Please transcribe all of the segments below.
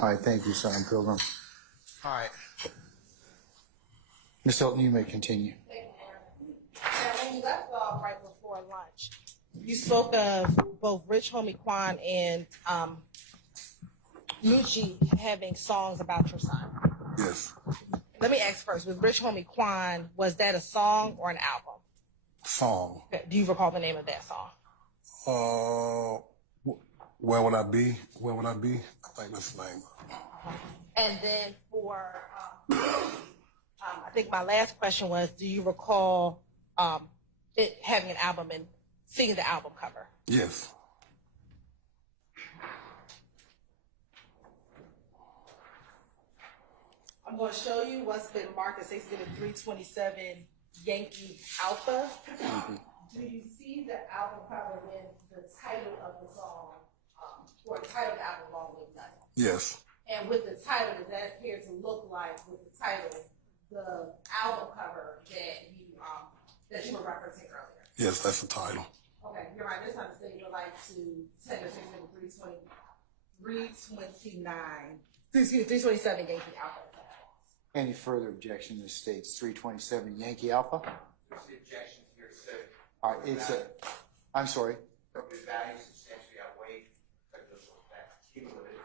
All right, thank you, Sergeant Pilgrim. All right. Ms. Hilton, you may continue. Now, when you left off right before lunch, you spoke of both Rich Homie Quan and Lucci having songs about your son. Yes. Let me ask first, with Rich Homie Quan, was that a song or an album? Song. Do you recall the name of that song? Where Would I Be? Where Would I Be? I think that's the name. And then for, I think my last question was, do you recall it having an album and seeing the album cover? Yes. I'm going to show you what's been marked as 327 Yankee Alpha. Do you see the album cover with the title of the song, or the title of the album along with that? Yes. And with the title, does that appear to look like, with the title, the album cover that you were referencing earlier? Yes, that's the title. Okay, you're right. This time you would like to tender 327 Yankee Alpha. Any further objection? This states 327 Yankee Alpha. There's the objection here, so. All right, it's a. I'm sorry. The value substantially outweighed that cumulative.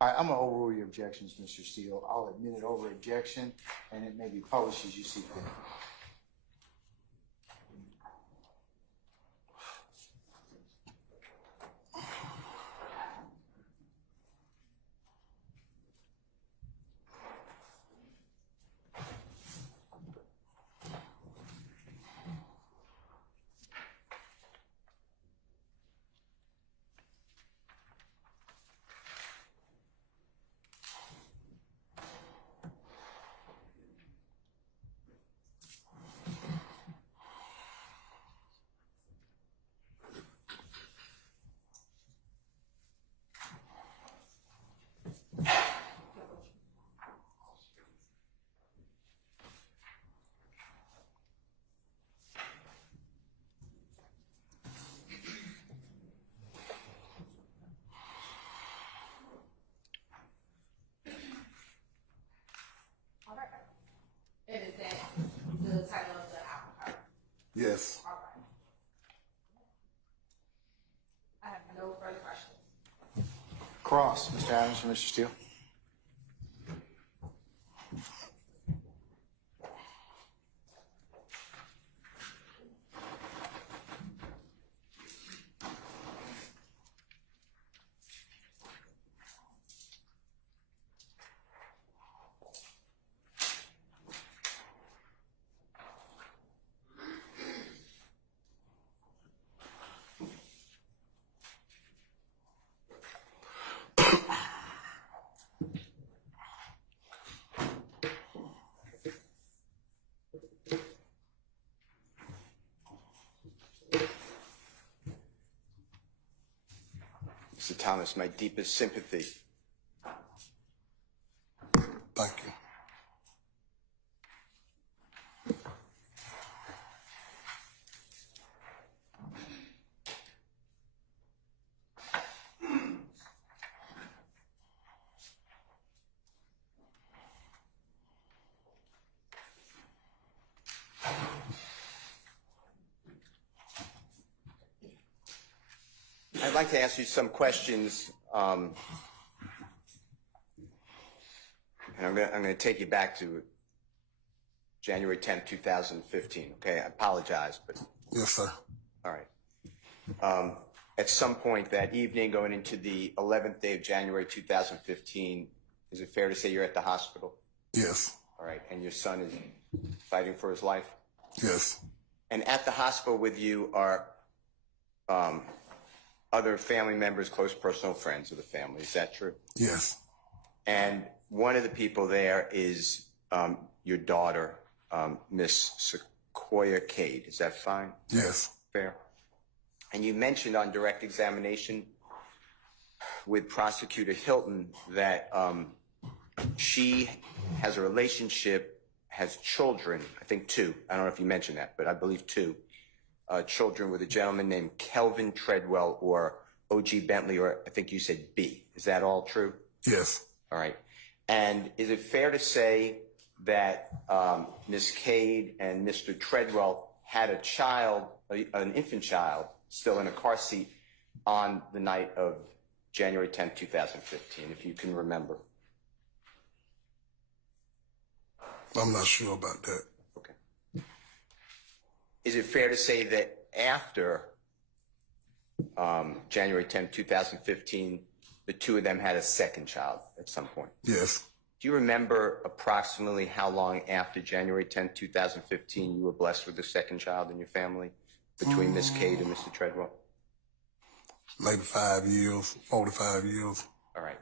All right, I'm going to overrule your objections, Mr. Steele. I'll admit it over objection, and it may be published as you see fit. And is that the title of the album cover? Yes. All right. I have no further questions. Cross, Mr. Adams and Mr. Steele. Mr. Thomas, my deepest sympathy. Thank you. I'd like to ask you some questions, and I'm going to take you back to January 10th, 2015. Okay, I apologize, but Yes, sir. all right. At some point that evening, going into the 11th day of January 2015, is it fair to say you're at the hospital? Yes. All right, and your son is fighting for his life? Yes. And at the hospital with you are other family members, close personal friends of the family. Is that true? Yes. And one of the people there is your daughter, Miss Sequoia Cade. Is that fine? Yes. Fair. And you mentioned on direct examination with Prosecutor Hilton that she has a relationship, has children, I think 2. I don't know if you mentioned that, but I believe 2. Children with a gentleman named Kelvin Treadwell or O.G. Bentley, or I think you said B. Is that all true? Yes. All right. And is it fair to say that Ms. Cade and Mr. Treadwell had a child, an infant child, still in a car seat on the night of January 10th, 2015, if you can remember? I'm not sure about that. Okay. Is it fair to say that after January 10th, 2015, the two of them had a second child at some point? Yes. Do you remember approximately how long after January 10th, 2015 you were blessed with a second child in your family between Miss Cade and Mr. Treadwell? Maybe 5 years, 4 to 5 years. All right.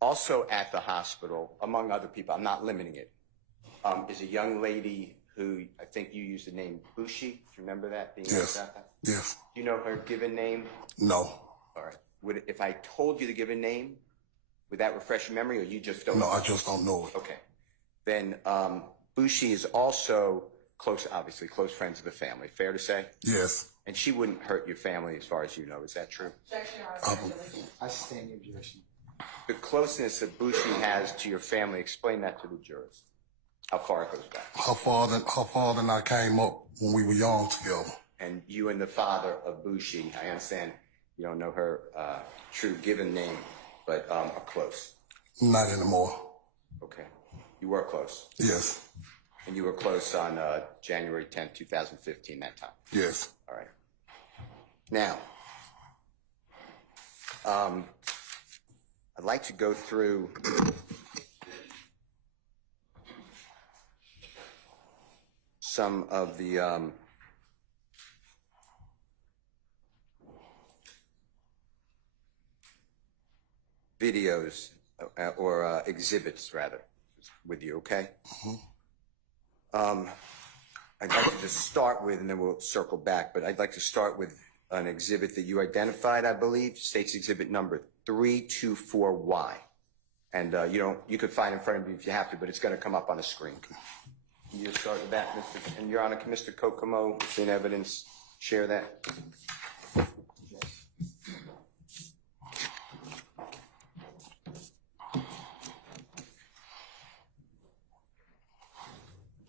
Also at the hospital, among other people, I'm not limiting it, is a young lady who I think you used the name Bushi. Do you remember that? Being Yes. asked that? Yes. Do you know her given name? No. All right. If I told you the given name, would that refresh your memory, or you just don't No, know? I just don't know it. Okay. Then Bushi is also obviously close friends of the family, fair to say? Yes. And she wouldn't hurt your family as far as you know, is that true? I stand the objection. The closeness that Bushi has to your family, explain that to the jurors. How far it goes back. Her father and I came up when we were young together. And you and the father of Bushi, I understand you don't know her true given name, but are close. Not anymore. Okay. You were close. Yes. And you were close on January 10th, 2015, that time. Yes. All right. Now, I'd like to go through some of the videos or exhibits, rather, with you, okay? I'd like to just start with, and then we'll circle back, but I'd like to start with an exhibit that you identified, I believe, states exhibit number 324Y. And you could find it in front of you if you have to, but it's going to come up on the screen. Can you start with that, Mr. And Your Honor, can Mr. Kokomo, it's in evidence, share that?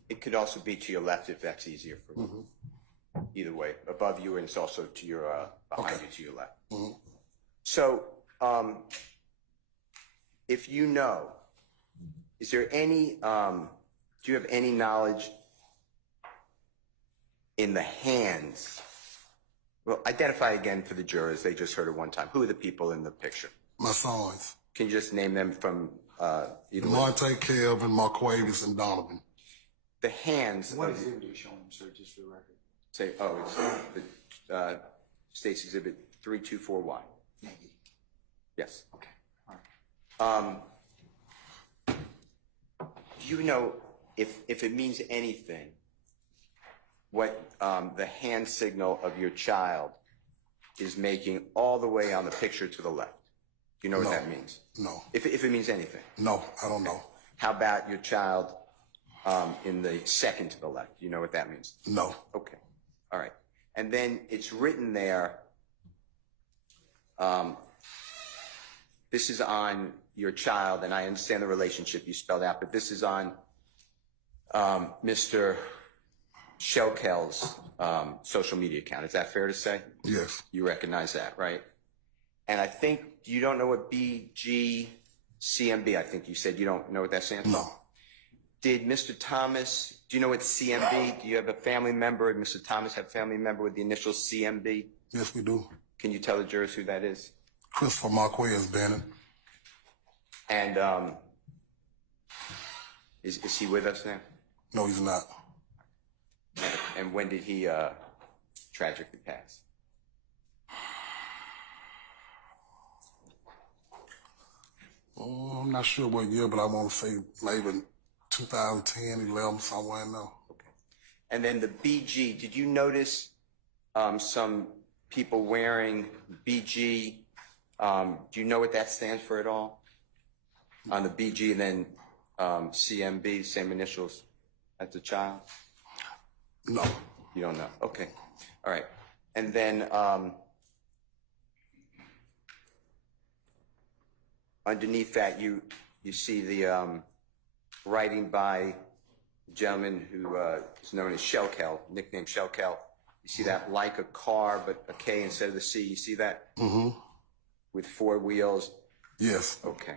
It could also be to your left if that's easier for you. Either way, above you, and it's also to your behind you to your left. So, if you know, is there any? Do you have any knowledge in the hands? Well, identify again for the jurors. They just heard it one time. Who are the people in the picture? My sons. Can you just name them from either way? Monte, Kelvin, Marquavis, and Donovan. The hands. What of exhibit are you showing, sir, just for the record? Say, it's the State's Exhibit 324Y. Yankee. Yes. Okay. All right. Do you know if it means anything, what the hand signal of your child is making all the way on the picture to the left? Do you know what that means? No. If it means anything. No, I don't know. How about your child in the second to the left? Do you know what that means? No. Okay. All right. And then it's written there, this is on your child, and I understand the relationship you spelled out, but this is on Mr. Shelkel's social media account. Is that fair to say? Yes. You recognize that, right? And I think you don't know what BGCMB, I think you said you don't know what that stands for? No. Did Mr. Thomas, do you know what CMB? Do you have a family member? Did Mr. Thomas have a family member with the initial CMB? Yes, we do. Can you tell the jurors who that is? Christopher Marquez Bannon. And is he with us now? No, he's not. And when did he tragically pass? I'm not sure what year, but I want to say maybe 2010, 11, somewhere in there. Okay. And then the BG, did you notice some people wearing BG? Do you know what that stands for at all? On the BG and then CMB, same initials as the child? No. You don't know? Okay. All right. And then underneath that, You see the writing by a gentleman who is known as Shellkel, nicknamed Shellkel. You see that like a car, but a K instead of the C. You see that? Mm-hmm. With 4 wheels. Yes. Okay.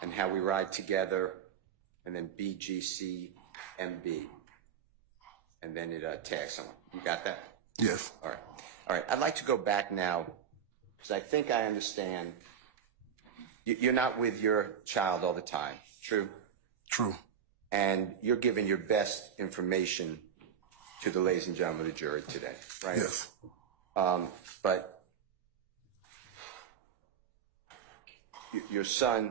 And how we ride together, and then BGCMB. And then it tags someone. You got that? Yes. All right. All right. I'd like to go back now, because I think I understand. You're not with your child all the time, true? True. And you're giving your best information to the ladies and gentlemen of the jury today, right? Yes. But your son,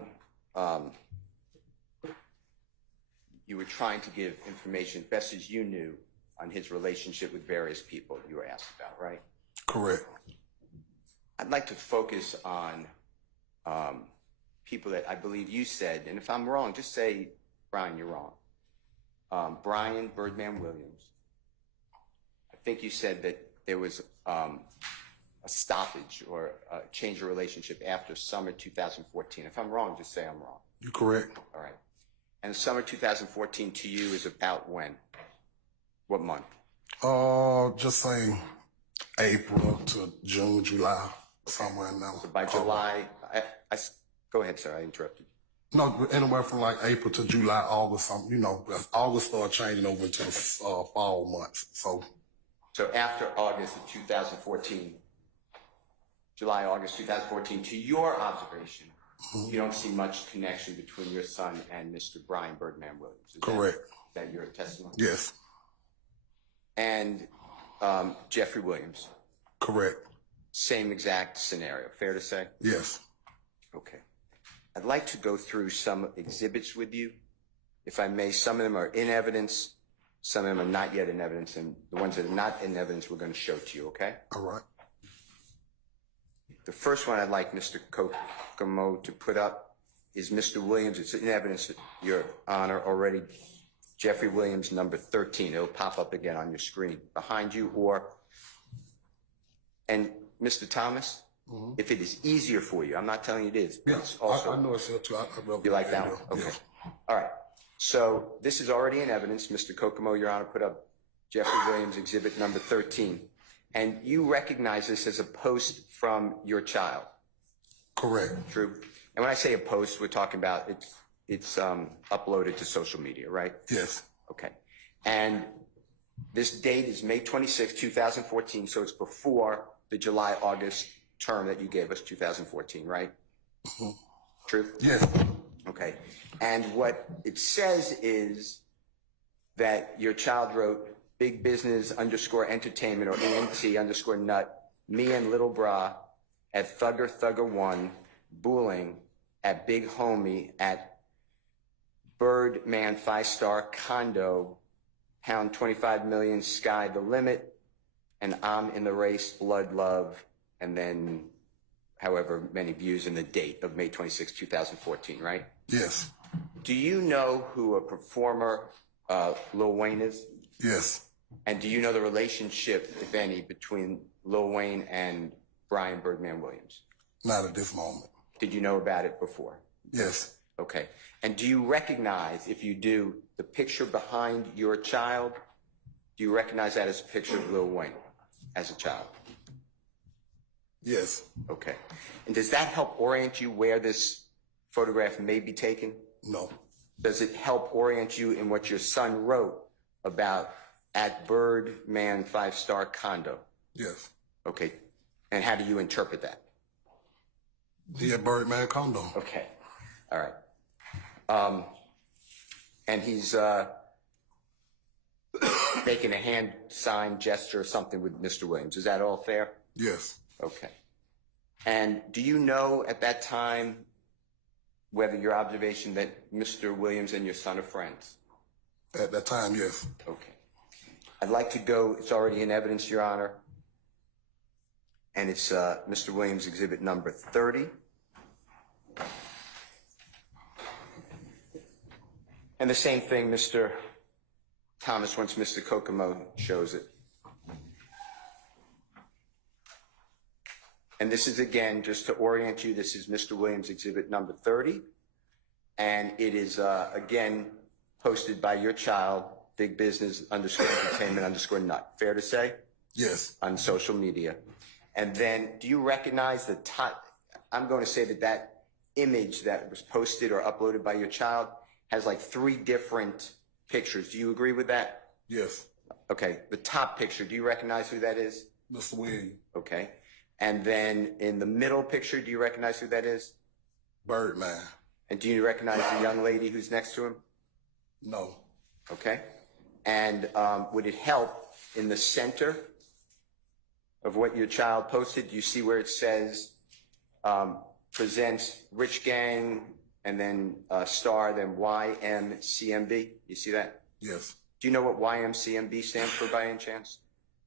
you were trying to give information best as you knew on his relationship with various people you were asked about, right? Correct. I'd like to focus on people that I believe you said, and if I'm wrong, just say, Brian, you're wrong. Brian Birdman Williams, I think you said that there was a stoppage or a change of relationship after summer 2014. If I'm wrong, just say I'm wrong. You're correct. All right. And summer 2014 to you is about when? What month? Just say April to June, July, somewhere in there. So by July, go ahead, sir, I interrupted. No, anywhere from like April to July, August, August started changing over into the fall months. So after August of 2014, July, August 2014, to your observation, you don't see much connection between your son and Mr. Brian Birdman Williams. Is correct. That your testimony? Yes. And Jeffrey Williams? Correct. Same exact scenario, fair to say? Yes. Okay. I'd like to go through some exhibits with you. If I may, some of them are in evidence, some of them are not yet in evidence, and the ones that are not in evidence we're going to show to you, okay? All right. The first one I'd like Mr. Kokomo to put up is Mr. Williams. It's in evidence, Your Honor, already. Jeffrey Williams, number 13. It'll pop up again on your screen behind you, and Mr. Thomas, if it is easier for you, I'm not telling you it is, but it's also. I know it's here too. You like that one? Okay. Yes. All right. So this is already in evidence. Mr. Kokomo, Your Honor, put up Jeffrey Williams, exhibit number 13. And you recognize this as a post from your child. Correct. True. And when I say a post, we're talking about it's uploaded to social media, right? Yes. Okay. And this date is May 26, 2014, so it's before the July-August term that you gave us, 2014, right? Mm-hmm. True? Yes. Okay. And what it says is that your child wrote big business _ entertainment or ENT _ nut, me and little bra at Thugger 1, booling at Big Homie at Birdman 5-star condo, pound 25 million, sky the limit, and I'm in the race, blood, love, and then however many views in the date of May 26, 2014, right? Yes. Do you know who a performer Lil Wayne is? Yes. And do you know the relationship, if any, between Lil Wayne and Brian Birdman Williams? Not at this moment. Did you know about it before? Yes. Okay. And do you recognize, if you do, the picture behind your child? Do you recognize that as a picture of Lil Wayne as a child? Yes. Okay. And does that help orient you where this photograph may be taken? No. Does it help orient you in what your son wrote about at Birdman 5-star condo? Yes. Okay. And how do you interpret that? Yeah, Birdman condo. Okay. All right. And he's making a hand sign gesture or something with Mr. Williams. Is that all fair? Yes. Okay. And do you know at that time whether your observation that Mr. Williams and your son are friends? At that time, yes. Okay. I'd like to go, it's already in evidence, Your Honor, and it's Mr. Williams exhibit number 30. And the same thing, Mr. Thomas, once Mr. Kokomo shows it. And this is, again, just to orient you, this is Mr. Williams exhibit number 30. and it is, again, posted by your child, big business underscore entertainment underscore nut. Fair to say? Yes. On social media. And then, do you recognize the top? I'm going to say that that image that was posted or uploaded by your child has like 3 different pictures. Do you agree with that? Yes. Okay. The top picture, do you recognize who that is? Mr. Williams. Okay. And then in the middle picture, do you recognize who that is? Birdman. And do you recognize the young lady who's next to him? No. Okay. And would it help in the center of what your child posted? Do you see where it says presents Rich Gang and then star, then YMCMB? You see that? Yes. Do you know what YMCMB stands for by any chance?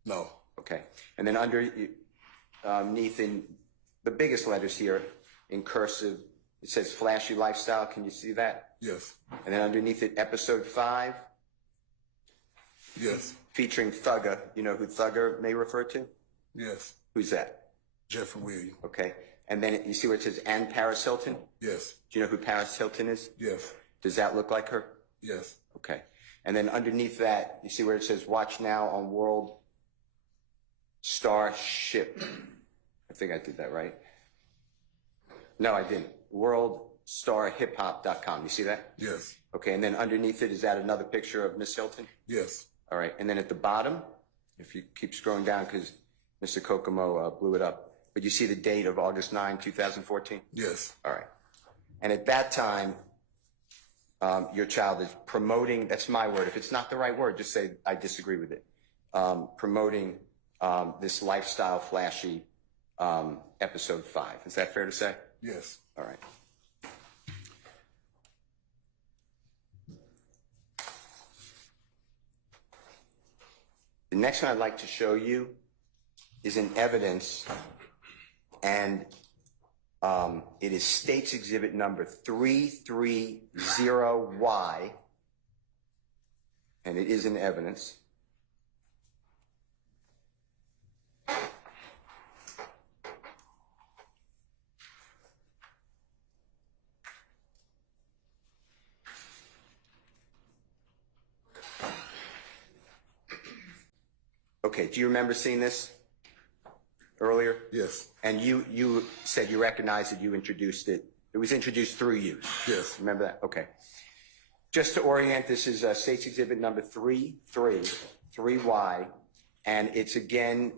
No. Okay. And then underneath in the biggest letters here in cursive, it says Flashy Lifestyle. Can you see that? Yes. And then underneath it, episode 5. Yes. Featuring Thugger. You know who Thugger may refer to? Yes. Who's that? Jeffrey Williams. Okay. And then you see where it says and Paris Hilton? Yes. Do you know who Paris Hilton is? Yes. Does that look like her? Yes. Okay. And then underneath that, you see where it says watch now on World Starship. I think I did that right. No, I didn't. WorldStarHipHop.com. You see that? Yes. Okay. And then underneath it, is that another picture of Miss Hilton? Yes. All right. And then at the bottom, if you keep scrolling down, because Mr. Kokomo blew it up, but you see the date of August 9, 2014? Yes. All right. And at that time, your child is promoting, that's my word. If it's not the right word, just say, I disagree with it. Promoting this lifestyle flashy episode 5. Is that fair to say? Yes. All right. The next one I'd like to show you is an evidence, and it is State's Exhibit number 330Y, and it is an evidence. Okay, do you remember seeing this earlier? Yes. And you said you recognized that you introduced it. It was introduced through you. Yes. Remember that? Okay. Just to orient, this is State's Exhibit number 3Y, and it's again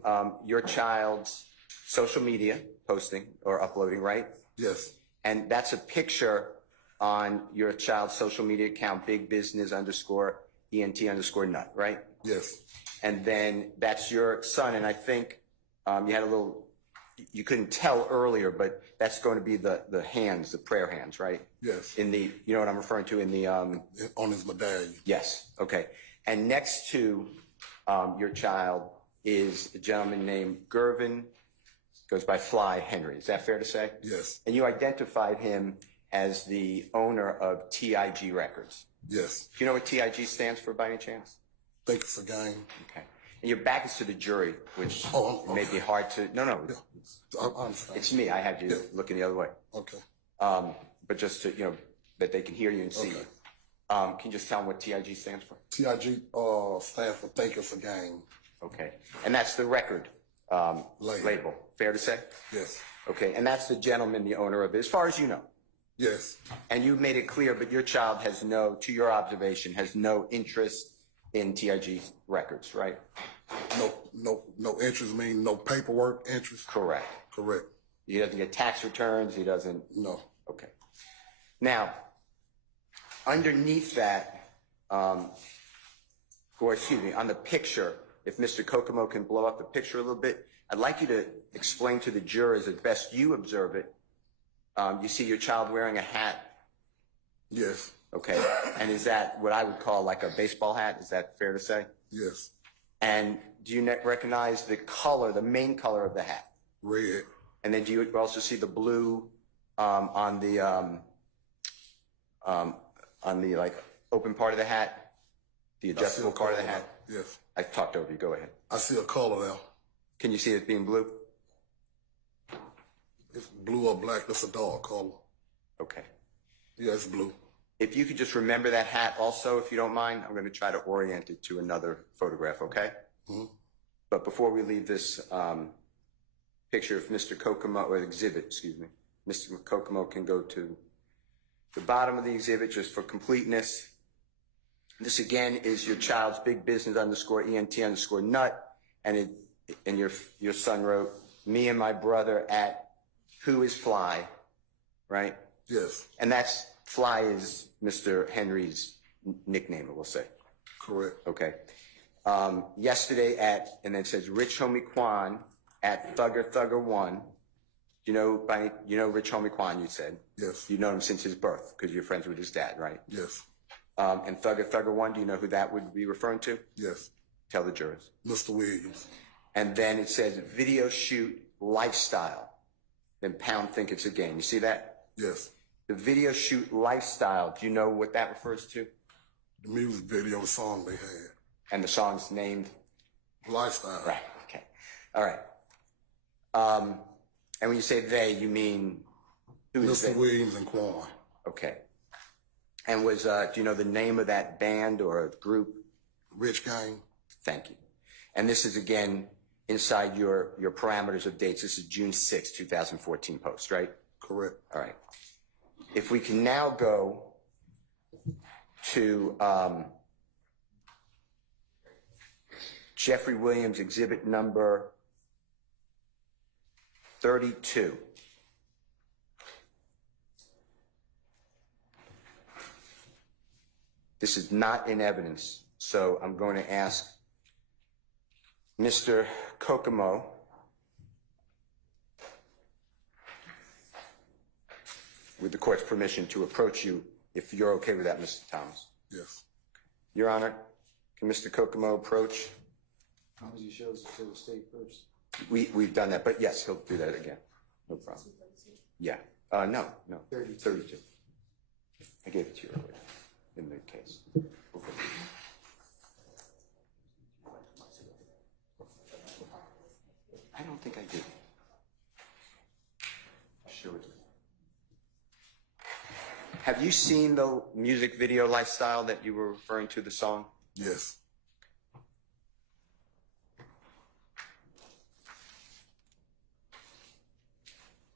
your child's social media posting or uploading, right? Yes. And that's a picture on your child's social media account, big business underscore ENT underscore nut, right? Yes. And then that's your son, and I think you had a little, you couldn't tell earlier, but that's going to be the hands, the prayer hands, right? Yes. In the, you know what I'm referring to in the, On his medallion. yes, okay. And next to your child is a gentleman named Gervin, goes by Fly Henry. Is that fair to say? Yes. And you identified him as the owner of TIG Records. Yes. Do you know what TIG stands for by any chance? Thank you for game. Okay. And your back is to the jury, which Oh, may be hard to, no, Yeah. I understand. it's me. I had you looking the other way. Okay. But just to, you know, that they can hear you and see Okay. you. Can you just tell them what TIG stands for? TIG stands for Thank You for Game. Okay. And that's the record label. Fair to say? Yes. Okay. And that's the gentleman, the owner of it, as far as you know. Yes. And you made it clear, but your child has no, to your observation, has no interest in TIG Records, right? No interest mean no paperwork interest. Correct. Correct. He doesn't get tax returns. He doesn't. No. Okay. Now, underneath that, or excuse me, on the picture, if Mr. Kokomo can blow up the picture a little bit, I'd like you to explain to the jurors as best you observe it. You see your child wearing a hat. Yes. Okay. And is that what I would call like a baseball hat? Is that fair to say? Yes. And do you recognize the color, the main color of the hat? Red. And then do you also see the blue on the like open part of the hat, the adjustable part of the hat? Yes. I talked over you. Go ahead. I see a color now. Can you see it being blue? It's blue or black. That's a dark color. Okay. Yeah, it's blue. If you could just remember that hat also, if you don't mind, I'm going to try to orient it to another photograph, okay? But before we leave this picture of Mr. Kokomo, or exhibit, excuse me, Mr. Kokomo can go to the bottom of the exhibit just for completeness. This again is your child's big business _ENT_nut, and your son wrote, me and my brother at Who is Fly, right? Yes. And that's Fly is Mr. Henry's nickname, we'll say. Correct. Okay. Yesterday at, and then it says Rich Homie Quan at Thugger1. You know Rich Homie Quan, you said? Yes. You've known him since his birth because you're friends with his dad, right? Yes. And Thugger1, do you know who that would be referring to? Yes. Tell the jurors. Mr. Williams. And then it says video shoot lifestyle. Then pound think it's a game. You see that? Yes. The video shoot lifestyle, do you know what that refers to? The music video, the song they had. And the song's named? Lifestyle. Right, okay. All right. And when you say they, you mean who is Mr. they? Williams and Quan. Okay. And was, do you know the name of that band or group? Rich Gang. Thank you. And this is, again, inside your parameters of dates. This is June 6, 2014 post, right? Correct. All right. If we can now go to Jeffrey Williams exhibit number 32. This is not in evidence, so I'm going to ask Mr. Kokomo with the court's permission to approach you, if you're okay with that, Mr. Thomas. Yes. Your Honor, can Mr. Kokomo approach? As long as he shows it to the state first. We've done that, but yes, he'll do that again. No problem. Yeah. No. 32. I gave it to you earlier in the case. Okay. I don't think I did. Show it to you. Have you seen the music video lifestyle that you were referring to, the song? Yes.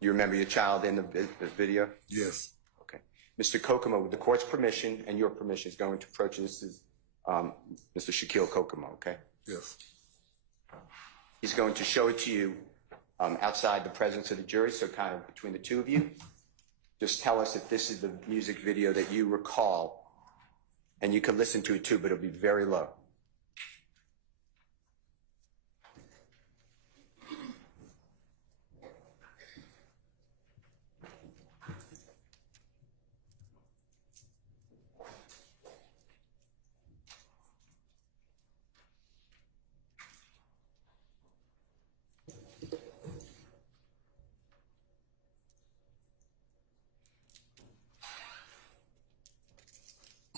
You remember your child in the video? Yes. Okay. Mr. Kokomo, with the court's permission and your permission, is going to approach you. This is Mr. Shaquille Kokomo, okay? Yes. He's going to show it to you outside the presence of the jury, so kind of between the two of you. Just tell us if this is the music video that you recall, and you can listen to it too, but it'll be very low.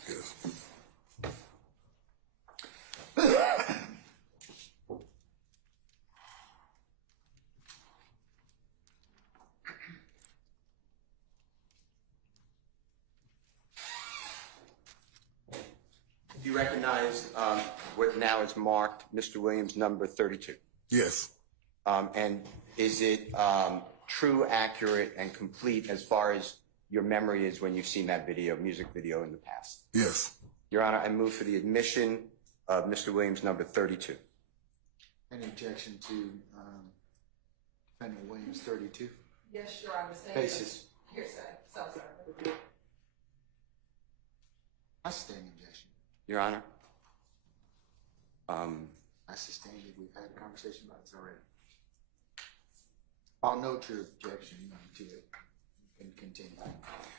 Yes. Do you recognize what now is marked Mr. Williams number 32? Yes. And is it true, accurate, and complete as far as your memory is when you've seen that video, music video in the past? Yes. Your Honor, I move for the admission of Mr. Williams number 32. Any objection to defendant Williams 32? Yes, Your Honor. Basis. Hearsay. So sorry. I sustain the objection. Your Honor? I sustain it. We've had a conversation about this already. I'll note your objection to it. You can continue.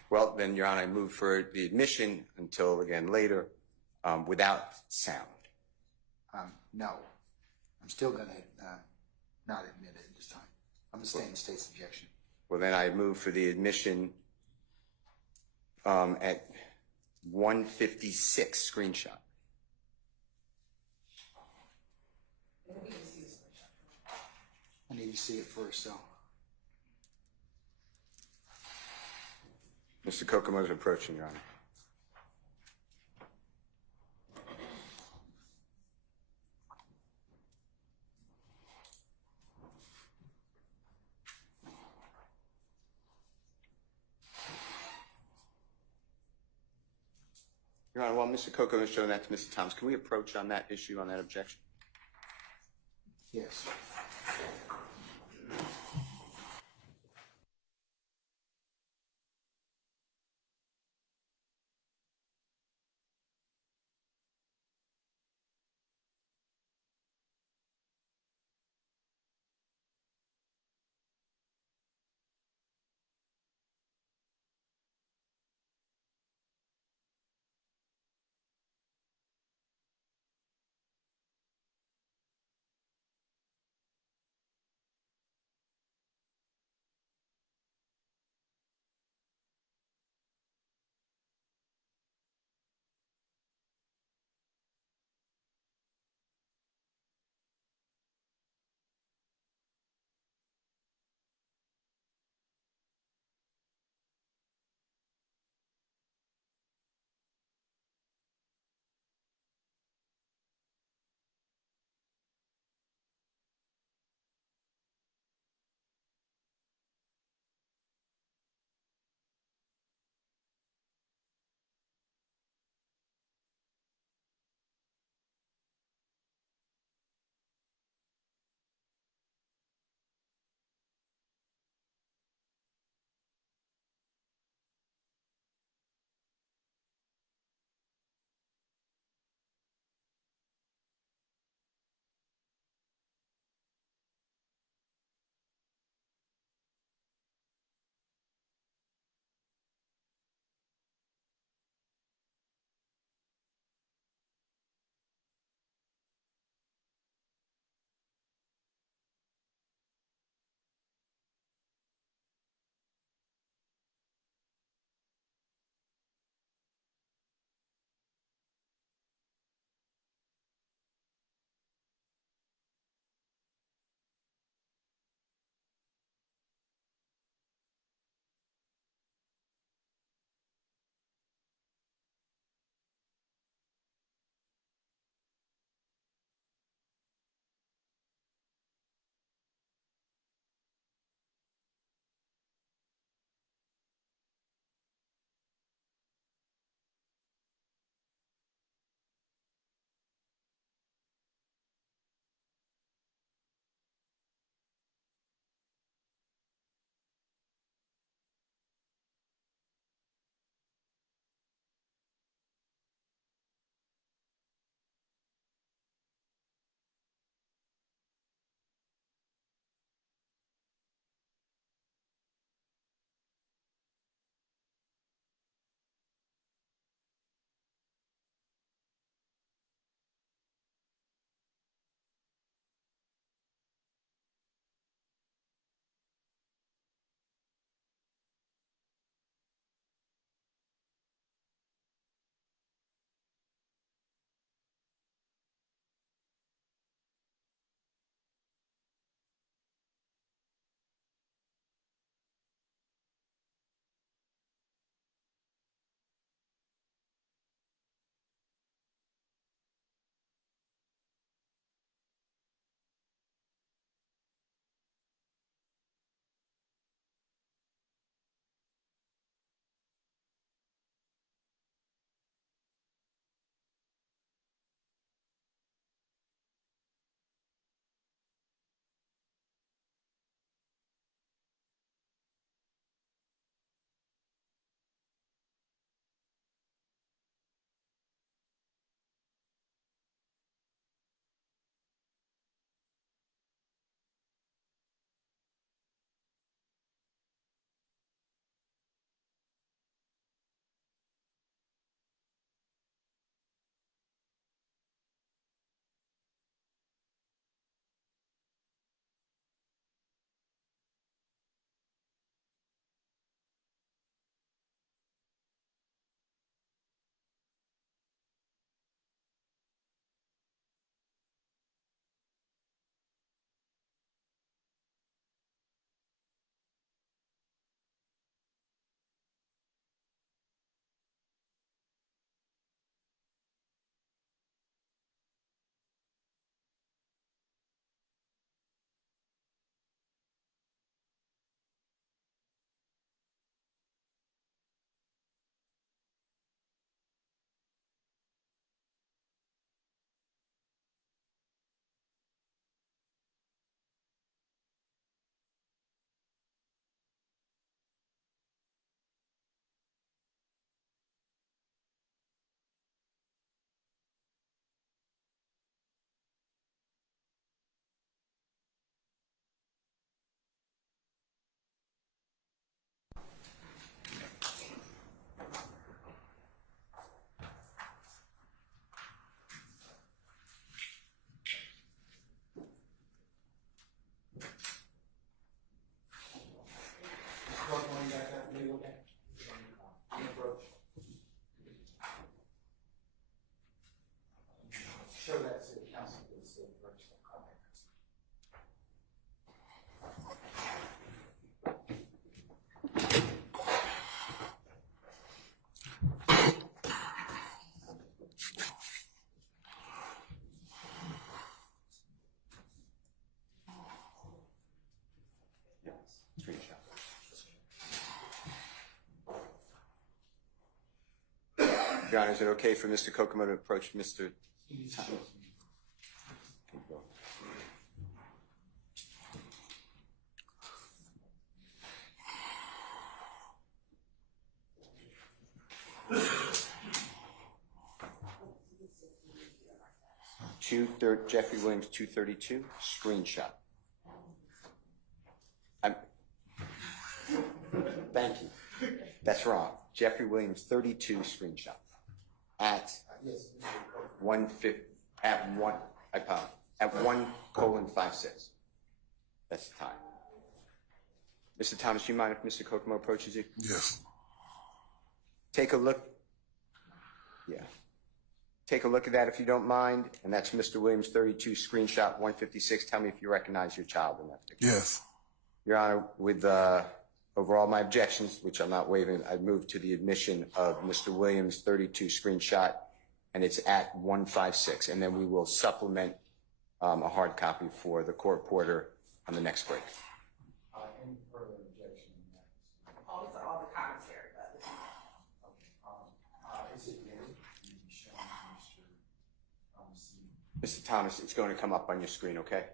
Well, then, Your Honor, I move for the admission until, again, later, without sound. No. I'm still going to not admit it this time. I'm going to stay in the state's objection. Well, then I move for the admission at 156 screenshot. I need to see it first, so. Mr. Kokomo is approaching, Your Honor. Your Honor, while Mr. Kokomo is showing that to Mr. Thomas, can we approach on that issue, on that objection? Yes. Your Honor, is it okay for Mr. Kokomo to approach Mr. Thomas? Jeffrey Williams, 232, screenshot. Thank you. That's wrong. Jeffrey Williams, 32, screenshot. At 1:50, at 1:56. That's the time. Mr. Thomas, do you mind if Mr. Kokomo approaches you? Yes. Take a look. Yeah. Take a look at that if you don't mind. And that's Mr. Williams, 32, screenshot 156. Tell me if you recognize your child in that picture. Yes. Your Honor, with over all my objections, which I'm not waiving, I move to the admission of Mr. Williams, 32, screenshot, and it's at 1:56. And then we will supplement a hard copy for the court reporter on the next break. Any further objection in that? All the commentary, but. Is it ready? Can you show Mr. Mr. Thomas, it's going to come up on your screen, okay?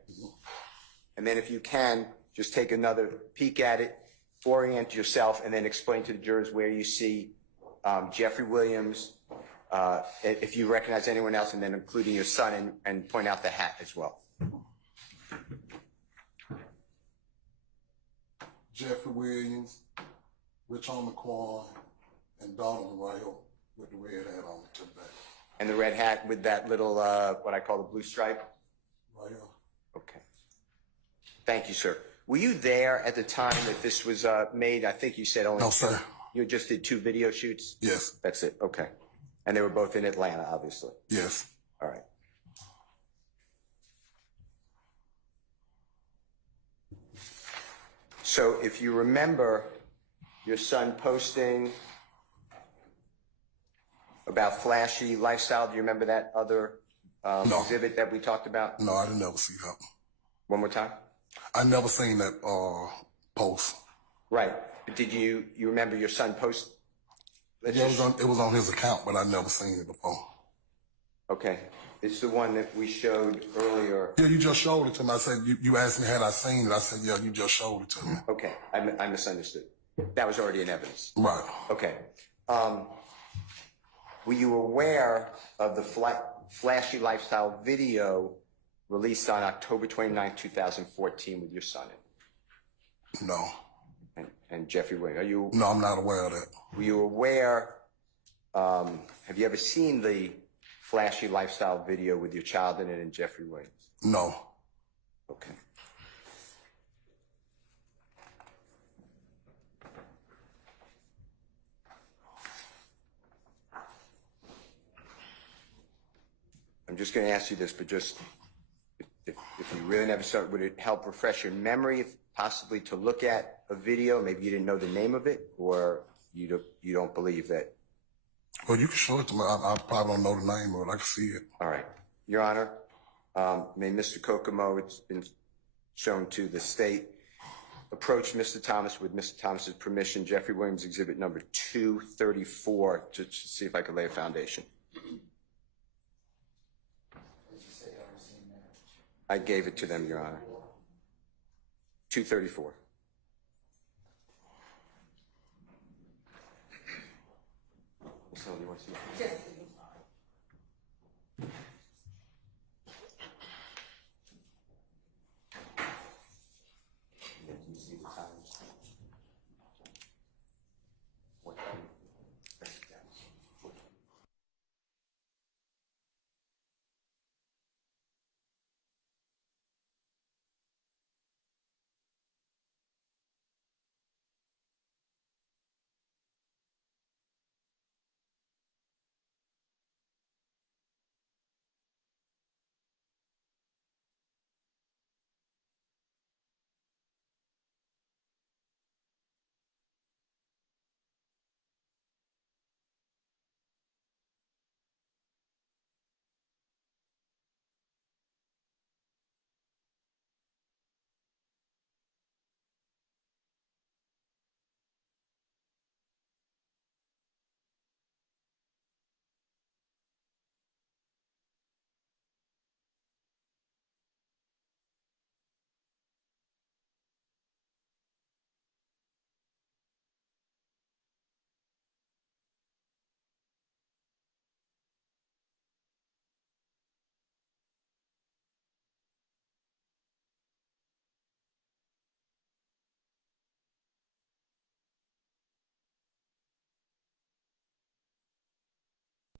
And then if you can, just take another peek at it, orient yourself, and then explain to the jurors where you see Jeffrey Williams, if you recognize anyone else, and then including your son, and point out the hat as well. Jeffrey Williams, Rich McQuarrie, and Donovan right here with the red hat on to the back. And the red hat with that little, what I call the blue stripe? Right here. Okay. Thank you, sir. Were you there at the time that this was made? I think you said only. No, sir. You just did 2 video shoots? Yes. That's it, okay. And they were both in Atlanta, obviously. Yes. All right. So if you remember your son posting about flashy lifestyle, do you remember that other No. exhibit that we talked about? No, I didn't never see that. One more time? I never seen that post. Right. But did you remember your son post? Yeah, it was on his account, but I never seen it before. Okay. It's the one that we showed earlier. Yeah, you just showed it to me. I said, you asked me had I seen it. I said, yeah, you just showed it to me. Okay. I misunderstood. That was already in evidence. Right. Okay. Were you aware of the flashy lifestyle video released on October 29, 2014 with your son No. and Jeffrey Williams? No, I'm not aware of that. Were you aware, have you ever seen the flashy lifestyle video with your child in it and Jeffrey Williams? No. Okay. I'm just going to ask you this, but just if you really never saw it, would it help refresh your memory, possibly to look at a video? Maybe you didn't know the name of it, or you don't believe that. Well, you can show it to me. I probably don't know the name of it. I can see it. All right. Your Honor, may Mr. Kokomo, it's been shown to the state, approach Mr. Thomas with Mr. Thomas's permission, Jeffrey Williams exhibit number 234, to see if I could lay a foundation. I gave it to them, Your Honor. 234. So you want to see it? Just. Yeah, can you see the times? What time?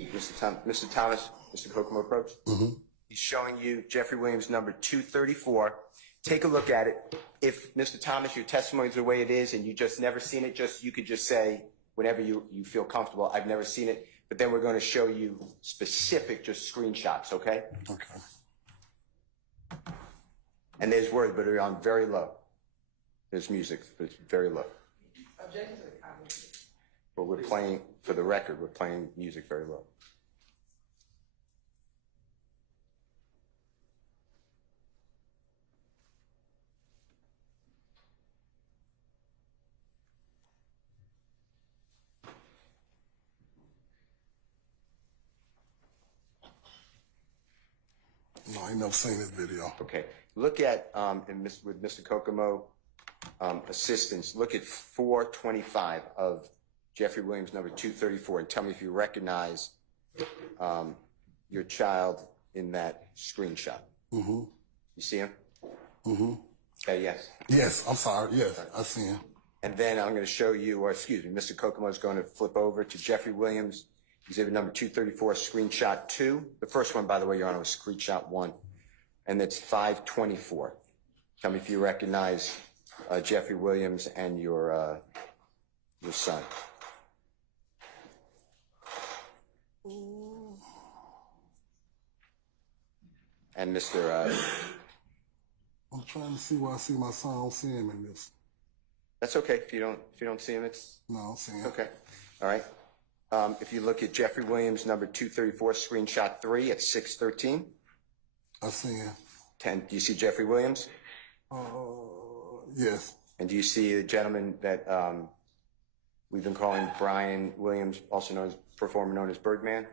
Mr. Thomas, Mr. Kokomo approach. He's showing you Jeffrey Williams number 234. Take a look at it. If, Mr. Thomas, your testimony is the way it is and you just never seen it, you could just say whenever you feel comfortable, I've never seen it. But then we're going to show you specific just screenshots, okay? Okay. And there's words, but they're on very low. There's music, but it's very low. Objection to the comment. But we're playing, for the record, we're playing music very low. No, I ain't never seen this video. Okay. Look at, with Mr. Kokomo assistance, look at 425 of Jeffrey Williams number 234 and tell me if you recognize your child in that screenshot. You see him? Okay, yes. Yes, I'm sorry. Yes, I see him. And then I'm going to show you, or excuse me, Mr. Kokomo is going to flip over to Jeffrey Williams, exhibit number 234, screenshot 2. The first one, by the way, Your Honor, was screenshot 1. And it's 524. Tell me if you recognize Jeffrey Williams and your son. And Mr. I'm trying to see where I see my son. I don't see him in this. That's okay. If you don't see him, it's No, I don't see him. okay. All right. If you look at Jeffrey Williams, number 234, screenshot 3 at 613. I see him. 10. Do you see Jeffrey Williams? Yes. And do you see the gentleman that we've been calling Brian Williams, also known as performer known as Birdman?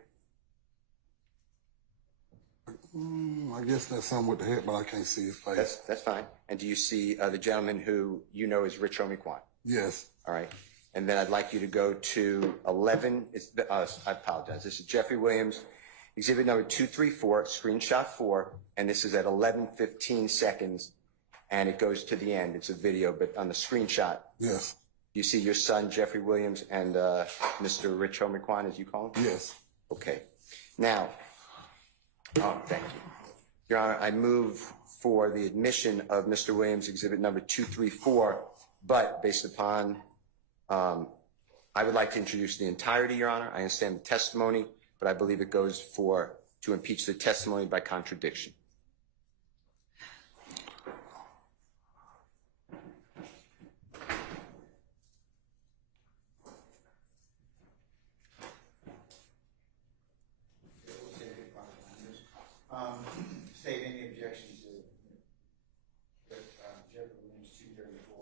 I guess that's something with the head, but I can't see his face. That's fine. And do you see the gentleman who you know is Rich Omiquan? Yes. All right. And then I'd like you to go to 11. I apologize. This is Jeffrey Williams, exhibit number 234, screenshot 4, and this is at 11:15 seconds, and it goes to the end. It's a video, but on the screenshot, Yes. you see your son, Jeffrey Williams, and Mr. Rich Omiquan, as you call him? Yes. Okay. Now, thank you. Your Honor, I move for the admission of Mr. Williams, exhibit number 234, but based upon, I would like to introduce the entirety, Your Honor. I understand the testimony, but I believe it goes to impeach the testimony by contradiction. State any objections to Jeffrey Williams 234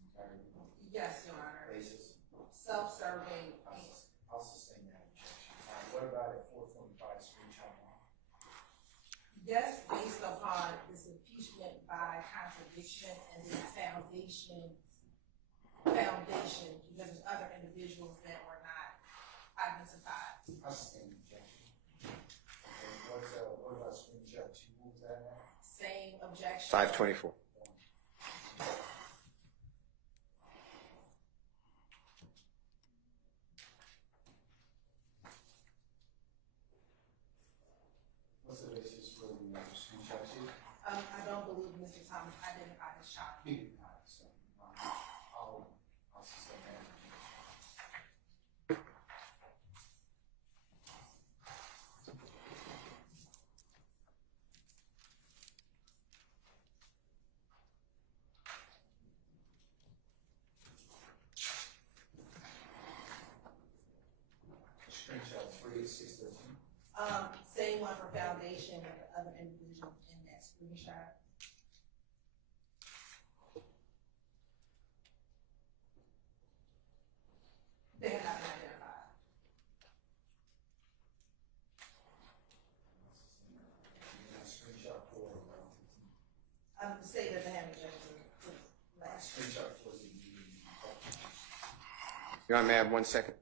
entirety Yes, Your Honor. basis? Self-serving. I'll sustain that objection. What about at 425 screenshot 1? Yes, based upon this impeachment by contradiction and the foundation, because there's other individuals that were not identified. I'll sustain the objection. What about screenshot 2? What was that now? Same objection. 524. What's the basis for the screenshot 2? I don't believe Mr. Thomas identified his child. He did not, so I'll sustain that objection. Screenshot 3 at 613. Same one for foundation and the other individuals in that screenshot. They have not been identified. Screenshot 4. The state doesn't have objection to last. Screenshot 4 is Your Honor, may I have 1 second?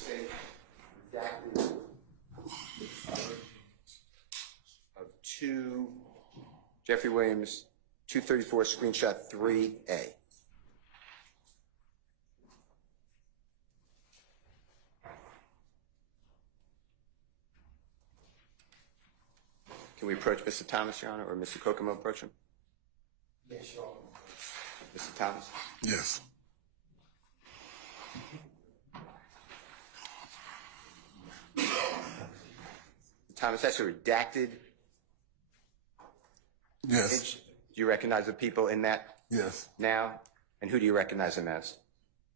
State redacted of Jeffrey Williams, 234 screenshot 3A. Can we approach Mr. Thomas, Your Honor, or Mr. Kokomo approach him? Yes, sure. Mr. Thomas? Yes. Thomas, that's a redacted Yes. image. Do you recognize the people in that Yes. now? And who do you recognize them as?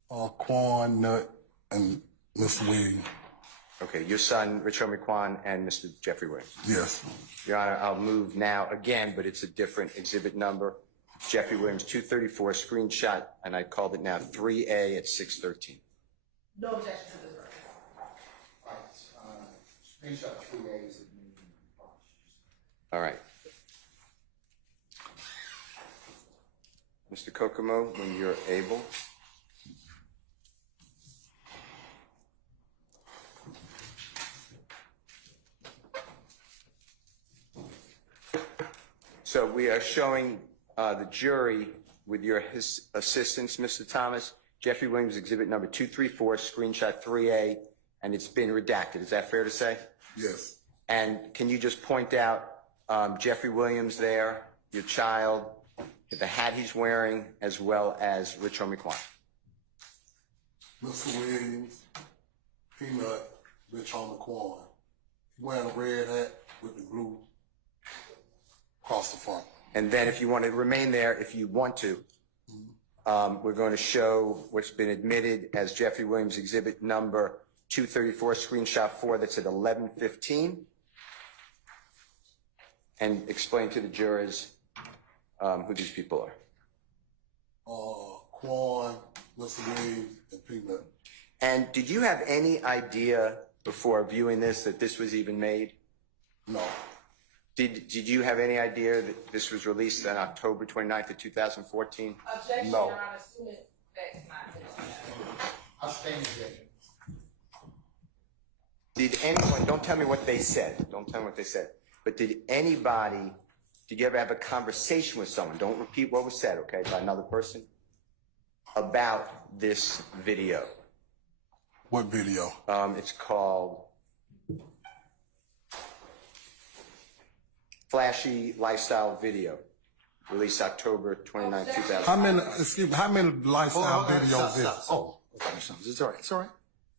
Quan, Nut, and Mr. Williams. Okay, your son, Richard McQuan, and Mr. Jeffrey Williams. Yes. Your Honor, I'll move now again, but it's a different exhibit number. Jeffrey Williams, 234 screenshot, and I called it now 3A at 613. No objection to this record. Screenshot 3A is admitted. All right. Mr. Kokomo, when you're able. So we are showing the jury, with his assistance, Mr. Thomas, Jeffrey Williams exhibit number 234, screenshot 3A, and it's been redacted. Is that fair to say? Yes. And can you just point out Jeffrey Williams there, your child, the hat he's wearing, as well as Richard McQuan? Mr. Williams, Peanut, Richard McQuan. Wearing a red hat with the blue across the front. And then if you want to remain there, if you want to, we're going to show what's been admitted as Jeffrey Williams exhibit number 234, screenshot 4, that's at 11:15. And explain to the jurors who these people are. Quan, Mr. Williams, and Peanut. And did you have any idea before viewing this that this was even made? No. Did you have any idea that this was released on October 29th of 2014? Objection, No. Your Honor, student, that's not this. I stand objection. Did anyone, don't tell me what they said, don't tell me what they said, but did you ever have a conversation with someone, don't repeat what was said, okay, by another person, about this video? What video? It's called Flashy Lifestyle Video, released October 29, 2000. How many lifestyle videos is? Oh, okay, it's all right. It's all right.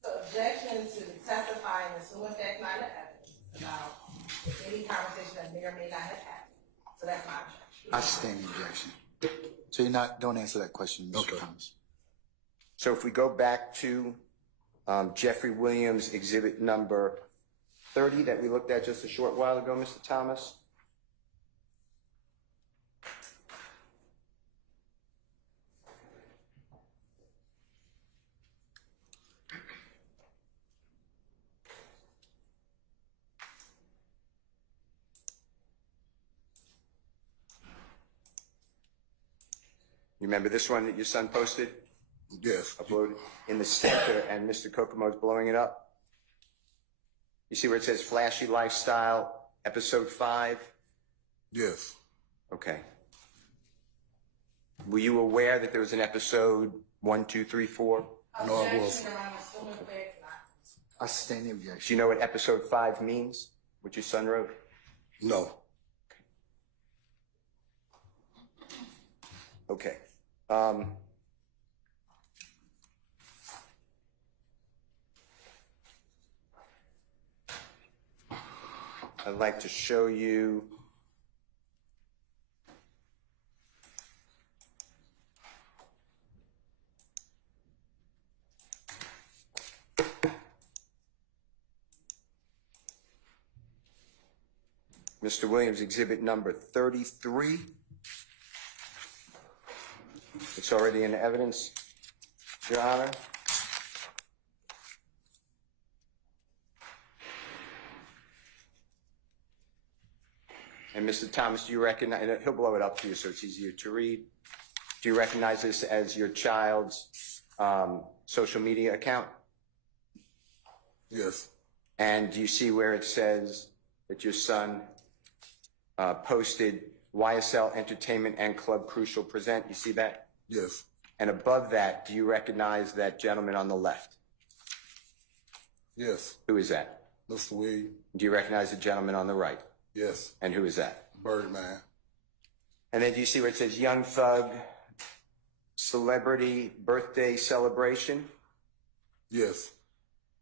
So objection to testifying and assuming facts not the evidence about any conversation that may or may not have happened. So that's my objection. I stand objection. So don't answer that question, Mr. Thomas. So if we go back to Jeffrey Williams exhibit number 30 that we looked at just a short while ago, Mr. Thomas. You remember this one that your son posted? Yes. Uploaded in the center, and Mr. Kokomo's blowing it up. You see where it says Flashy Lifestyle, episode 5? Yes. Okay. Were you aware that there was an episode 1, 2, 3, 4? No, I Objection, wasn't. Your Honor, assuming facts not. I stand Do objection. you know what episode 5 means? What your son wrote? No. Okay. I'd like to show you Mr. Williams exhibit number 33. It's already in evidence, Your Honor. And Mr. Thomas, do you recognize, and he'll blow it up for you so it's easier to read. Do you recognize this as your child's social media account? Yes. And do you see where it says that your son posted YSL Entertainment and Club Crucial present? You see that? Yes. And above that, do you recognize that gentleman on the left? Yes. Who is that? Mr. Williams. Do you recognize the gentleman on the right? Yes. And who is that? Birdman. And then do you see where it says Young Thug Celebrity Birthday Celebration? Yes.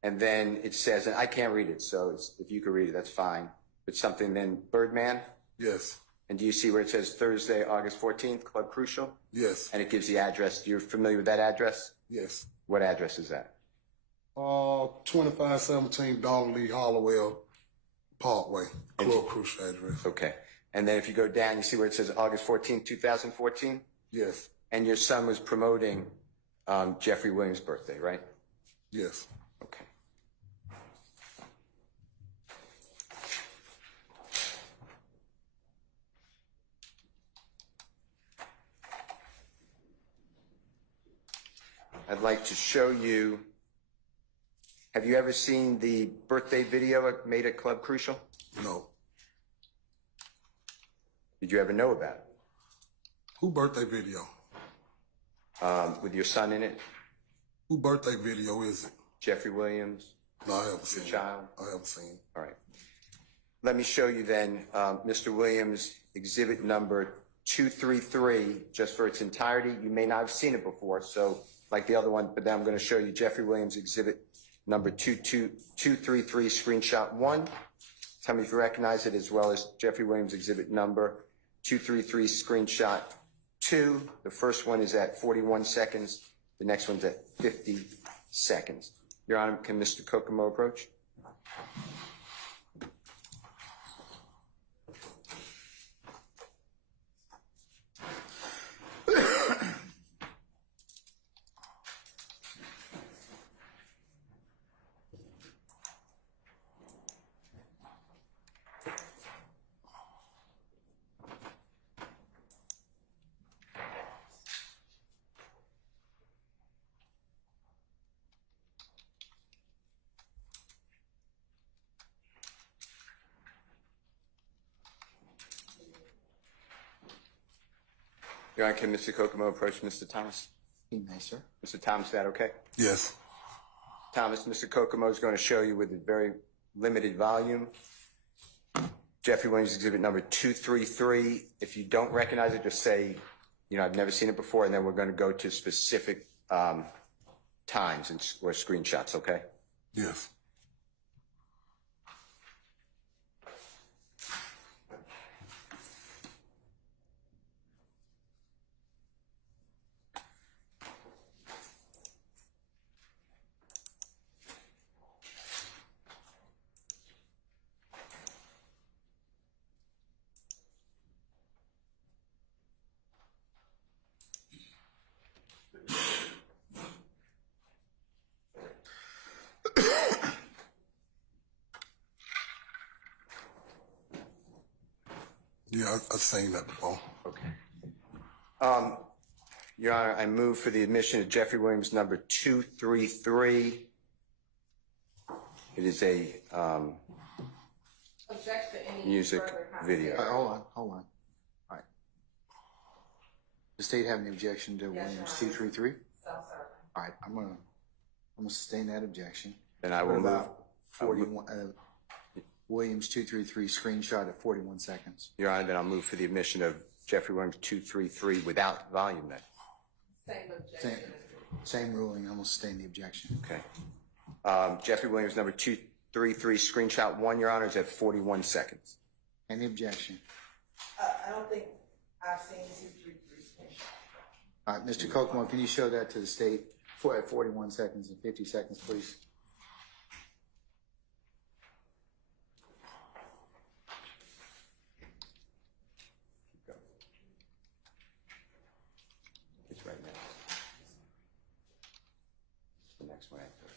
And then it says, and I can't read it, so if you could read it, that's fine. But something then Birdman? Yes. And do you see where it says Thursday, August 14th, Club Crucial? Yes. And it gives the address. You're familiar with that address? Yes. What address is that? 2517 Donnelly Hollowell Parkway, Club Crucial address. Okay. And then if you go down, you see where it says August 14th, 2014? Yes. And your son was promoting Jeffrey Williams' birthday, right? Yes. Okay. I'd like to show you, have you ever seen the birthday video made at Club Crucial? No. Did you ever know about it? Who birthday video? With your son in it? Who birthday video is it? Jeffrey Williams? No, I haven't seen Your child? it. I haven't seen it. All right. Let me show you then, Mr. Williams, exhibit number 233, just for its entirety. You may not have seen it before, so like the other one, but then I'm going to show you Jeffrey Williams exhibit number 233, screenshot 1. Tell me if you recognize it, as well as Jeffrey Williams exhibit number 233, screenshot 2. The first one is at 41 seconds. The next one's at 50 seconds. Your Honor, can Mr. Kokomo approach? Your Honor, can Mr. Kokomo approach Mr. Thomas? He may, sir. Mr. Thomas, is that okay? Yes. Thomas, Mr. Kokomo is going to show you with a very limited volume. Jeffrey Williams exhibit number 233. If you don't recognize it, just say, you know, I've never seen it before, and then we're going to go to specific times or screenshots, okay? Yes. Yeah, I've seen that before. Okay. Your Honor, I move for the admission of Jeffrey Williams number 233. It is a Object to any music further video. commentary. Hold on. All right. The state have any objection to Williams Your Honor. 233? Self-serving. All right, I'm gonna sustain that objection. Then I What will move. about 41, Williams 233 screenshot at 41 seconds. Your Honor, then I'll move for the admission of Jeffrey Williams 233 without volume then. Same objection. Same ruling, I'm gonna sustain the objection. Okay. Jeffrey Williams number 233 screenshot 1, Your Honor, is at 41 seconds. Any objection? I don't think I've seen 233. All right, Mr. Kokomo, can you show that to the state at 41 seconds and 50 seconds, please? It's right now. The next one after.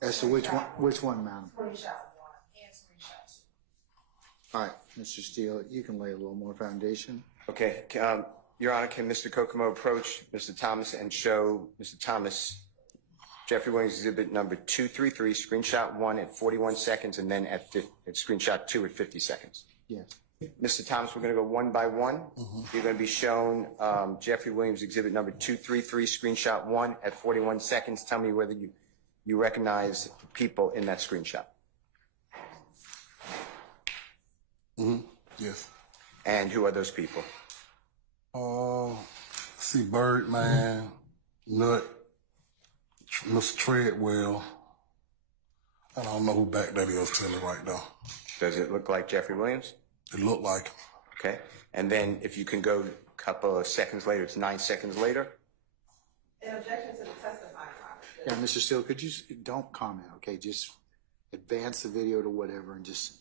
As to which one, madam? Screenshot 1 and screenshot 2. All right, Mr. Steele, you can lay a little more foundation. Okay, Your Honor, can Mr. Kokomo approach Mr. Thomas and show Mr. Thomas Jeffrey Williams exhibit number 233, screenshot 1 at 41 seconds, and then at screenshot 2 at 50 seconds? Yes. Mr. Thomas, we're going to go one by one. You're going to be shown Jeffrey Williams exhibit number 233, screenshot 1 at 41 seconds. Tell me whether you recognize people in that screenshot. Yes. And who are those people? See Birdman, Nut, Mr. Treadwell. I don't know who back that is to me right now. Does it look like Jeffrey Williams? It looked like him. Okay. And then if you can go a couple of seconds later, it's 9 seconds later. In objection to the testifying part. Yeah, Mr. Steele, could you don't comment, okay? Just advance the video to whatever and just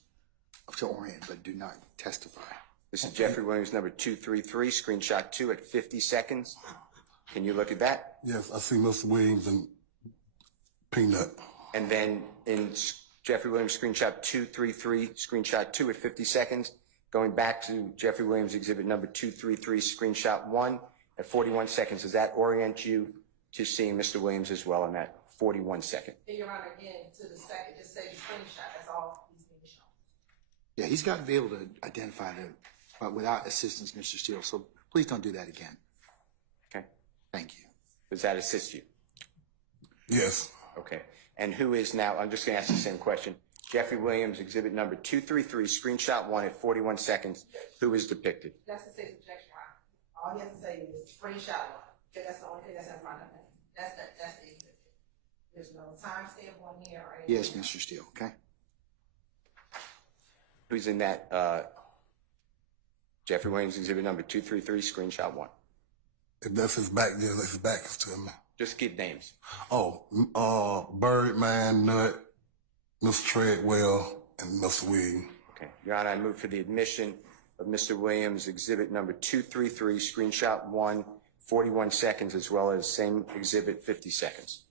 to orient, but do not testify. This is Jeffrey Williams number 233, screenshot 2 at 50 seconds. Can you look at that? Yes, I see Mr. Williams and Peanut. And then in Jeffrey Williams screenshot 233, screenshot 2 at 50 seconds, going back to Jeffrey Williams exhibit number 233, screenshot 1 at 41 seconds. Does that orient you to seeing Mr. Williams as well in that 41 second? And Your Honor, again, to the second, just say the screenshot. That's all he's being shown. Yeah, he's got to be able to identify without assistance, Mr. Steele. So please don't do that again. Okay. Thank you. Does that assist you? Yes. Okay. And who is now, I'm just going to ask the same question. Jeffrey Williams, exhibit number 233, screenshot 1 at 41 seconds. Who is depicted? That's the state's objection, Your Honor. All he has to say is screenshot 1. Because that's the only thing that's in front of him. That's the exhibit. There's no timestamp on here or anything. Yes, Mr. Steele, okay? Who's in that Jeffrey Williams, exhibit number 233, screenshot 1? If that's his back, yeah, that's his back is to me. Just give names. Birdman, Nut, Mr. Treadwell, and Mr. Williams. Okay. Your Honor, I move for the admission of Mr. Williams, exhibit number 233, screenshot 1, 41 seconds, as well as same exhibit, 50 seconds.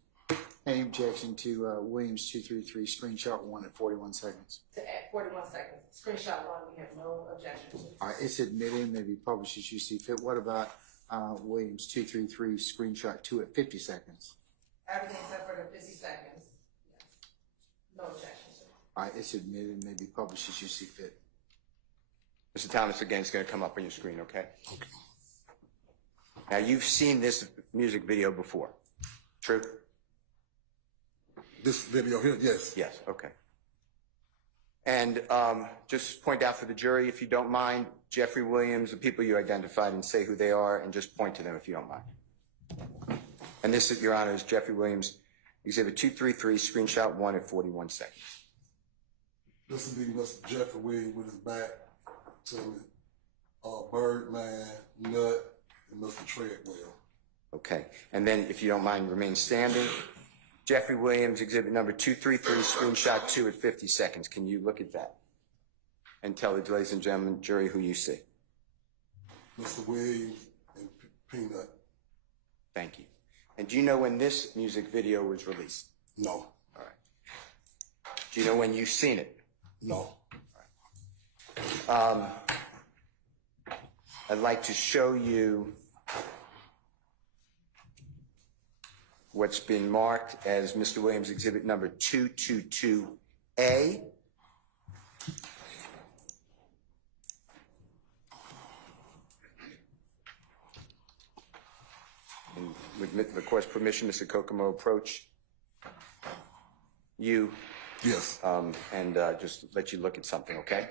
Any objection to Williams 233, screenshot 1 at 41 seconds? To add 41 seconds. Screenshot 1, we have no objection to. All right, it's admitted, maybe published as you see fit. What about Williams 233, screenshot 2 at 50 seconds? Everything except for the 50 seconds. Yes. No objection to. All right, it's admitted, maybe published as you see fit. Mr. Thomas, again, it's going to come up on your screen, okay? Okay. Now, you've seen this music video before, true? This video here, yes. Yes, okay. And just point out for the jury, if you don't mind, Jeffrey Williams, the people you identified, and say who they are, and just point to them if you don't mind. And this, Your Honor, is Jeffrey Williams, exhibit 233, screenshot 1 at 41 seconds. This would be Mr. Jeffrey Williams with his back to me. Birdman, Nut, and Mr. Treadwell. Okay. And then, if you don't mind, remain standing. Jeffrey Williams, exhibit number 233, screenshot 2 at 50 seconds. Can you look at that and tell the ladies and gentlemen, jury, who you see? Mr. Williams and Peanut. Thank you. And do you know when this music video was released? No. All right. Do you know when you've seen it? No. I'd like to show you what's been marked as Mr. Williams exhibit number 222A. And with the court's permission, Mr. Kokomo, approach you. Yes. And just let you look at something, okay?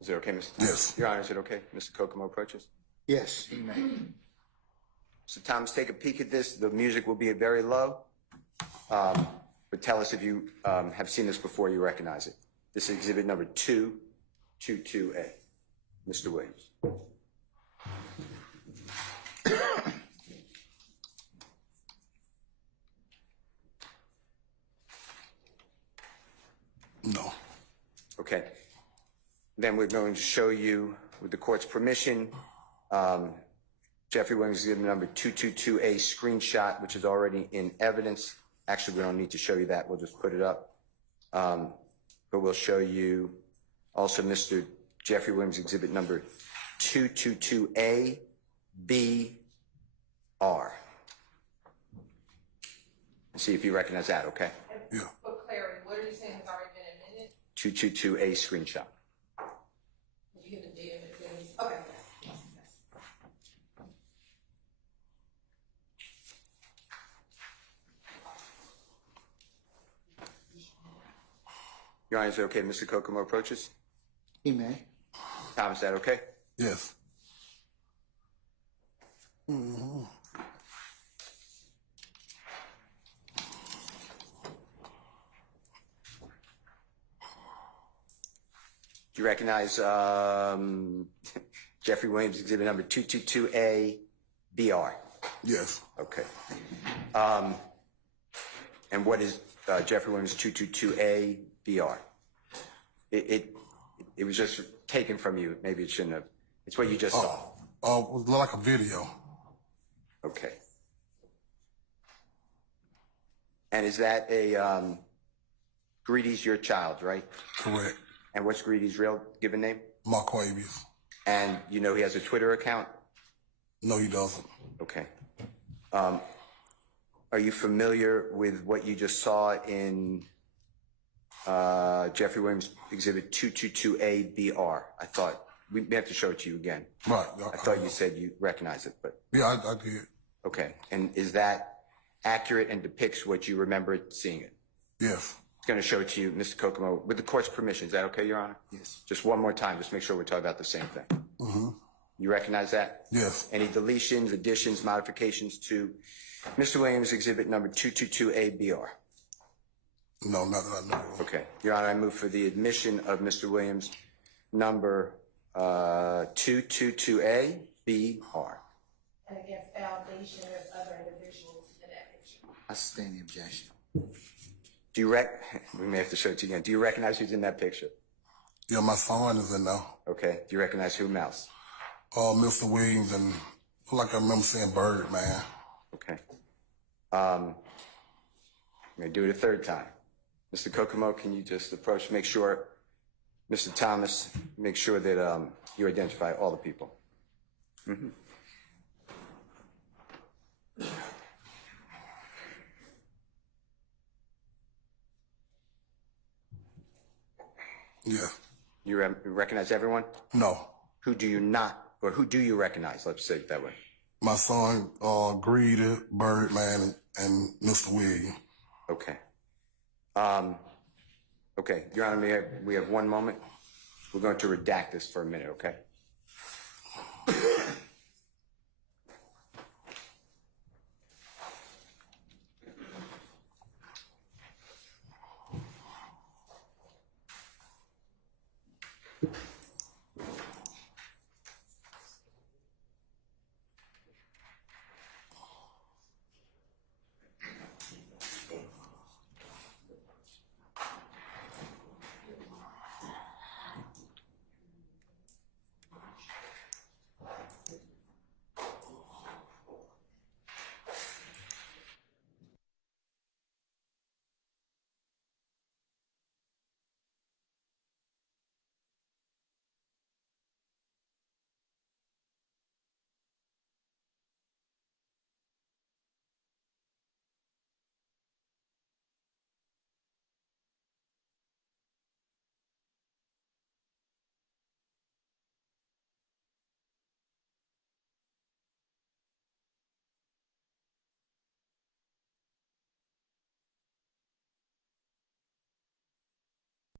Is it okay, Mr. Thomas? Yes. Your Honor, is it okay? Mr. Kokomo approaches. Yes, he may. So Thomas, take a peek at this. The music will be very low. but tell us if you have seen this before, you recognize it. This is exhibit number 222A. Mr. Williams. No. Okay. Then we're going to show you, with the court's permission, Jeffrey Williams exhibit number 222A screenshot, which is already in evidence. Actually, we don't need to show you that. We'll just put it up. But we'll show you also Mr. Jeffrey Williams exhibit number 222A BR. See if you recognize that, okay? Yeah. For clarity, what are you saying has already been admitted? 222A screenshot. Did you hear the date of it, please? Okay. Yes. Your Honor, is it okay Mr. Kokomo approaches? He may. Tom, is that okay? Yes. Do you recognize Jeffrey Williams exhibit number 222A BR? Yes. Okay. And what is Jeffrey Williams 222A BR? It was just taken from you. Maybe it shouldn't have. It's what you just saw. It was like a video. Okay. And is that a Greedy's your child, right? Correct. And what's Greedy's real given name? Marquavius. And you know he has a Twitter account? No, he doesn't. Okay. Are you familiar with what you just saw in Jeffrey Williams exhibit 222A BR? I thought we have to show it to you again. Right. I thought you said you recognize it, but Yeah, I did. okay. And is that accurate and depicts what you remember seeing it? Yes. It's going to show it to you, Mr. Kokomo, with the court's permission. Is that okay, Your Honor? Yes. Just one more time, just make sure we're talking about the same thing. Mm-hmm. You recognize that? Yes. Any deletions, additions, modifications to Mr. Williams exhibit number 222A BR? No, not that I know of. Okay. Your Honor, I move for the admission of Mr. Williams number 222A BR. And against foundation and other individuals in that picture. I sustain the objection. Do you we may have to show it to you again. Do you recognize who's in that picture? Yeah, my son is in there. Okay. Do you recognize who else? Mr. Williams and like I remember saying Bird, man. Okay. I'm going to do it a third time. Mr. Kokomo, can you just approach, make sure, Mr. Thomas, make sure that you identify all the people. Mm-hmm. Yeah. You recognize everyone? No. Who do you not, or who do you recognize? Let's say it that way. My son, Greedy, Birdman, and Mr. Williams. Okay. Okay, Your Honor, we have one moment. We're going to redact this for a minute, okay?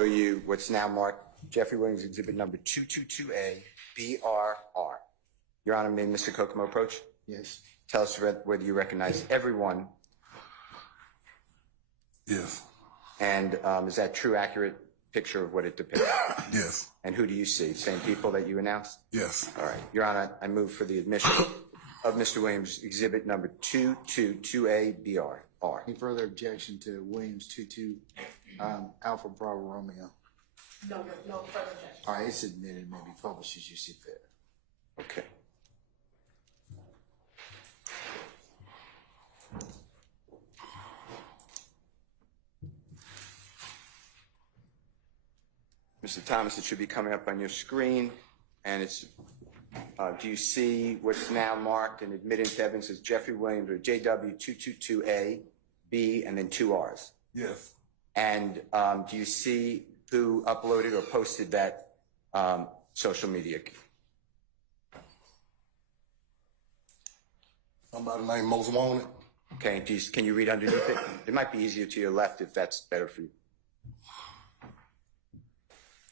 Show you what's now marked Jeffrey Williams exhibit number 222A BRR. Your Honor, may Mr. Kokomo approach? Yes. Tell us whether you recognize everyone Yes. And is that true, accurate picture of what it depicts? Yes. And who do you see? Same people that you announced? Yes. All right. Your Honor, I move for the admission of Mr. Williams, exhibit number 222A-BR. Any further objection to Williams 22 Alpha Bravo Romeo? No further objection. All right, it's admitted, may be published as you see fit. Okay. Mr. Thomas, it should be coming up on your screen, and it's, do you see what's now marked and admitted into evidence as Jeffrey Williams, or JW222A, B, and then 2 R's? Yes. And do you see who uploaded or posted that social media? Somebody named Most Wanted. Okay, can you read underneath it? It might be easier to your left if that's better for you.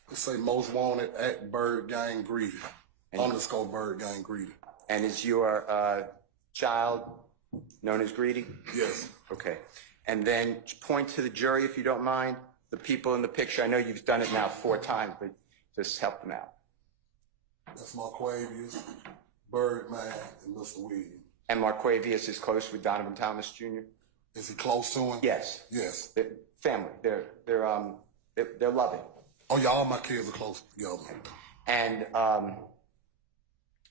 It say Most Wanted at Bird Gang Greedy. _ Bird Gang Greedy. And is your child known as Greedy? Yes. Okay. And then point to the jury, if you don't mind, the people in the picture. I know you've done it now 4 times, but just help them out. That's Marquavius, Birdman, and Mr. Williams. And Marquavius is close with Donovan Thomas Jr.? Is he close to him? Yes. Yes. They're family. They're loving. Oh yeah, all my kids are close together. And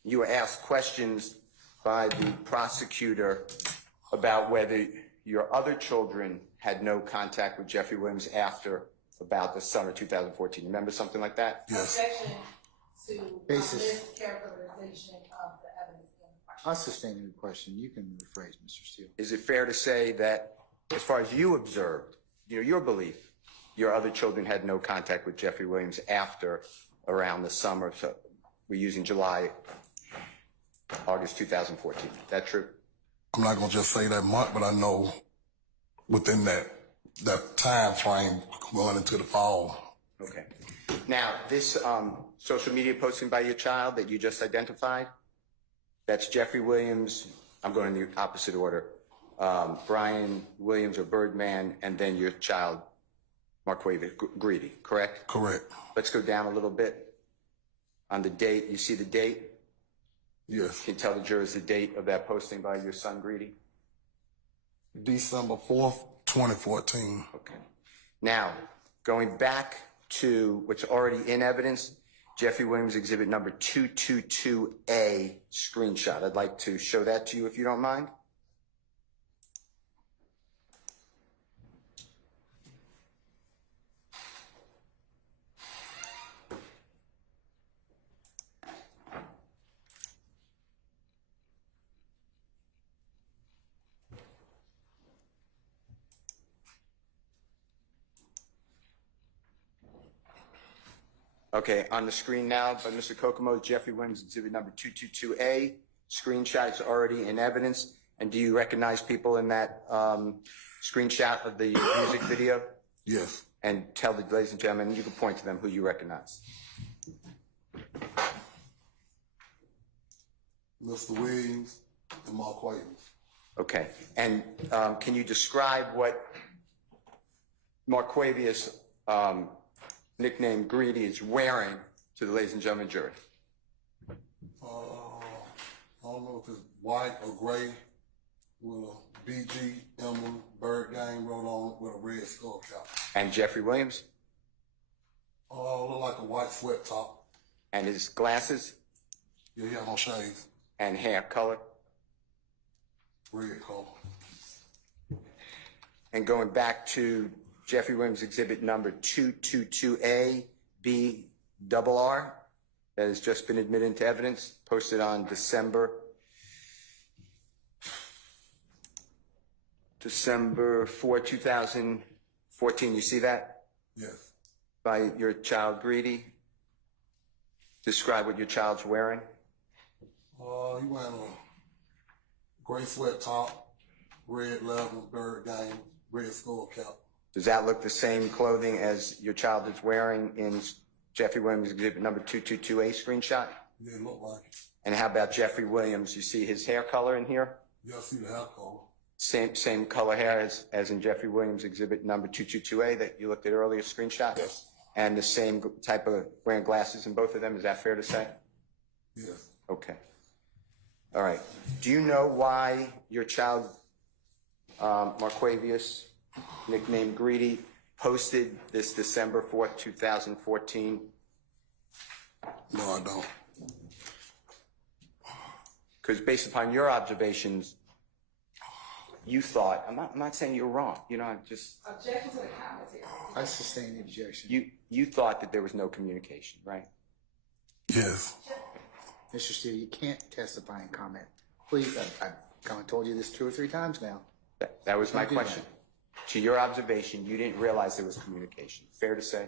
you were asked questions by the prosecutor about whether your other children had no contact with Jeffrey Williams after about the summer 2014. Remember something like that? Yes. Objection to Basis. mischaracterization of the evidence in the question. I'll sustain the question. You can rephrase, Mr. Steele. Is it fair to say that, as far as you observed, your belief, your other children had no contact with Jeffrey Williams after around the summer? So we're using July, August 2014. Is that true? I'm not gonna just say that month, but I know within that time frame going into the fall. Okay. Now, this social media posting by your child that you just identified, that's Jeffrey Williams. I'm going in the opposite order. Brian Williams or Birdman, and then your child, Marquavius Greedy, correct? Correct. Let's go down a little bit on the date. You see the date? Yes. Can you tell the jurors the date of that posting by your son, Greedy? December 4th, 2014. Okay. Now, going back to what's already in evidence, Jeffrey Williams exhibit number 222A screenshot. I'd like to show that to you if you don't mind. Okay, on the screen now by Mr. Kokomo, Jeffrey Williams, exhibit number 222A. Screenshot's already in evidence. And do you recognize people in that screenshot of the music video? Yes. And tell the ladies and gentlemen, you can point to them who you recognize. Mr. Williams and Marquavius. Okay, and can you describe what Marquavius, nicknamed Greedy, is wearing to the ladies and gentlemen jury? I don't know if it's white or gray with a BG emblem, Bird Gang wrote on it with a red skull cap. And Jeffrey Williams? Look like a white sweat top. And his glasses Yeah, he had no shades. and hair color? Red color. And going back to Jeffrey Williams exhibit number 222A, B, double R, that has just been admitted into evidence, posted on December 4, 2014. You see that? Yes. By your child, Greedy? Describe what your child's wearing. He wearing a gray sweat top, red leather, Bird Gang, red skull cap. Does that look the same clothing as your child is wearing in Jeffrey Williams exhibit number 222A screenshot? Yeah, it look like it. And how about Jeffrey Williams? You see his hair color in here? Yeah, I see the hair color. Same color hair as in Jeffrey Williams exhibit number 222A that you looked at earlier, screenshot? Yes. And the same type of wearing glasses in both of them, is that fair to say? Yes. Okay. All right. Do you know why your child, Marquavius, nicknamed Greedy, posted this December 4th, 2014? No, I don't. Because based upon your observations, you thought, I'm not saying you're wrong, you know, just, Objection to the commentary. I sustain the objection. you thought that there was no communication, right? Yes. Mr. Steele, you can't testify and comment. Please, I've kind of told you this 2 or 3 times now. That was my Don't do question. To your observation, you didn't realize there was communication. Fair to say?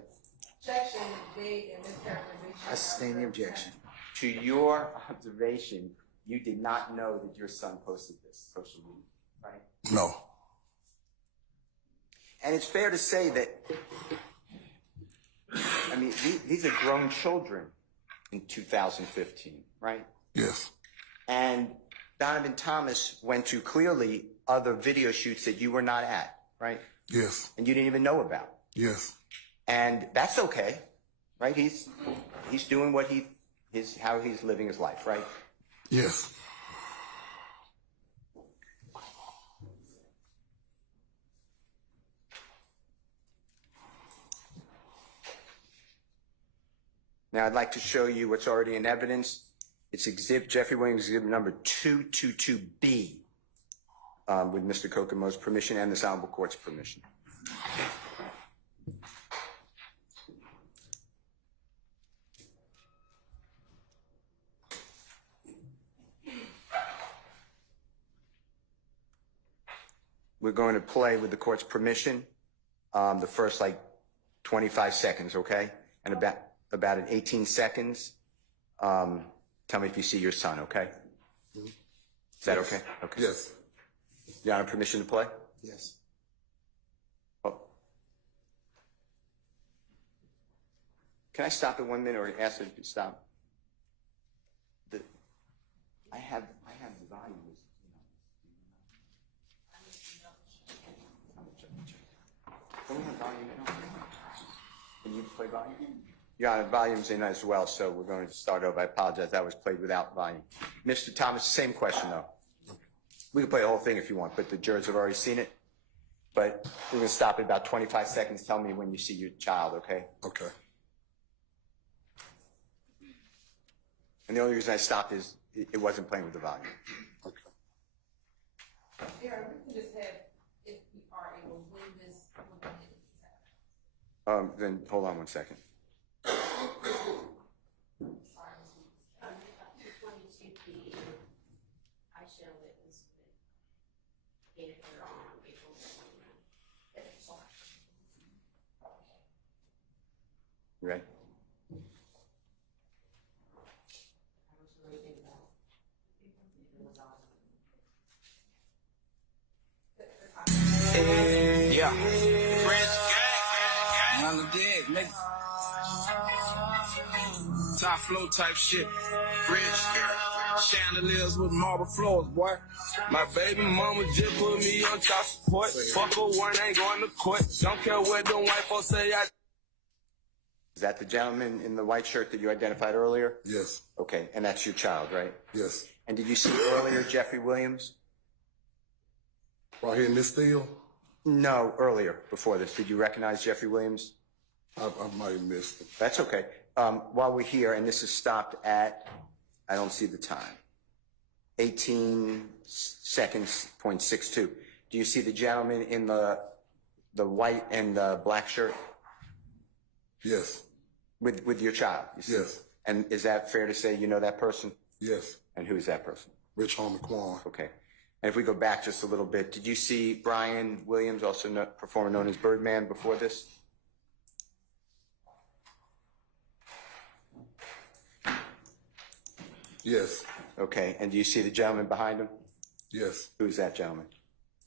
Objection, vague and mischaracterization. I sustain the objection. To your observation, you did not know that your son posted this social media, right? No. And it's fair to say that, I mean, these are grown children in 2015, right? Yes. And Donovan Thomas went to clearly other video shoots that you were not at, right? Yes. And you didn't even know about. Yes. And that's okay, right? He's doing what how he's living his life, right? Yes. Now I'd like to show you what's already in evidence. It's Jeffrey Williams exhibit number 222B, with Mr. Kokomo's permission and this honorable court's permission. We're going to play with the court's permission, the first like 25 seconds, okay? And about in 18 seconds, tell me if you see your son, okay? Is that okay? Okay. Yes. You honor permission to play? Yes. Oh. Can I stop at 1 minute or ask it to stop? I have the volume. Don't we have volume in? Can you play volume? Your Honor, volume's in as well, so we're going to start over. I apologize, that was played without volume. Mr. Thomas, same question though. We can play the whole thing if you want, but the jurors have already seen it. But we're going to stop at about 25 seconds. Tell me when you see your child, okay? Okay. And the only reason I stopped is it wasn't playing with the volume. Okay. Aaron, we can just have, if we are able, when this will be Then hold on 1 second. You ready? Yeah. Young dead, nigga. Top flow type shit. Bridge chandeliers with marble floors, boy. My baby mama just put me on top support. Fuck a one, ain't going to court. Don't care what them white folks say. Is that the gentleman in the white shirt that you identified earlier? Yes. Okay, and that's your child, right? Yes. And did you see earlier Jeffrey Williams? Right here in this deal, No, earlier, before this. Did you recognize Jeffrey Williams? I might have missed it. That's okay. While we're here, and this is stopped at, I don't see the time, 18 seconds, .62. Do you see the gentleman in the white and the black shirt Yes. with your child? You see? Yes. And is that fair to say you know that person? Yes. And who is that person? Rich Homie Quan. Okay. And if we go back just a little bit, did you see Brian Williams, also performer known as Birdman, before this? Yes. Okay. And do you see the gentleman behind him? Yes. Who is that gentleman?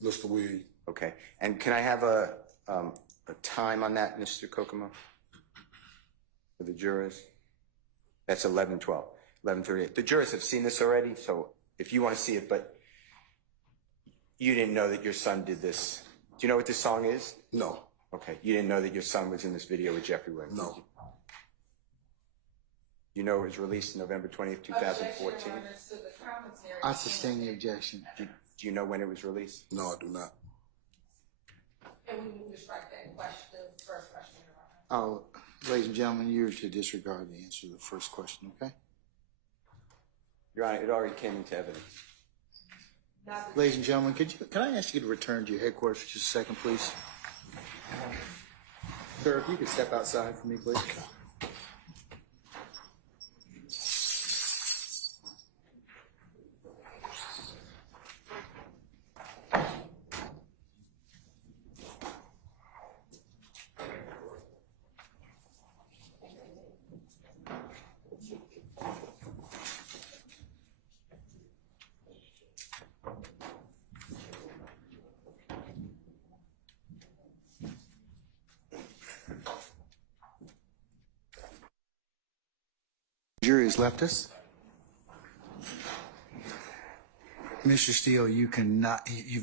Mr. Weed. Okay. And can I have a time on that, Mr. Kokomo? For the jurors? That's 11:12, 11:38. The jurors have seen this already, so if you want to see it, but You didn't know that your son did this. Do you know what this song is? No, Okay. You didn't know that your son was in this video with Jeffrey Williams? no. Did you? You know it was released November 20th, 2014? I sustain the objection. Do you know when it was released? No, I do not. And we move to strike that question, the first question, Your Honor. Oh, ladies and gentlemen, you're to disregard the answer to the first question, okay? Your Honor, it already came into evidence. Ladies and gentlemen, can I ask you to return to your headquarters for just a second, please? Sir, if you could step outside for me, please. Jury has left us. Mr. Steele, you've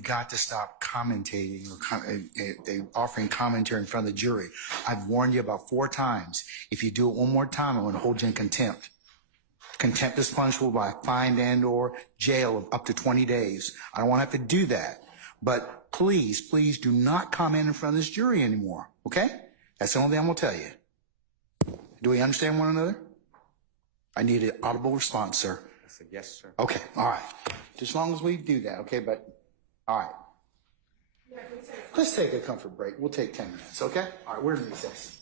got to stop commentating or offering commentary in front of the jury. I've warned you about 4 times. If you do it one more time, I'm going to hold you in contempt. Contempt is punishable by fine and or jail of up to 20 days. I don't want to have to do that. But please do not comment in front of this jury anymore, okay? That's the only thing I'm going to tell you. Do we understand one another? I need an audible response, sir. I said, yes, sir. Okay, all right. Just as long as we do that, okay? But, all right. Let's take a comfort break. We'll take 10 minutes, okay? All right, we're in recess.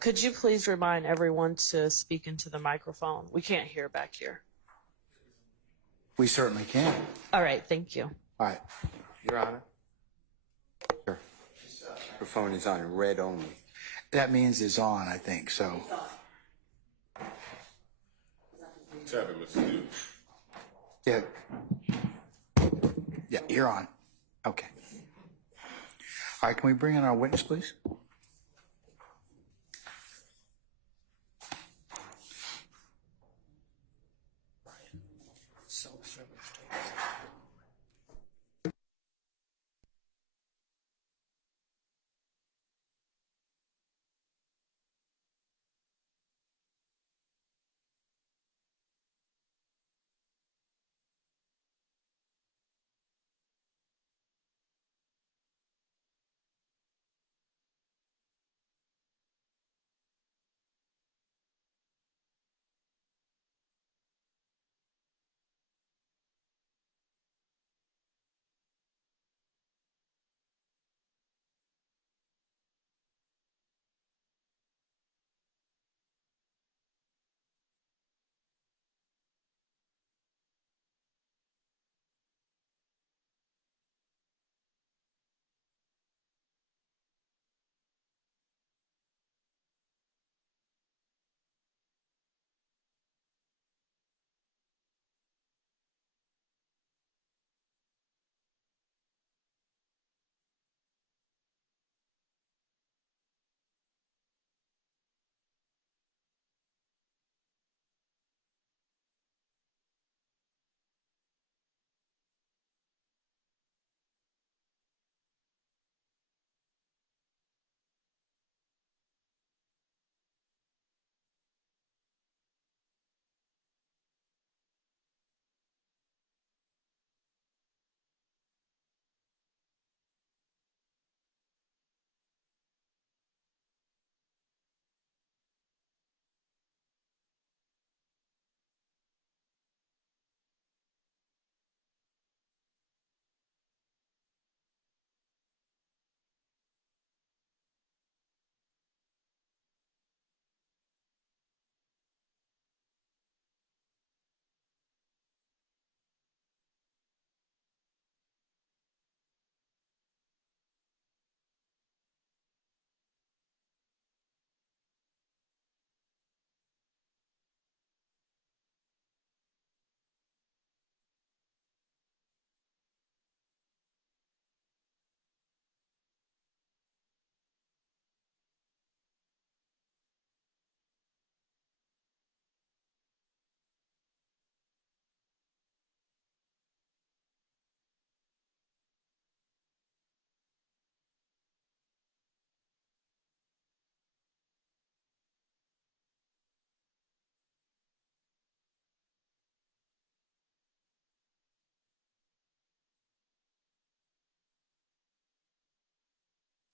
Could you please remind everyone to speak into the microphone? We can't hear back here. We certainly can. All right, thank you. All right. Your Honor. Sure. Microphone is on red only. That means it's on, I think, so. Tap it, Mr. Steele. Yeah. Yeah, you're on. Okay. All right, can we bring in our witness, please?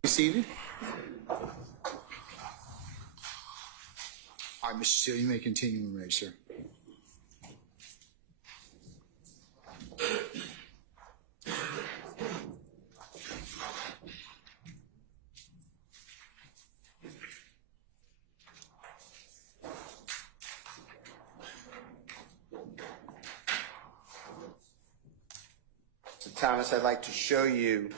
You seated? All right, Mr. Steele, you may continue when ready, sir. So Thomas, I'd like to show you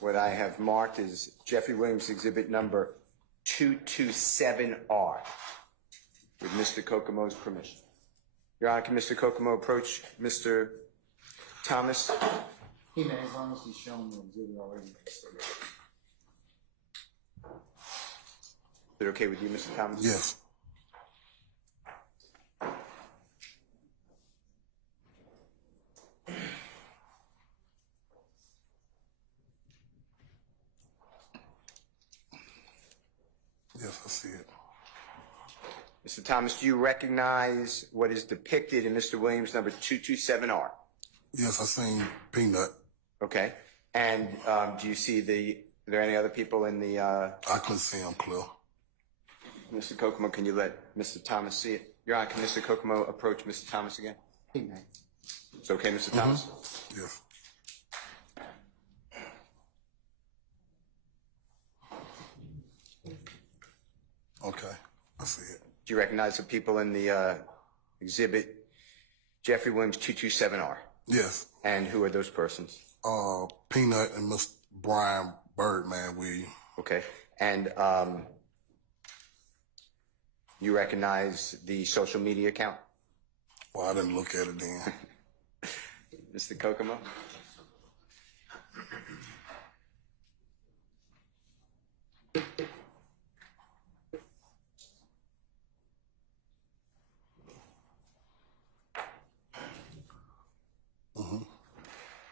what I have marked as Jeffrey Williams exhibit number 227R with Mr. Kokomo's permission. Your Honor, can Mr. Kokomo approach Mr. Thomas? He may, as long as he's shown the exhibit already. Is it okay with you, Mr. Thomas? Yes. Yes, I see it. Mr. Thomas, do you recognize what is depicted in Mr. Williams number 227R? Yes, I seen Peanut. Okay. And do you see are there any other people in the, I couldn't see him clear. Mr. Kokomo, can you let Mr. Thomas see it? Your Honor, can Mr. Kokomo approach Mr. Thomas again? He may. It's okay, Mr. Thomas? Yes. Okay, I see it. Do you recognize the people in the exhibit Jeffrey Williams 227R? Yes. And who are those persons? Peanut and Mr. Brian Birdman Williams. Okay. And you recognize the social media account? Well, I didn't look at it then. Mr. Kokomo?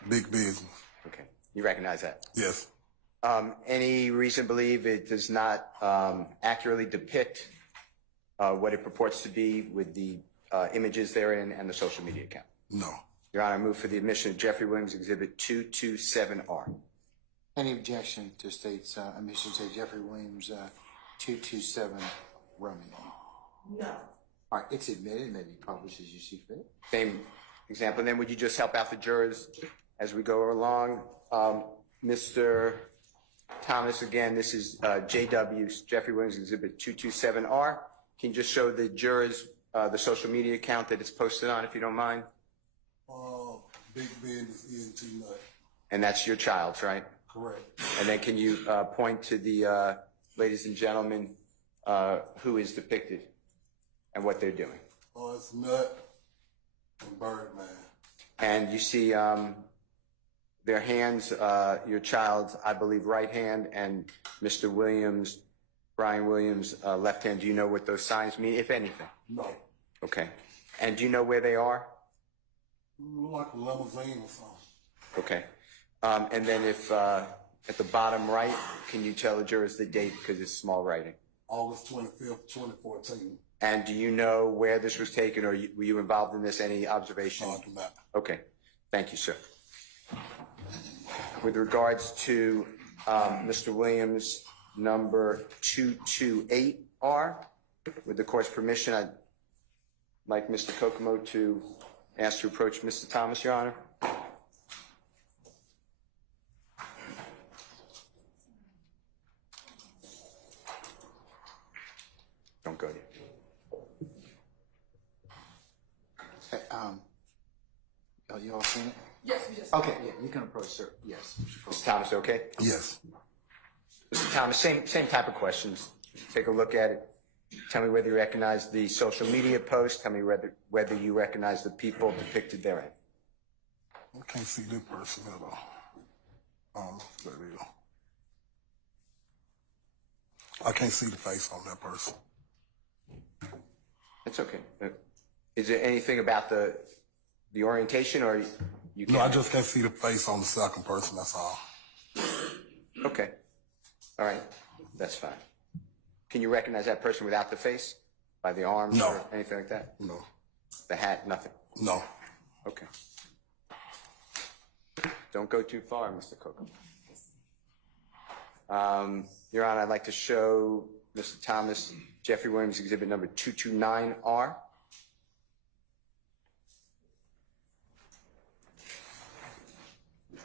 Big business. Okay. You recognize that? Yes. Any reason to believe it does not accurately depict what it purports to be with the images therein and the social media account? No. Your Honor, I move for the admission of Jeffrey Williams Exhibit 227R. Any objection to state's admission to Jeffrey Williams 227 Romeo? No. All right, it's admitted, maybe published as you see fit. Same example. And then would you just help out the jurors as we go along? Mr. Thomas, again, this is JW, Jeffrey Williams Exhibit 227R. Can you just show the jurors the social media account that it's posted on, if you don't mind? Big business ENT nut. And that's your child's, right? Correct. And then can you point to the ladies and gentlemen who is depicted and what they're doing? It's Nut and Birdman. And you see their hands, your child's, I believe, right hand, and Mr. Williams, Brian Williams, left hand. Do you know what those signs mean, if anything? No. Okay. And do you know where they are? Look like a limousine or something. Okay. And then if at the bottom right, can you tell the jurors the date because it's small writing? August 25th, 2014. And do you know where this was taken, or were you involved in this? Any observation? No, I do not. Okay. Thank you, sir. With regards to Mr. Williams, number 228R, with the court's permission, I'd like Mr. Kokomo to ask to approach Mr. Thomas, Your Honor. Don't go yet. Hey, you all seen it? Yes, we just. Okay, yeah, you can approach, sir. Yes. Mr. Thomas, okay? Yes. Mr. Thomas, same type of questions. Take a look at it. Tell me whether you recognize the social media post. Tell me whether you recognize the people depicted therein. I can't see this person at all. There it is. I can't see the face on that person. That's okay. Is there anything about the orientation, or you can't? No, I just can't see the face on the second person, that's all. Okay. All right. That's fine. Can you recognize that person without the face? By the arms No. or anything like that? No. The hat? Nothing? No. Okay. Don't go too far, Mr. Kokomo. Your Honor, I'd like to show Mr. Thomas Jeffrey Williams Exhibit number 229R.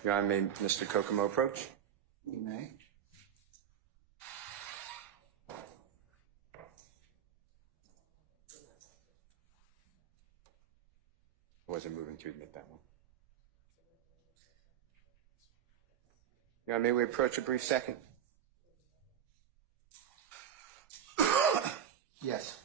Your Honor, may Mr. Kokomo approach? You may. I wasn't moving to admit that one. Your Honor, may we approach a brief second? Yes.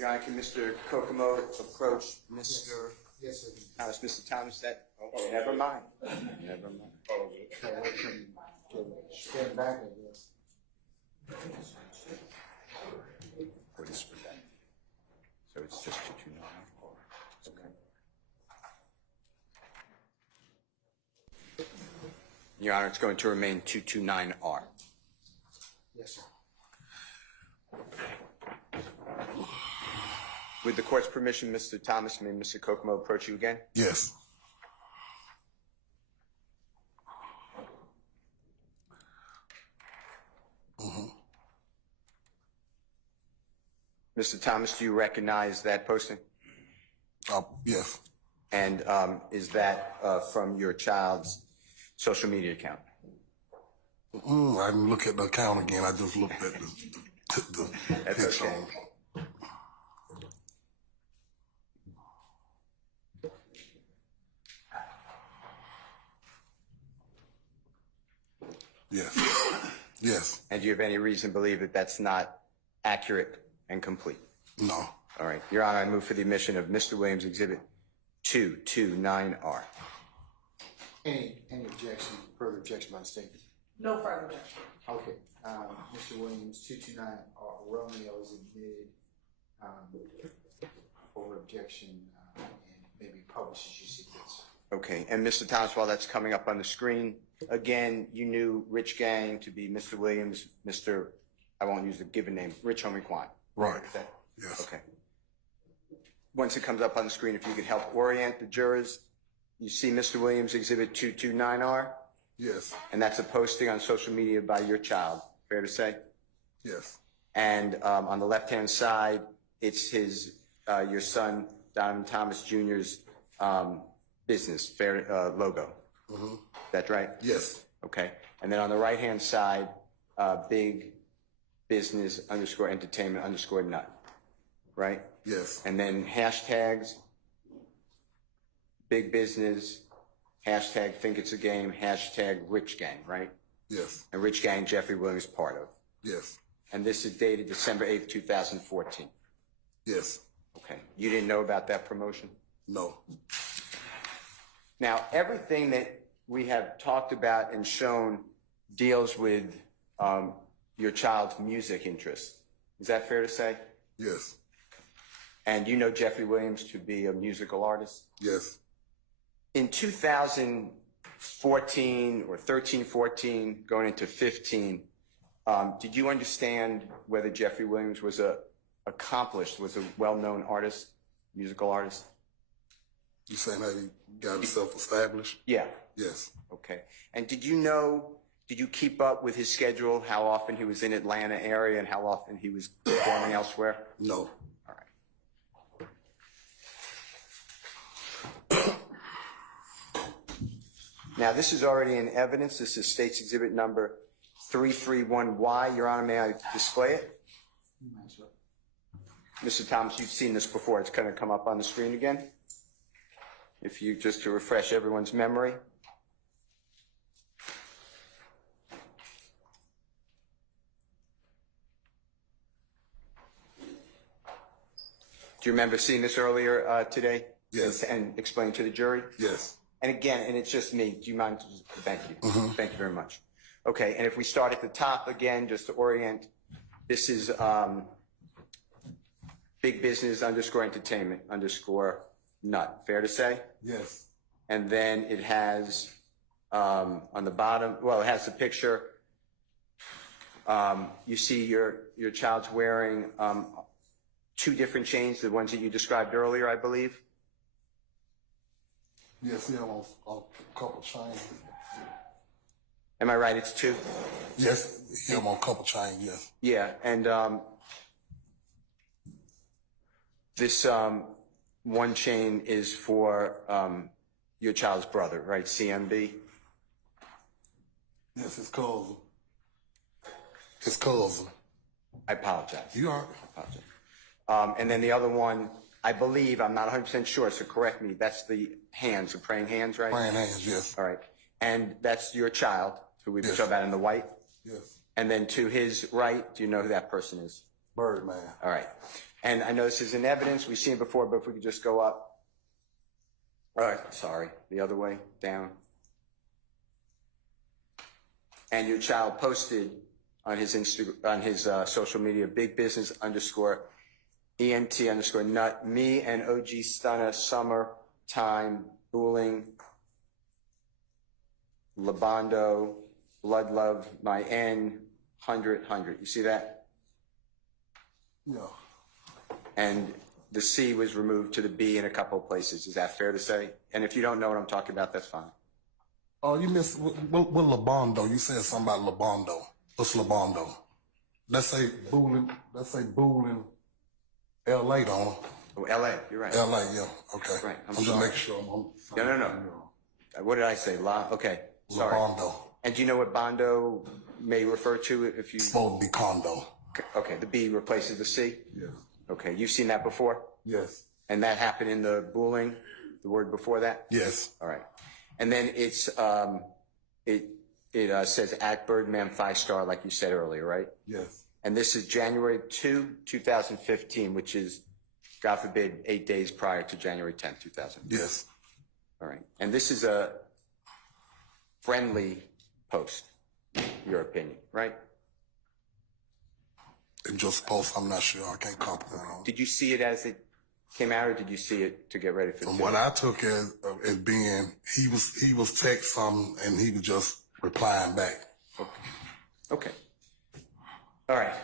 Your Honor, can Mr. Kokomo approach Mr. Yes, sir. Thomas? Mr. Thomas, that, oh, never mind. Never mind. Stand back, I guess. What is for that? So it's just 229 or, okay. Your Honor, it's going to remain 229R. Yes, sir. With the court's permission, Mr. Thomas, may Mr. Kokomo approach you again? Yes. Mr. Thomas, do you recognize that posting? Yes. And is that from your child's social media account? I didn't look at the account again. I just looked at the That's picture. okay. Yes. Yes. And do you have any reason to believe that that's not accurate and complete? No. All right. Your Honor, I move for the admission of Mr. Williams Exhibit 229R. Any objection, further objection by the state? No further objection. Okay, Mr. Williams, 229 Romeo is admitted, over objection, and maybe published as you see fit. Okay. And Mr. Thomas, while that's coming up on the screen, again, you knew Rich Gang to be Mr. Williams, Mr. I won't use the given name, Rich Homie Kwan. Right. Is that- Yes. Okay. Once it comes up on the screen, if you could help orient the jurors, you see Mr. Williams Exhibit 229R, Yes. and that's a posting on social media by your child, fair to say? Yes. And on the left-hand side, it's his, your son, Donovan Thomas Jr.'s business, fair logo. Mm-hmm. That's right? Yes. Okay. And then on the right-hand side, big business _ entertainment _ nut, right? Yes. And then hashtags, big business, hashtag think it's a game, hashtag rich gang, right? Yes. And rich gang, Jeffrey Williams part of. Yes. And this is dated December 8th, 2014. Yes. Okay. You didn't know about that promotion? No. Now, everything that we have talked about and shown deals with your child's music interests. Is that fair to say? Yes. And you know Jeffrey Williams to be a musical artist? Yes. In 2014 or 13, 14, going into 15, did you understand whether Jeffrey Williams was a well-known artist, musical artist? You saying that he got himself established? Yeah. Yes. Okay. And did you keep up with his schedule, how often he was in Atlanta area and how often he was performing elsewhere? No. All right. Now, this is already in evidence. This is State's Exhibit number 331Y. Your Honor, may I display it? Mr. Thomas, you've seen this before. It's going to come up on the screen again. If you, just to refresh everyone's memory. Do you remember seeing this earlier today? Yes. And explain to the jury? Yes. And again, and it's just me. Do you mind? Thank you. Thank you very much. Okay, and if we start at the top again, just to orient, this is big business _ entertainment _ nut. Fair to say? Yes. And then it has on the bottom, well, it has the picture. You see your child's wearing two different chains, the ones that you described earlier, I believe. Yes, he had on a couple chains. Am I right? It's two? Yes, he had on a couple chains, yes. Yeah, and this one chain is for your child's brother, right? CMB? Yes, his cousin. His cousin. I apologize. You are? I apologize. And then the other one, I believe, I'm not 100% sure, so correct me, that's the hands, the praying hands, right? Praying hands, yes. All right. And that's your child, who we've Yes. talked about in the white? Yes. And then to his right, do you know who that person is? Birdman. All right. And I know this is in evidence, we've seen it before, but if we could just go up. All right, sorry, the other way, down. And your child posted on his social media, big business underscore ENT underscore nut, me and OG Stunna, summer time, booling, Labondo, blood love, my N, 100. You see that? Yeah. And the C was removed to the B in a couple of places. Is that fair to say? And if you don't know what I'm talking about, that's fine. Oh, you missed what Labondo? You said something about Labondo. What's Labondo? Let's say Booling. L.A. don't. Oh, L.A., you're right. L.A. Yeah. Okay. Right, I'm just sorry. making sure I'm on. No. What did I say? Okay, sorry. Labondo. And do you know what Bondo may refer to if you... Supposed to be condo. Okay, the B replaces the C? Yes. Okay, you've seen that before? Yes. And that happened in the Booling, the word before that? Yes. All right. And then it's, it says at Birdman 5-star, like you said earlier, right? Yes. And this is January 2, 2015, which is, God forbid, 8 days prior to January 10th, 2015. Yes. All right. And this is a friendly post, your opinion, right? It just post. I'm not sure. I can't compliment on. Did you see it as it came out, or did you see it to get ready for the From show? what I took as being, he was text something and he was just replying back. Okay. All right.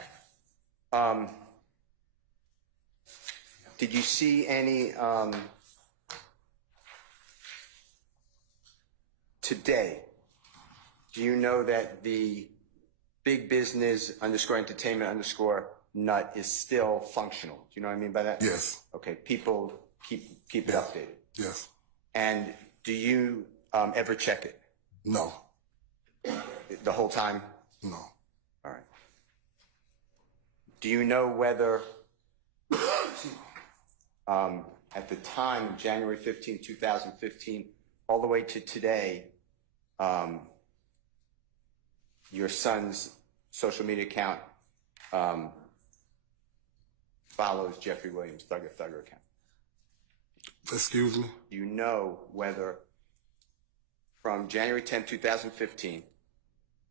Did you see any today? Do you know that the big business underscore entertainment underscore nut is still functional? Do you know what I mean by that? Yes. Okay. People keep it updated. Yes. And do you ever check it No. the whole time? No. All right. Do you know whether at the time, January 15, 2015, all the way to today, your son's social media account follows Jeffrey Williams' Thugger account? Excuse me? Do you know whether from January 10, 2015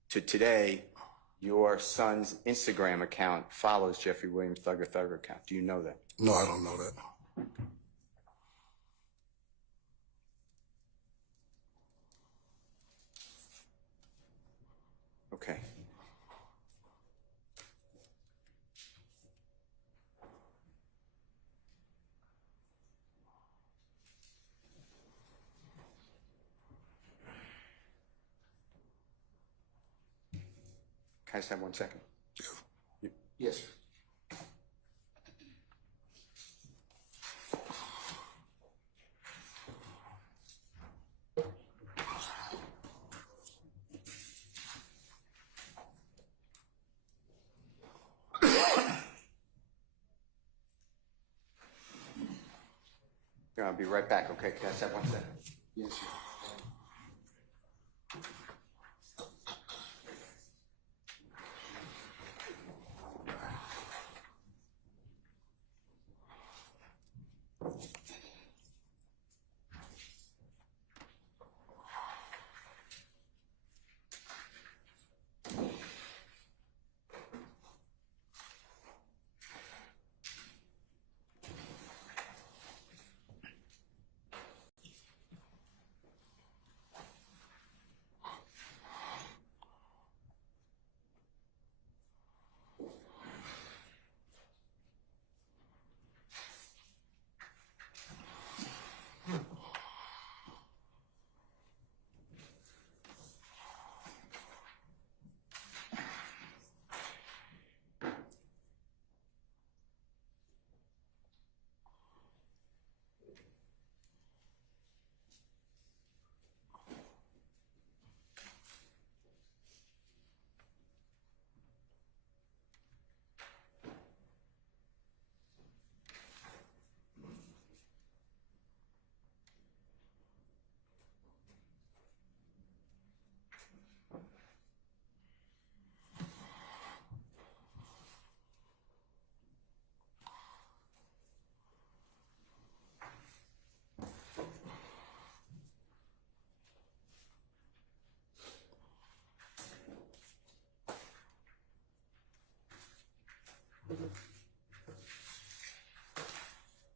to today, your son's Instagram account follows Jeffrey Williams' Thugger account? Do you know that? No, I don't know that. Okay. Can I just have 1 second? Yeah. Yes, sir. I'll be right back, okay? Can I just have 1 second? Yes, sir.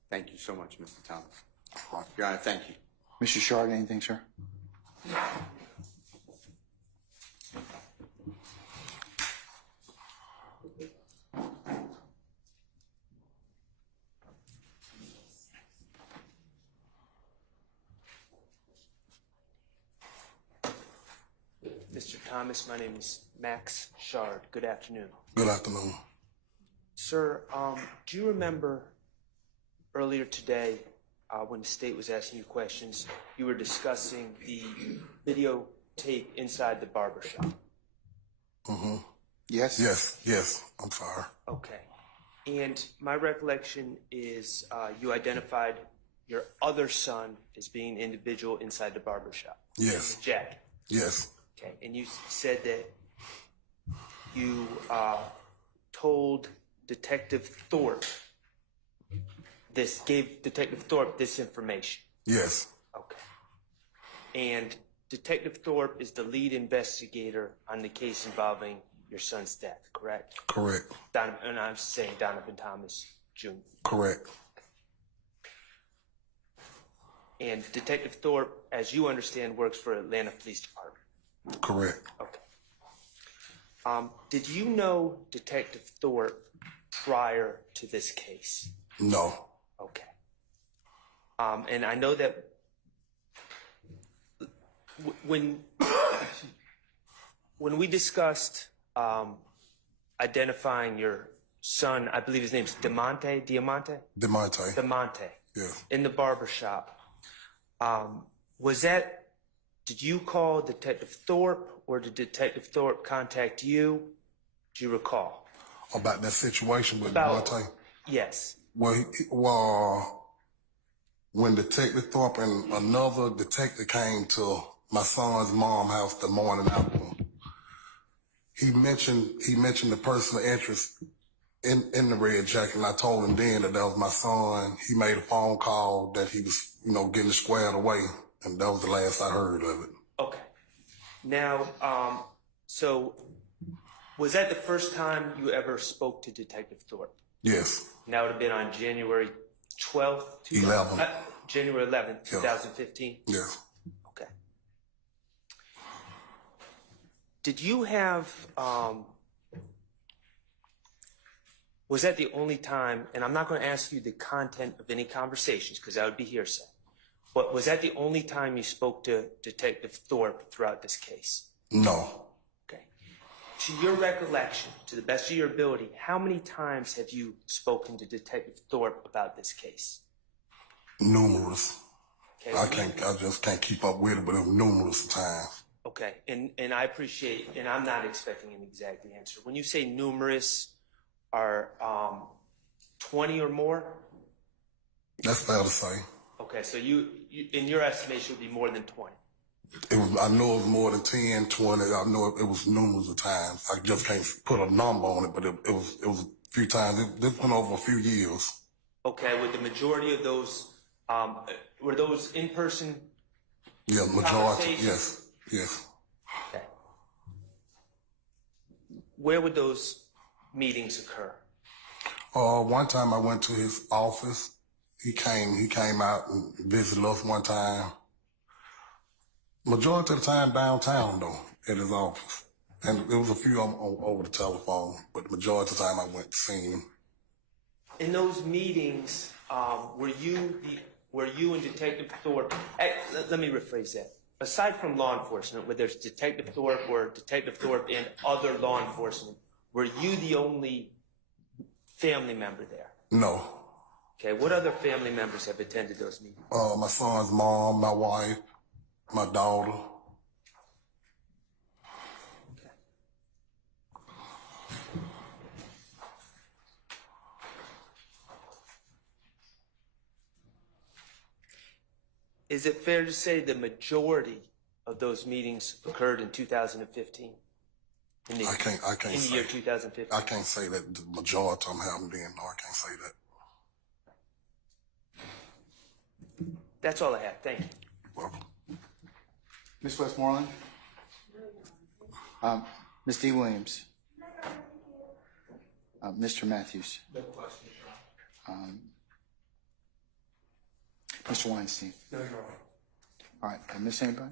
Thank you so much, Mr. Thomas. Your Honor, thank you. Mr. Shard, anything, sir? Mr. Thomas, my name is Max Shard. Good afternoon. Good afternoon. Sir, do you remember earlier today when the state was asking you questions, you were discussing the videotape inside the barbershop? Mm-hmm. Yes? Yes. I'm sorry. Okay. And my recollection is you identified your other son as being an individual inside the barbershop. Yes. Jack. Yes. Okay. And you said that you told Detective Thorpe gave Detective Thorpe this information. Yes. Okay. And Detective Thorpe is the lead investigator on the case involving your son's death, correct? Correct. And I'm saying Donovan Thomas Jr. Correct. And Detective Thorpe, as you understand, works for Atlanta Police Department. Correct. Okay. Did you know Detective Thorpe prior to this case? No. Okay. And I know that when we discussed identifying your son, I believe his name's Diamante, Yes. in the barbershop, did you call Detective Thorpe or did Detective Thorpe contact you? Do you recall? About that situation with About- Devontae? Yes. Well, when Detective Thorpe and another detective came to my son's mom's house the morning after, he mentioned the person of interest in the red jacket, and I told him then that was my son. He made a phone call that he was, getting squared away, and that was the last I heard of it. Okay. Now, so was that the first time you ever spoke to Detective Thorpe? Yes. And that would have been on January 12th? 11th. January 11th, 2015? Yes. Okay. Did you have, was that the only time, and I'm not going to ask you the content of any conversations because that would be hearsay, but was that the only time you spoke to Detective Thorpe throughout this case? No. Okay. To your recollection, to the best of your ability, how many times have you spoken to Detective Thorpe about this case? Numerous. Okay. I just can't keep up with it, but it was numerous times. Okay, and I appreciate, and I'm not expecting an exact answer. When you say numerous, are 20 or more? That's fair to say. Okay, so you in your estimation, would be more than 20. I know it was more than 10, 20. I know it was numerous of times. I just can't put a number on it, but it was a few times. This went over a few years. Okay, with the majority of those, were those in person? Yeah, majority. Conversations? Yes. Okay. Where would those meetings occur? One time I went to his office. He came out and visited us one time. Majority of the time downtown though, at his office. And there was a few over the telephone, but the majority of the time I went to see him. In those meetings, were you and Detective Thorpe? Let me rephrase that. Aside from law enforcement, where there's Detective Thorpe or Detective Thorpe and other law enforcement, were you the only family member there? No. Okay, what other family members have attended those meetings? My son's mom, my wife, my daughter. Is it fair to say the majority of those meetings occurred in 2015? I can't in the say. year 2015? I can't say that the majority of them happened then. No, I can't say that. That's all I have. Thank you. Welcome. Ms. Westmoreland? Ms. D. Williams? Mr. Matthews. No question, Your Honor. Mr. Weinstein. No, Your Honor. All right, did I miss anybody?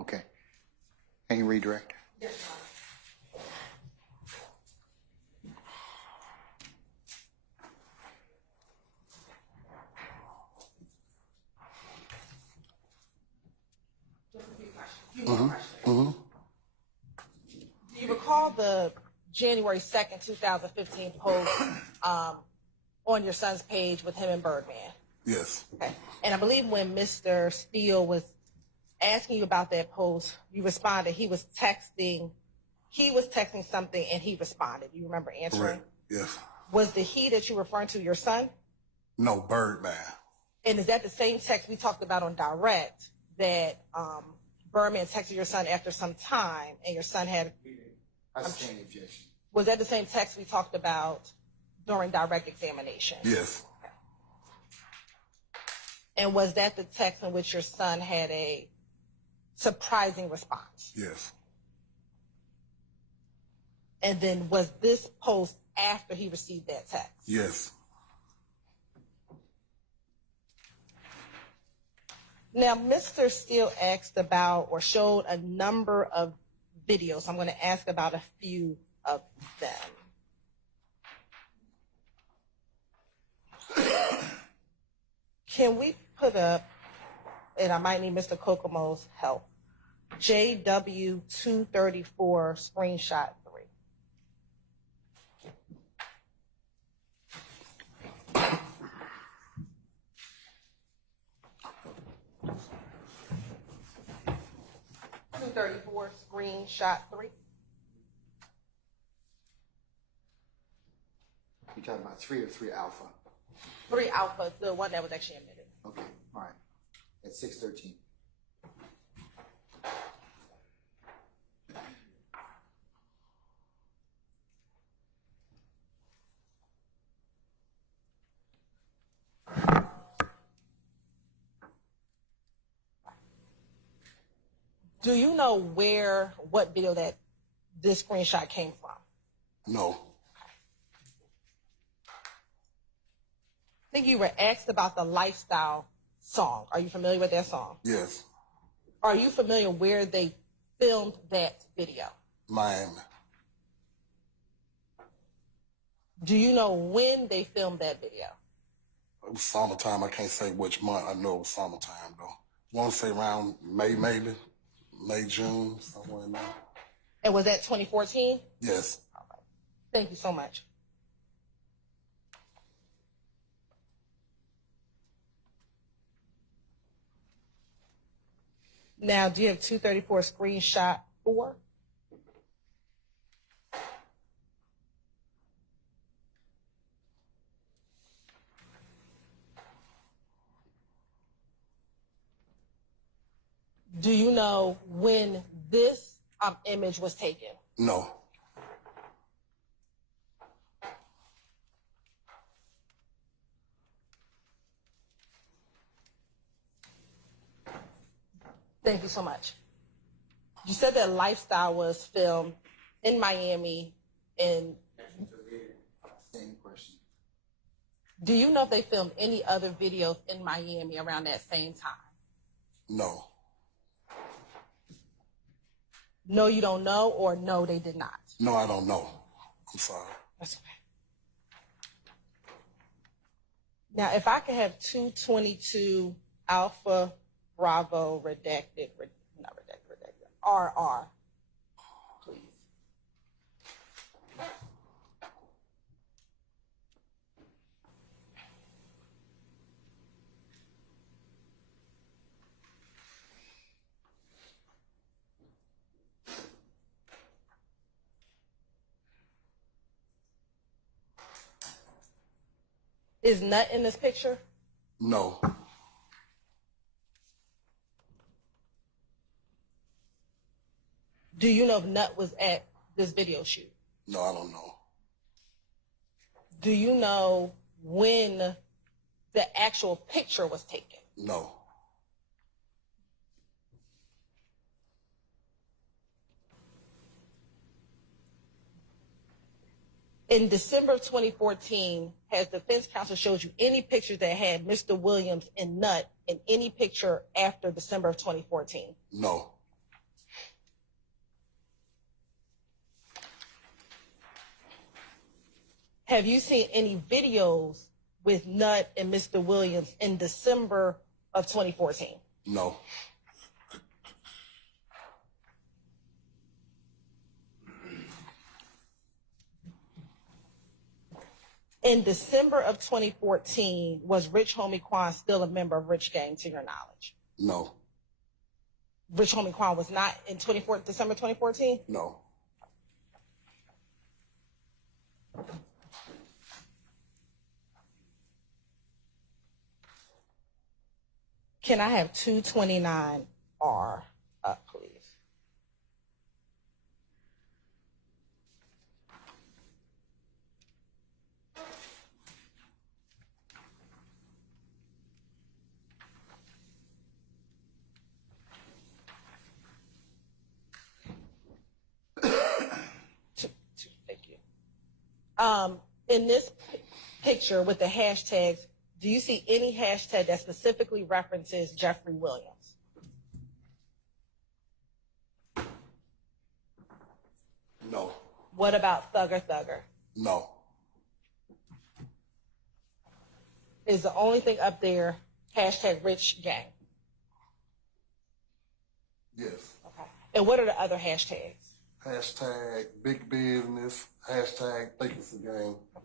Okay. Can you redirect? Yes, Your Honor. Just a few more questions. Do you recall the January 2nd, 2015 post on your son's page with him and Birdman? Yes. Okay. And I believe when Mr. Steele was asking you about that post, you responded he was texting something and he responded. You remember answering? Correct. Yes. Was the he that you're referring to your son? No, Birdman. And is that the same text we talked about on direct that Birdman texted your son after some time and your son had? I stand objection. Was that the same text we talked about during direct examination? Yes. And was that the text in which your son had a surprising response? Yes. And then was this post after he received that text? Yes. Now, Mr. Steele asked about or showed a number of videos. I'm going to ask about a few of them. Can we put up, and I might need Mr. Kokomo's help, JW234 screenshot 3. .234 screenshot 3. You're talking about 3 or 3 alpha? 3 alpha, the one that was actually admitted. Okay, all right. At 6:13. Do you know what video that this screenshot came from? No. I think you were asked about the Lifestyle song. Are you familiar with that song? Yes. Are you familiar where they filmed that video? Miami. Do you know when they filmed that video? It was summertime. I can't say which month. I know it was summertime, though. I want to say around May, maybe. May, June, somewhere in there. And was that 2014? Yes. All right. Thank you so much. Now, do you have 234 screenshot 4? Do you know when this image was taken? No. Thank you so much. You said that Lifestyle was filmed in Miami. Same question. Do you know if they filmed any other videos in Miami around that same time? No. No, you don't know, or no, they did not? No, I don't know. I'm sorry. That's okay. Now, if I could have 222 Alpha Bravo redacted, RR, please. Is Nut in this picture? No. Do you know if Nut was at this video shoot? No, I don't know. Do you know when the actual picture was taken? No. In December of 2014, has defense counsel showed you any pictures that had Mr. Williams and Nutt in any picture after December of 2014? No. Have you seen any videos with Nutt and Mr. Williams in December of 2014? No. In December of 2014, was Rich Homie Quan still a member of Rich Gang, to your knowledge? No. Rich Homie Quan was not in December 2014? No. Can I have 229R up, please? Thank you. In this picture with the hashtags, do you see any hashtag that specifically references Jeffrey Williams? No. What about Thugger Thugger? No. Is the only thing up there hashtag Rich Gang? Yes. Okay. And what are the other hashtags? Hashtag big business. Hashtag think it's a game. Okay.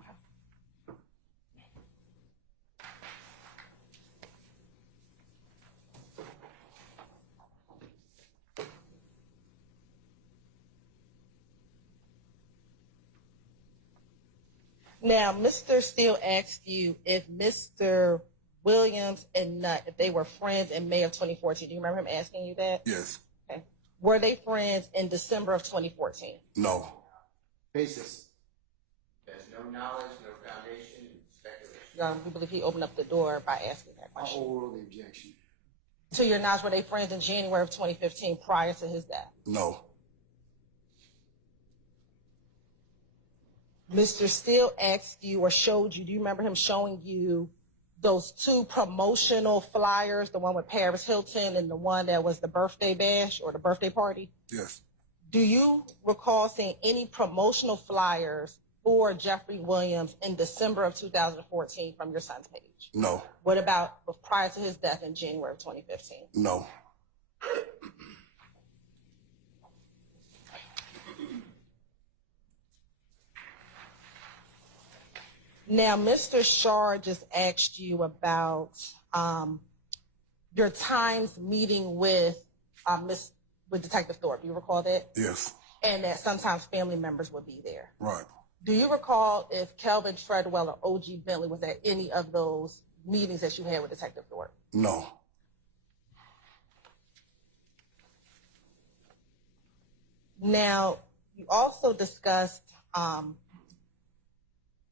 Now, Mr. Steele asked you if Mr. Williams and Nutt, if they were friends in May of 2014. Do you remember him asking you that? Yes. Okay. Were they friends in December of 2014? No. Basis. There's no knowledge, no foundation, speculation. We believe he opened up the door by asking that I'll question. overrule the objection. To your knowledge, were they friends in January of 2015 prior to his death? No. Mr. Steele asked you or showed you, do you remember him showing you those two promotional flyers, the one with Paris Hilton and the one that was the birthday bash or the birthday party? Yes. Do you recall seeing any promotional flyers for Jeffrey Williams in December of 2014 from your son's page? No. What about prior to his death in January of 2015? No. Now, Mr. Shar just asked you about your times meeting with Detective Thorpe. You recall that? Yes. And that sometimes family members would be there. Right. Do you recall if Kelvin Treadwell or O.G. Bentley was at any of those meetings that you had with Detective Thorpe? No. Now, you also discussed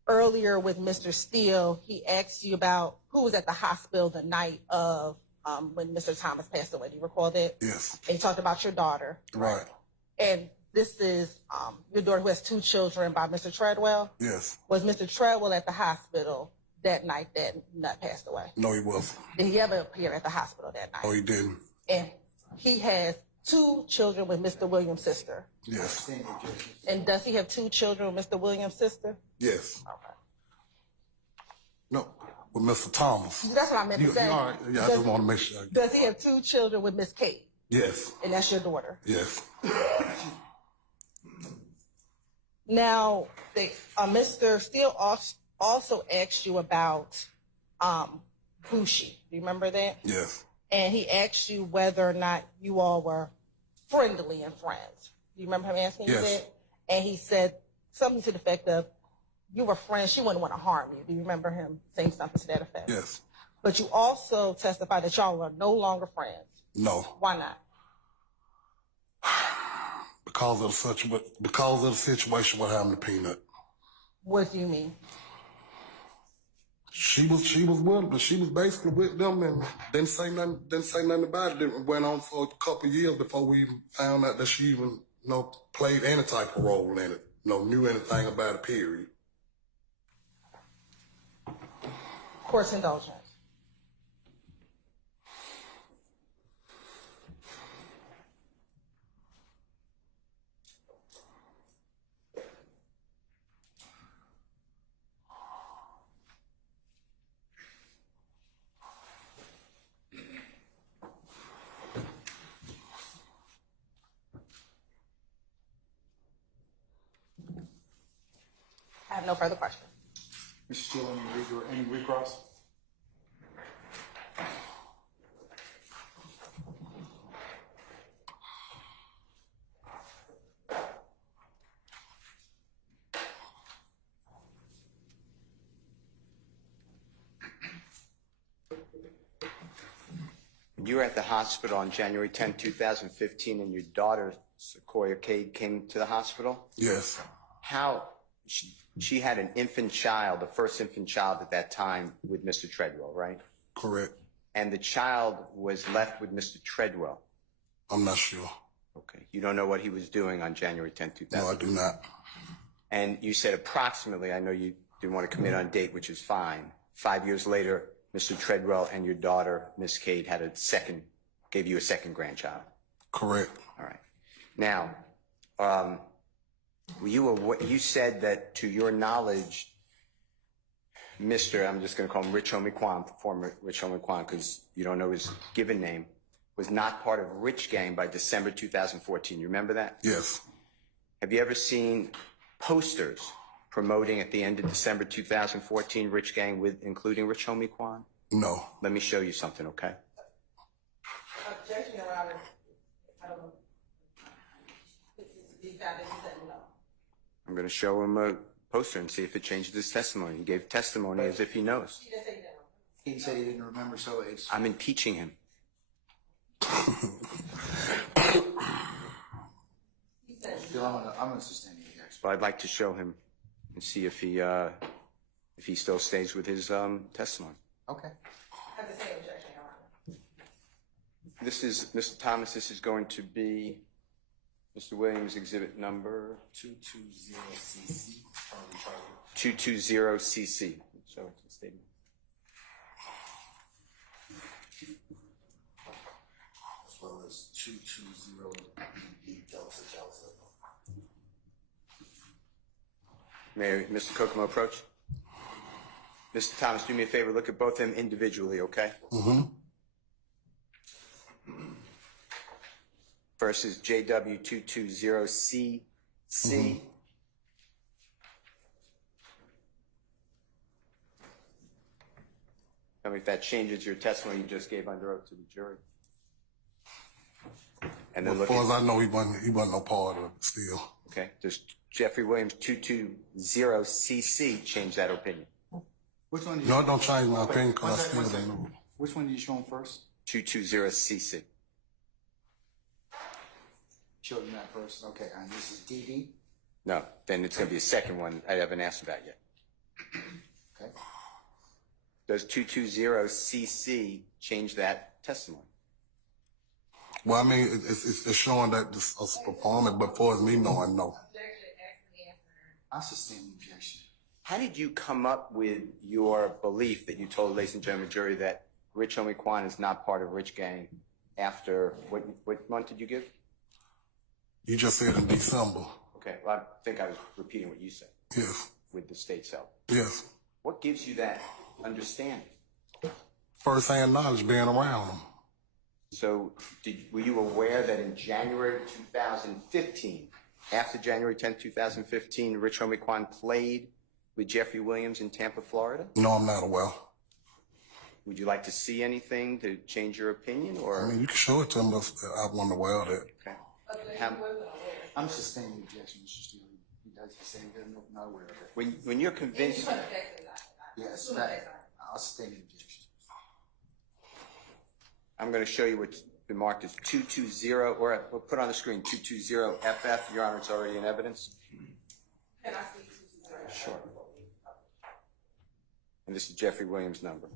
earlier with Mr. Steele, he asked you about who was at the hospital the night of when Mr. Thomas passed away. Do you recall that? Yes. And he talked about your daughter. Right. And this is your daughter who has two children by Mr. Treadwell. Yes. Was Mr. Treadwell at the hospital that night that Nutt passed away? No, he wasn't. Did he ever appear at the hospital that night? No, he didn't. And he has two children with Mr. Williams' sister. Yes. And does he have two children with Mr. Williams' sister? Yes. Okay. No, with Mr. Thomas. That's what I meant to say. All right. Yeah, I just want to make sure. Does he have two children with Miss Kate? Yes. And that's your daughter? Yes. Now, Mr. Steele also asked you about Bushi. Do you remember that? Yes. And he asked you whether or not you all were friendly and friends. Do you remember him asking you Yes. that? And he said something to the effect of, you were friends, she wouldn't want to harm you. Do you remember him saying something to that effect? Yes. But you also testified that y'all are no longer friends. No. Why not? Because of the situation what happened to Peanut. What do you mean? She was with them. She was basically with them and didn't say nothing about it. It went on for a couple of years before we even found out that she even played any type of role in it. Knew anything about it, period. Course indulgence. I have no further questions. Mr. Steele, any recross? You were at the hospital on January 10, 2015, and your daughter, Sequoia Cade, came to the hospital. Yes, How she had an infant child, the first infant child at that time with Mr. Treadwell, right? correct. And the child was left with Mr. Treadwell. I'm not sure. Okay. You don't know what he was doing on January 10, 2015? No, I do not. And you said approximately, I know you didn't want to commit on date, which is fine. 5 years later, Mr. Treadwell and your daughter, Miss Cade, gave you a second grandchild. Correct. All right. Now, you said that to your knowledge, I'm just going to call him Rich Homie Quan, former Rich Homie Quan, because you don't know his given name, was not part of Rich Gang by December 2014. You remember that? Yes. Have you ever seen posters promoting at the end of December 2014 Rich Gang including Rich Homie Quan? No. Let me show you something, okay? Objection, Your Honor. I don't know. He found it, he said no. I'm going to show him a poster and see if it changes his testimony. He gave testimony as if he knows. He didn't say no. He said he didn't remember, so it's. I'm impeaching him. He said Still, I'm gonna sustain the objection. But I'd like to show him and see if he still stays with his testimony. Okay. I have the same objection, Your Honor. This is, Mr. Thomas, this is going to be Mr. Williams exhibit number 220CC. 220CC. So it's a statement. As well as 220 Delta. May Mr. Kokomo approach? Mr. Thomas, do me a favor, look at both of them individually, okay? Mm-hmm. First is JW220CC. Tell me if that changes your testimony you just gave under oath to the jury. And then As look far as at, I know, he wasn't no part of it still. okay, does Jeffrey Williams 220CC change that opinion? Which one? No, it don't change my opinion because I still One don't second. know. Which one did you show him first? 220CC. Showed him that first. Okay, and this is DD. No, then it's going to be a second one I haven't asked about yet. Okay. Does 220CC change that testimony? Well, I mean, it's showing that this is performing, but for me knowing, no. I sustain the objection. How did you come up with your belief that you told, ladies and gentlemen, jury, that Rich Homie Quan is not part of Rich Gang after, what month did you give? You just said in December. Okay, well, I think I was repeating what you said Yes. with the state's help. Yes. What gives you that understanding? First-hand knowledge being around them. So were you aware that in January 2015, after January 10, 2015, Rich Homie Quan played with Jeffrey Williams in Tampa, Florida? No, I'm not aware. Would you like to see anything to change your opinion, or? I mean, you can show it to him, but I wasn't aware of that. Okay. How- I'm sustaining the objection, Mr. Steele. He does the same. He's not aware of it. when you're convinced, Yes, that, I'll sustain the objection. I'm going to show you what's been marked as 220, or we'll put on the screen 220FF. Your Honor, it's already in evidence. Can I speak to Sure. And this is Jeffrey Williams' number.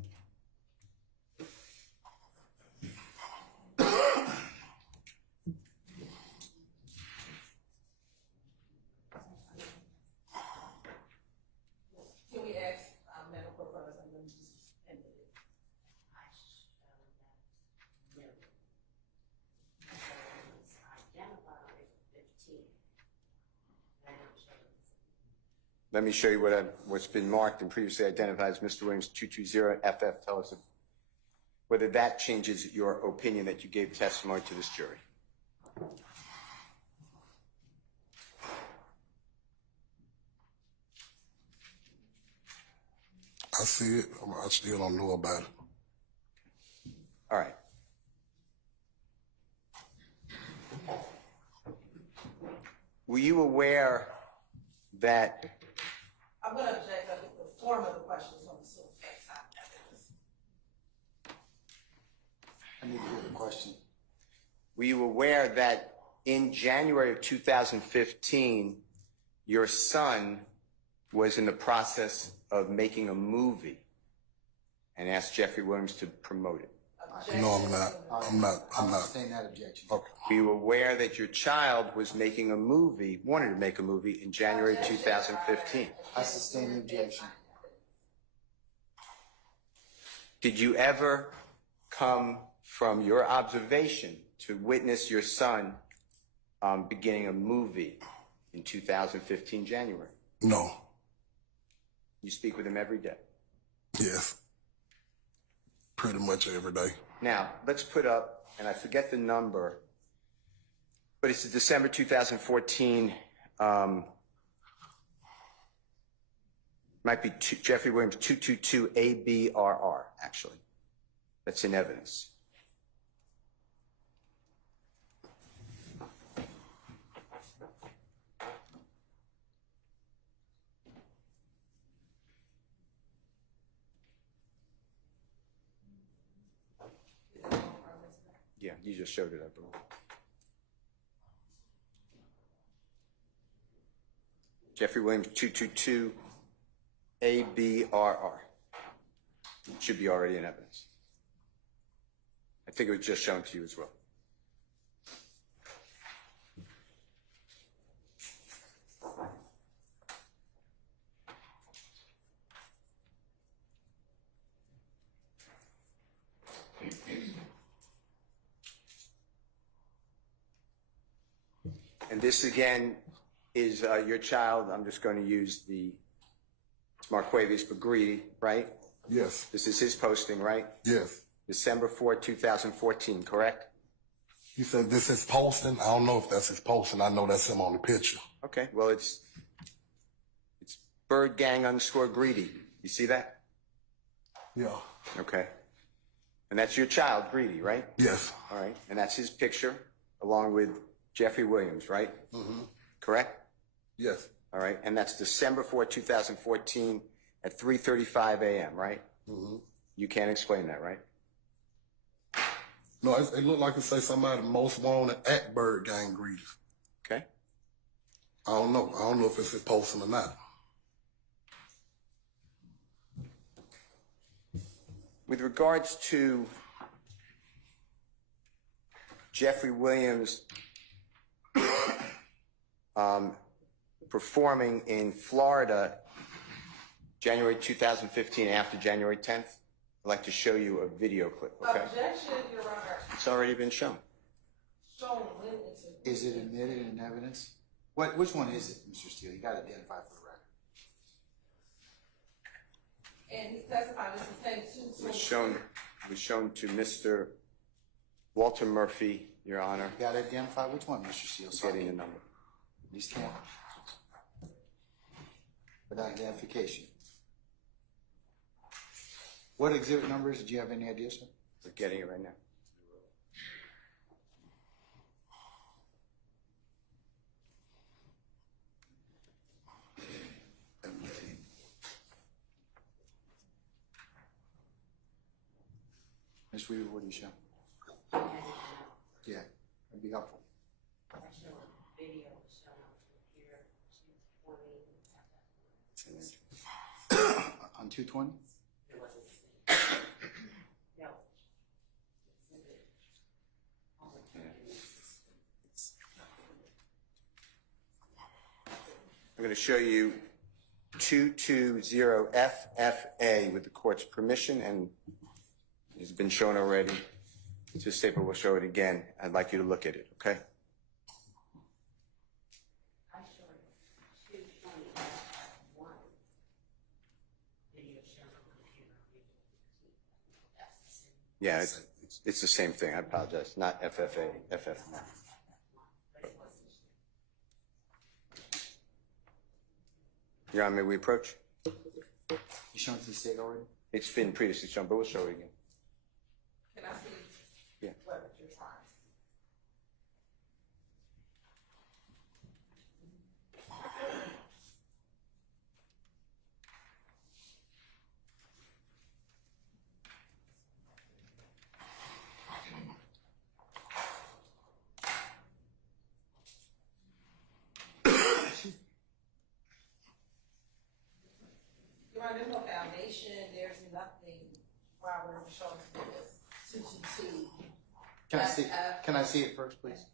Can we ask medical representatives and Let me show you what's been marked and previously identified as Mr. Williams 220FF. Tell us whether that changes your opinion that you gave testimony to this jury. I see it. I still don't know about it. All right. Were you aware that I'm going to object that the form of the question is on the still affects not evidence. I need to hear the question. were you aware that in January of 2015, your son was in the process of making a movie and asked Jeffrey Williams to promote it? No, I'm not. I'm not. Sustain that objection. Okay. Were you aware that your child was making a movie, wanted to make a movie in January 2015? I sustain the objection. Did you ever come from your observation to witness your son beginning a movie in 2015 January? No. You speak with him every day. Yes. Pretty much every day. Now, let's put up, and I forget the number, but it's December 2014, might be Jeffrey Williams 222 ABRR, actually. That's in evidence. Yeah, you just showed it, I believe. Jeffrey Williams 222 ABRR. It should be already in evidence. I think it was just shown to you as well. And this again is your child. I'm just going to use it's Marquavius Bagridi, right? Yes. This is his posting, right? Yes. December 4, 2014, correct? You said this is posting. I don't know if that's his posting. I know that's him on the picture. Okay, well, it's Bird Gang _ Greedy. You see that? Yeah. Okay. And that's your child, Greedy, right? Yes. All right. And that's his picture along with Jeffrey Williams, right? Mm-hmm. Correct? Yes. All right. And that's December 4, 2014 at 3:35 a.m., right? Mm-hmm. You can't explain that, right? No, it looked like it say somebody most wanted at Bird Gang Greedy. Okay. I don't know. I don't know if it's his posting or not. With regards to Jeffrey Williams performing in Florida January 2015 after January 10th, I'd like to show you a video clip, okay? Objection, Your Honor. It's already been shown. Shown when it's Is it admitted in evidence? Which one is it, Mr. Steele? You got to identify for the record. and he's testifying this is saying It was shown to Mr. Walter Murphy, Your Honor. You got to identify which one, Mr. Steele. So Getting the number. These can't. Without identification. What exhibit numbers? Did you have any idea, sir? We're getting it right now. Ms. Weaver, what do you show? Yeah, that'd be helpful. On 220? I'm going to show you 220FFA with the court's permission, and it's been shown already. This paper will show it again. I'd like you to look at it, okay? Yeah, it's the same thing. I apologize. Not FFA, FF. Your Honor, may we approach? You shown it to the state already? It's been previously shown, but we'll show it again. Can I see? Yeah. What you're trying? There's no foundation, there's nothing while we're showing this 222. Can I see it first, please?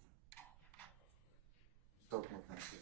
Okay, can I see it?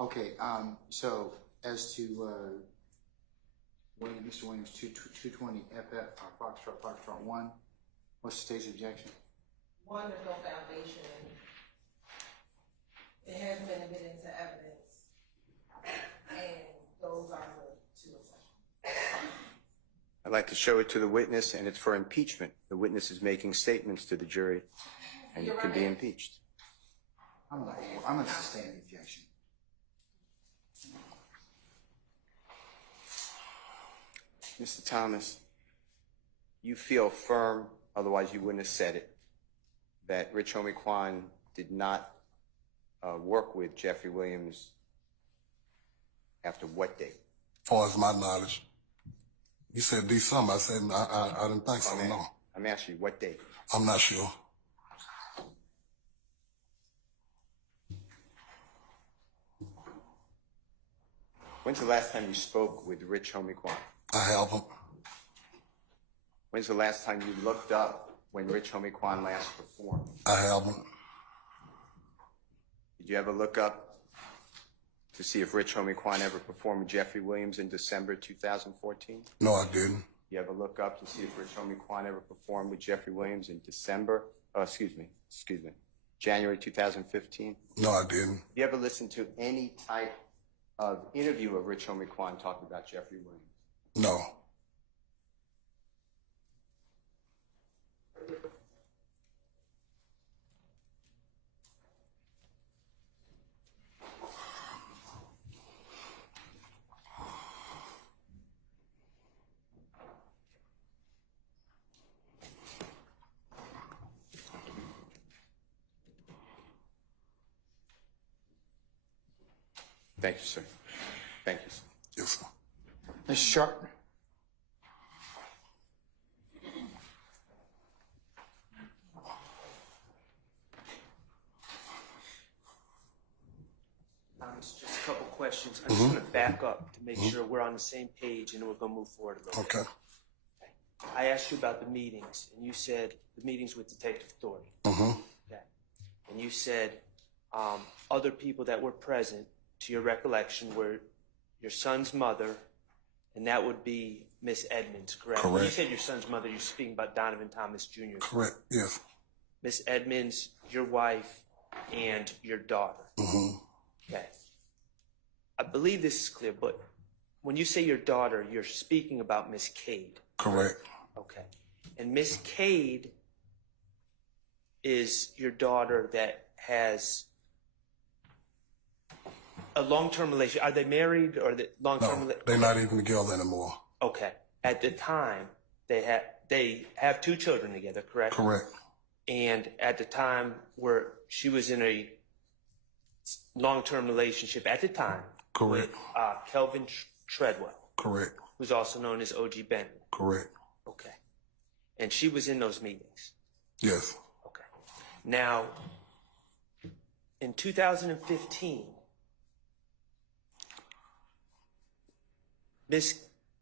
Okay, so as to, Mr. Williams, 220 FF, Foxtrot 1, what's the state's objection? One, there's no foundation. It hasn't been admitted into evidence. And those are the two exceptions. I'd like to show it to the witness, and it's for impeachment. The witness is making statements to the jury, and it can be impeached. I'm gonna sustain the objection. Mr. Thomas, you feel firm, otherwise you wouldn't have said it, that Rich Homie Quan did not work with Jeffrey Williams after what date? As far as my knowledge. You said December. I said I didn't think so, no. I'm asking you, what date? I'm not sure. When's the last time you spoke with Rich Homie Quan? I haven't. When's the last time you looked up when Rich Homie Quan last performed? I haven't. Did you ever look up to see if Rich Homie Quan ever performed with Jeffrey Williams in December 2014? No, I didn't. You ever look up to see if Rich Homie Quan ever performed with Jeffrey Williams in January 2015? No, I didn't. You ever listen to any type of interview of Rich Homie Quan talking about Jeffrey Williams? No. Thank you, sir. Thank you, sir. Yes, sir. Mr. Sharp? Just a couple questions. I just want to back up to make sure we're on the same page, and then we're going to move forward a little bit. Okay. I asked you about the meetings, and you said the meetings with Detective Authority. Mm-hmm. Okay. And you said other people that were present, to your recollection, were your son's mother, and that would be Miss Edmonds, correct? When you Correct. said your son's mother, you're speaking about Donovan Thomas Jr. Correct. Yes. Miss Edmonds, your wife, and your daughter. Mm-hmm. Okay. I believe this is clear, but when you say your daughter, you're speaking about Miss Cade. Correct. Okay. And Miss Cade is your daughter that has a long-term relationship. Are they married or the long-term? No, they're not even together anymore. Okay. At the time, they have 2 children together, correct? Correct. And at the time where she was in a long-term relationship at the time Correct. with Kelvin Treadwell, Correct. who's also known as OG Bentley. Correct. Okay. And she was in those meetings. Yes. Okay. Now, in 2015,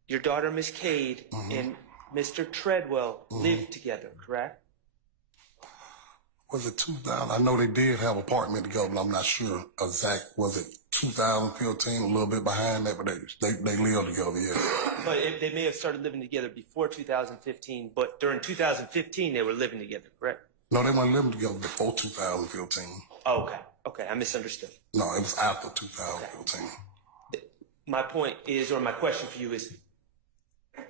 your daughter, Miss Cade, and Mr. Treadwell lived together, correct? Was it 2000? I know they did have an apartment together, but I'm not sure exact. Was it 2015? A little bit behind that, but they lived together, yeah. But they may have started living together before 2015, but during 2015 they were living together, correct? No, they weren't living together before 2015. Oh, okay. Okay, I misunderstood. No, it was after 2015. My point is, or my question for you is,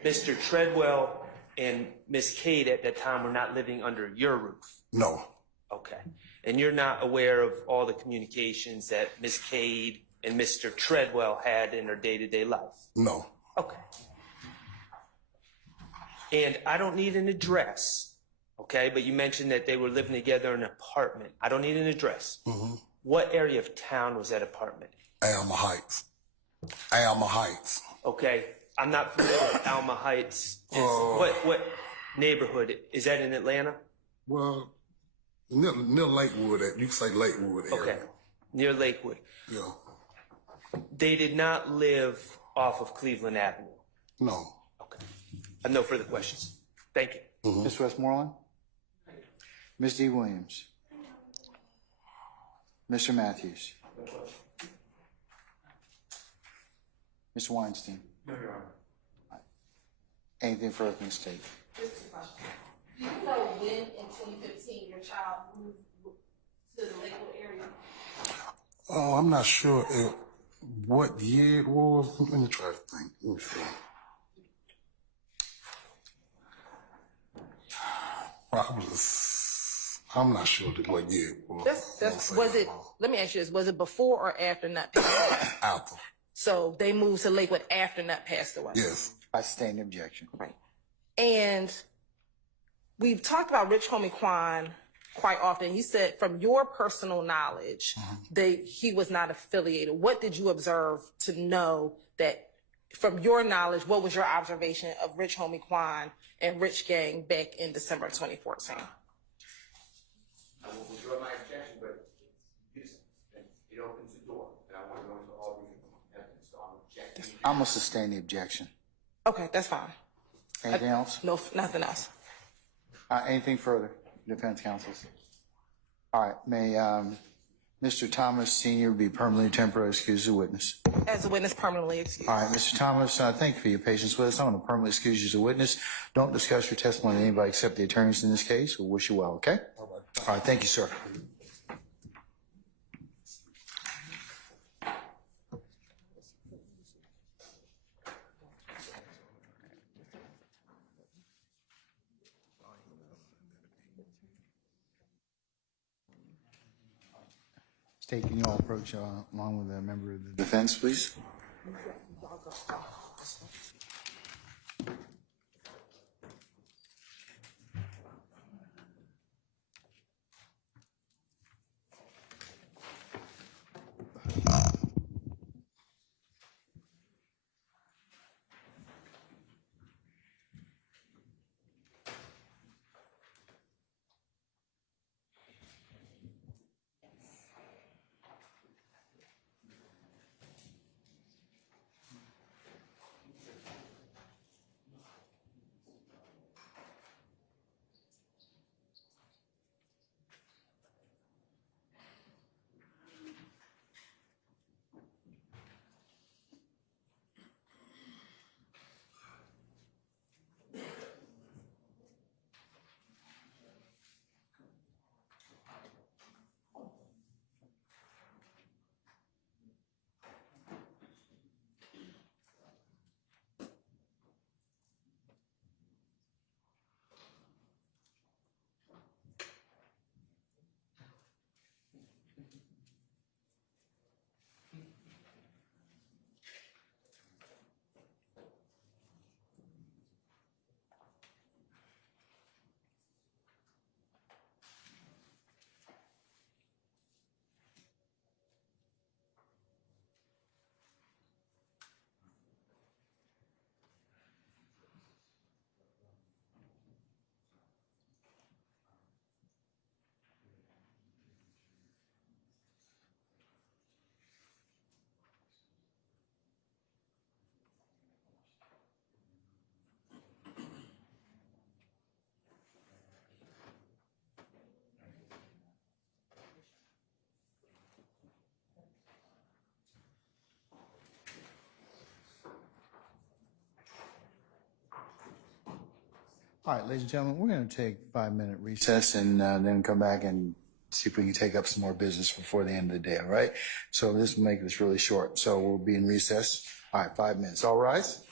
Mr. Treadwell and Miss Cade at that time were not living under your roof. No. Okay. And you're not aware of all the communications that Miss Cade and Mr. Treadwell had in their day-to-day life? No. Okay. And I don't need an address, okay? But you mentioned that they were living together in an apartment. I don't need an address. What area of town was that apartment in? Alma Heights. Alma Heights. Okay. I'm not familiar with Alma Heights. What neighborhood? Is that in Atlanta? Well, near Lakewood. You can say Lakewood area. Okay. Near Lakewood. Yeah. They did not live off of Cleveland Avenue. No. Okay. I have no further questions. Thank you. Ms. Westmoreland? Ms. D. Williams? Mr. Matthews? Mr. Weinstein? No, Your Honor. Anything further from the state? Just a question. Do you know when in 2015 your child moved to the Lakewood area? Oh, I'm not sure what year it was. Let me try to think. Let me see. Probably, I'm not sure what year it was. Was it, let me ask you this, was it before or after Nut passed away? After. So they moved to Lakewood after Nut passed away? Yes. I sustain the objection. Right. And we've talked about Rich Homie Quan quite often. You said from your personal knowledge, he was not affiliated. What did you observe to know that from your knowledge, what was your observation of Rich Homie Quan and Rich Gang back in December of 2014? I will withdraw my objection, but it opens the door, and I want to go into all the evidence, so I'm objecting. I'm gonna sustain the objection. Okay, that's fine. Anything else? No, nothing else. Anything further, defense counsels? All right, may Mr. Thomas Sr. be permanently temporarily excused as a witness. As a witness permanently excused. All right, Mr. Thomas, thank you for your patience with us. I'm going to permanently excuse you as a witness. Don't discuss your testimony with anybody except the attorneys in this case. We'll wish you well, okay? All right, thank you, sir. State, can you all approach along with a member of the defense, please? All right, ladies and gentlemen, we're going to take a 5-minute recess and then come back and see if we can take up some more business before the end of the day, all right? So this will make this really short. So we'll be in recess. All right, 5 minutes. All rise.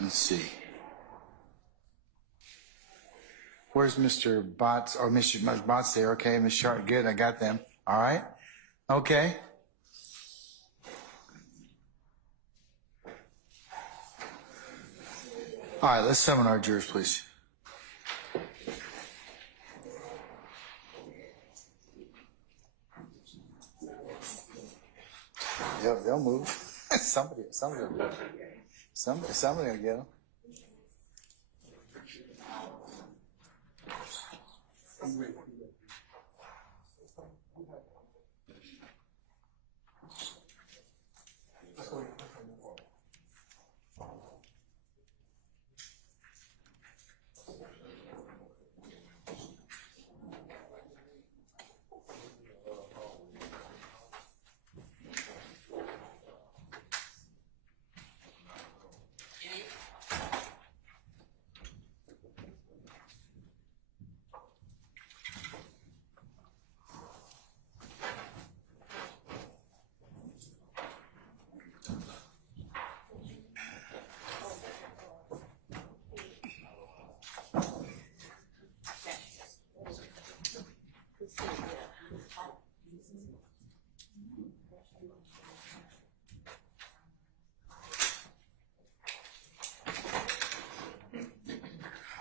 Let's see. Where's Mr. Bots? Oh, Mr. Bots there. Okay, Ms. Sharp. Good. I got them. All right. Okay. All right. Let's summon our jurors, please. Yep, they'll move. somebody will move. Somebody will get them.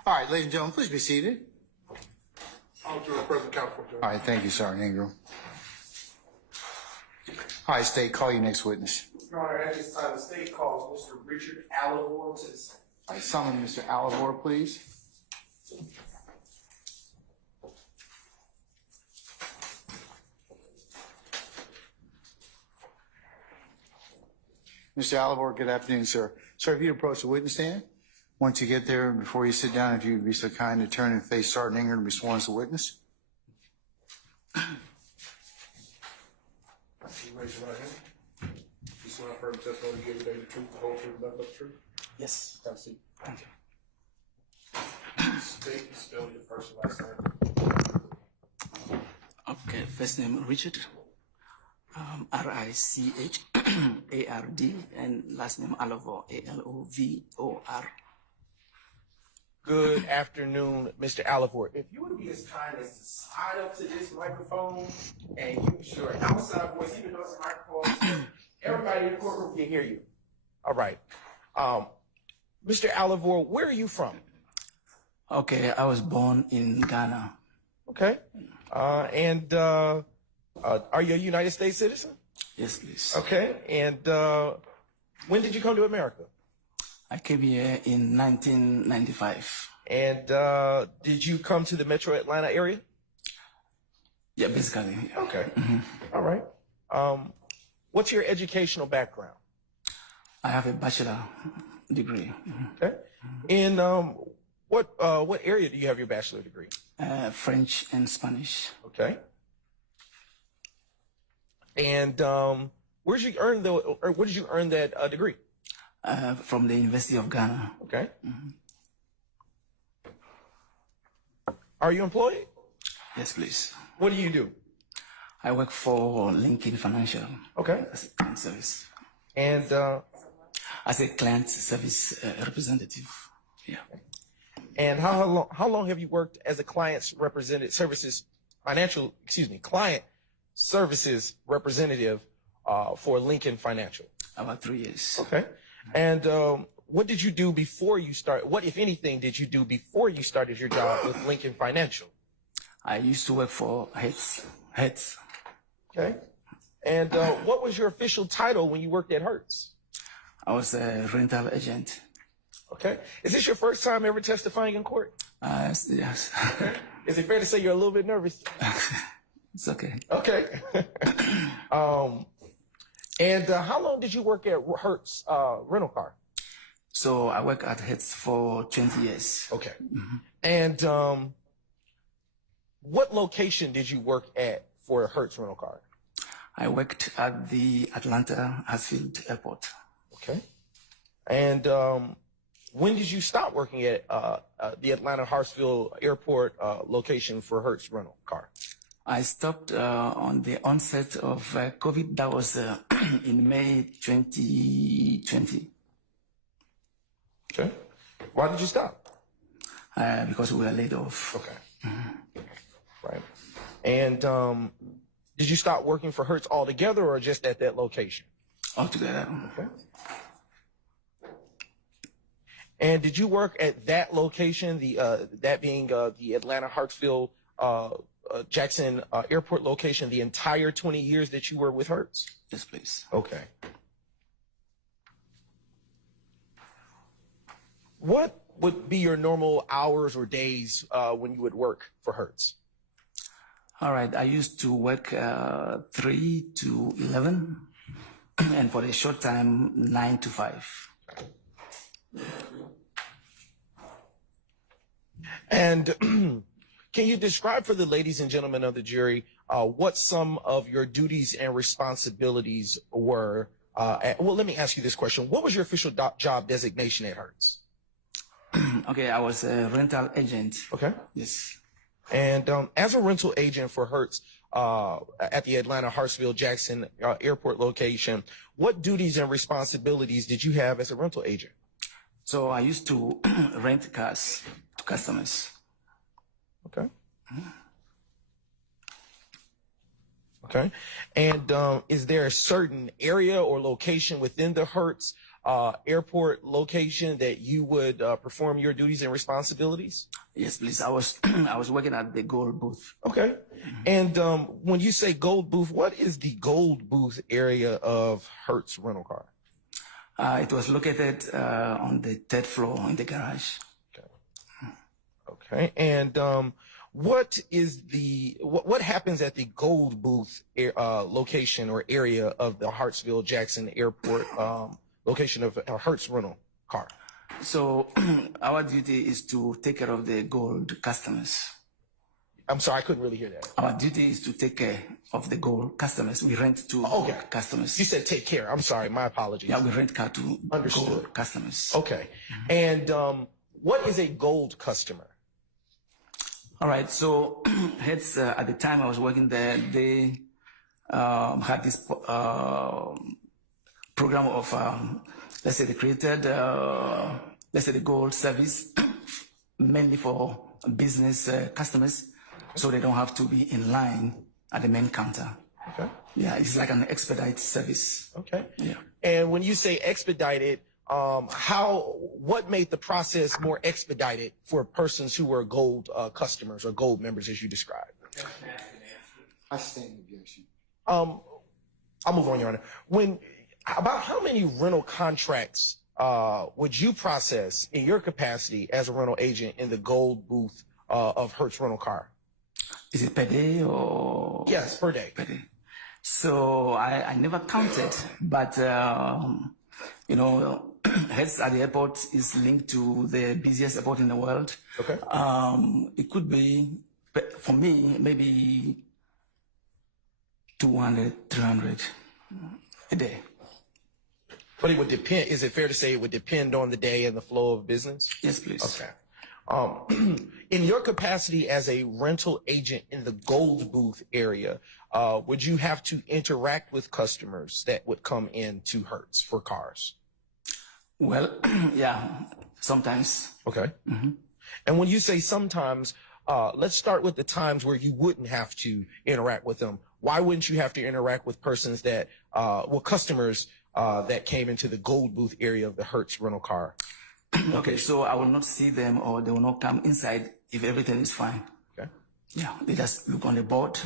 All right, ladies and gentlemen, please be seated. All jurors present, counsel. All right, thank you, Sergeant Ingram. All right, State, call your next witness. Your Honor, at this time, the state calls Mr. Richard Alore to the stand. All right, summon Mr. Alore, please. Mr. Alore, good afternoon, sir. Sir, if you approach the witness stand, once you get there, before you sit down, if you would be so kind to turn and face Sergeant Ingram to be sworn as a witness. Raise your right hand. You swear firm testimony to give today the truth, the whole truth, nothing but the truth? Yes. Have a seat. Thank you. State and spell your first and last name. Okay, first name Richard, Richard, and last name Alore, Alovor. Good afternoon, Mr. Alore. If you would be as kind as to slide up to this microphone and use your outside voice, even though it's a microphone, everybody in the courtroom can hear you. All right. Mr. Alore, where are you from? Okay, I was born in Ghana. Okay. And are you a United States citizen? Yes, please. Okay. And when did you come to America? I came here in 1995. And did you come to the Metro Atlanta area? Yeah, basically. Yeah. Okay. All right. What's your educational background? I have a bachelor degree. Okay. In what area do you have your bachelor degree? French and Spanish. Okay. And where did you earn that degree? From the University of Ghana. Okay. Are you employed? Yes, please. What do you do? I work for Lincoln Financial. Okay. As a client service. And as a client service representative. Yeah. And how long have you worked as a client services representative for Lincoln Financial? About 3 years. Okay. And what did you do before you started? What, if anything, did you do before you started your job with Lincoln Financial? I used to work for Hertz. Okay. And what was your official title when you worked at Hertz? I was a rental agent. Okay. Is this your first time ever testifying in court? Yes. Is it fair to say you're a little bit nervous? It's okay. Okay. And how long did you work at Hertz rental car? So I worked at Hertz for 20 years. Okay. And what location did you work at for Hertz rental car? I worked at the Atlanta Hartsfield Airport. Okay. And when did you stop working at the Atlanta Hartsfield Airport location for Hertz rental car? I stopped on the onset of COVID. That was in May 2020. Okay. Why did you stop? Because we were laid off. Okay. Right. And did you stop working for Hertz altogether or just at that location? Altogether. Okay. And did you work at that location, that being the Atlanta Hartsfield Jackson Airport location, the entire 20 years that you were with Hertz? Yes, please. Okay. What would be your normal hours or days when you would work for Hertz? All right. I used to work 3 to 11, and for a short time, 9 to 5. And can you describe for the ladies and gentlemen of the jury what some of your duties and responsibilities were? Well, let me ask you this question. What was your official job designation at Hertz? Okay, I was a rental agent. Okay. Yes. And as a rental agent for Hertz at the Atlanta Hartsfield Jackson Airport location, what duties and responsibilities did you have as a rental agent? So I used to rent cars to customers. Okay. Okay. And is there a certain area or location within the Hertz airport location that you would perform your duties and responsibilities? Yes, please. I was I was working at the Gold booth. Okay. And when you say Gold booth, what is the Gold booth area of Hertz rental car? It was located on the 3rd floor in the garage. Okay. And what happens at the Gold booth location or area of the Hartsfield Jackson Airport location of a Hertz rental car? So our duty is to take care of the Gold customers. I'm sorry, I couldn't really hear that. Our duty is to take care of the Gold customers. We rent to Gold customers. You said take care. I'm sorry, my apologies. Yeah, we rent car to Understood. Gold customers. Okay. And what is a Gold customer? All right. So Hertz, at the time I was working there, they had this program of, let's say they created, let's say the Gold service mainly for business customers, so they don't have to be in line at the main counter. Okay. Yeah, it's like an expedite service. Okay. Yeah. And when you say expedited, what made the process more expedited for persons who were Gold customers or Gold members, as you described? I stand objection. I'll move on, Your Honor. About how many rental contracts would you process in your capacity as a rental agent in the Gold booth of Hertz rental car? Is it per day or? Yes, per day. Per day. So I never counted, but you know, Hertz at the airport is linked to the busiest airport in the world. Okay. It could be, for me, maybe 200, 300 a day. But it would depend. Is it fair to say it would depend on the day and the flow of business? Yes, please. Okay. In your capacity as a rental agent in the Gold booth area, would you have to interact with customers that would come in to Hertz for cars? Well, yeah, sometimes. Okay. Mm-hmm. And when you say sometimes, let's start with the times where you wouldn't have to interact with them. Why wouldn't you have to interact with persons that, customers that came into the Gold booth area of the Hertz rental car? Okay, so I will not see them or they will not come inside if everything is fine. Okay. Yeah, they just look on the board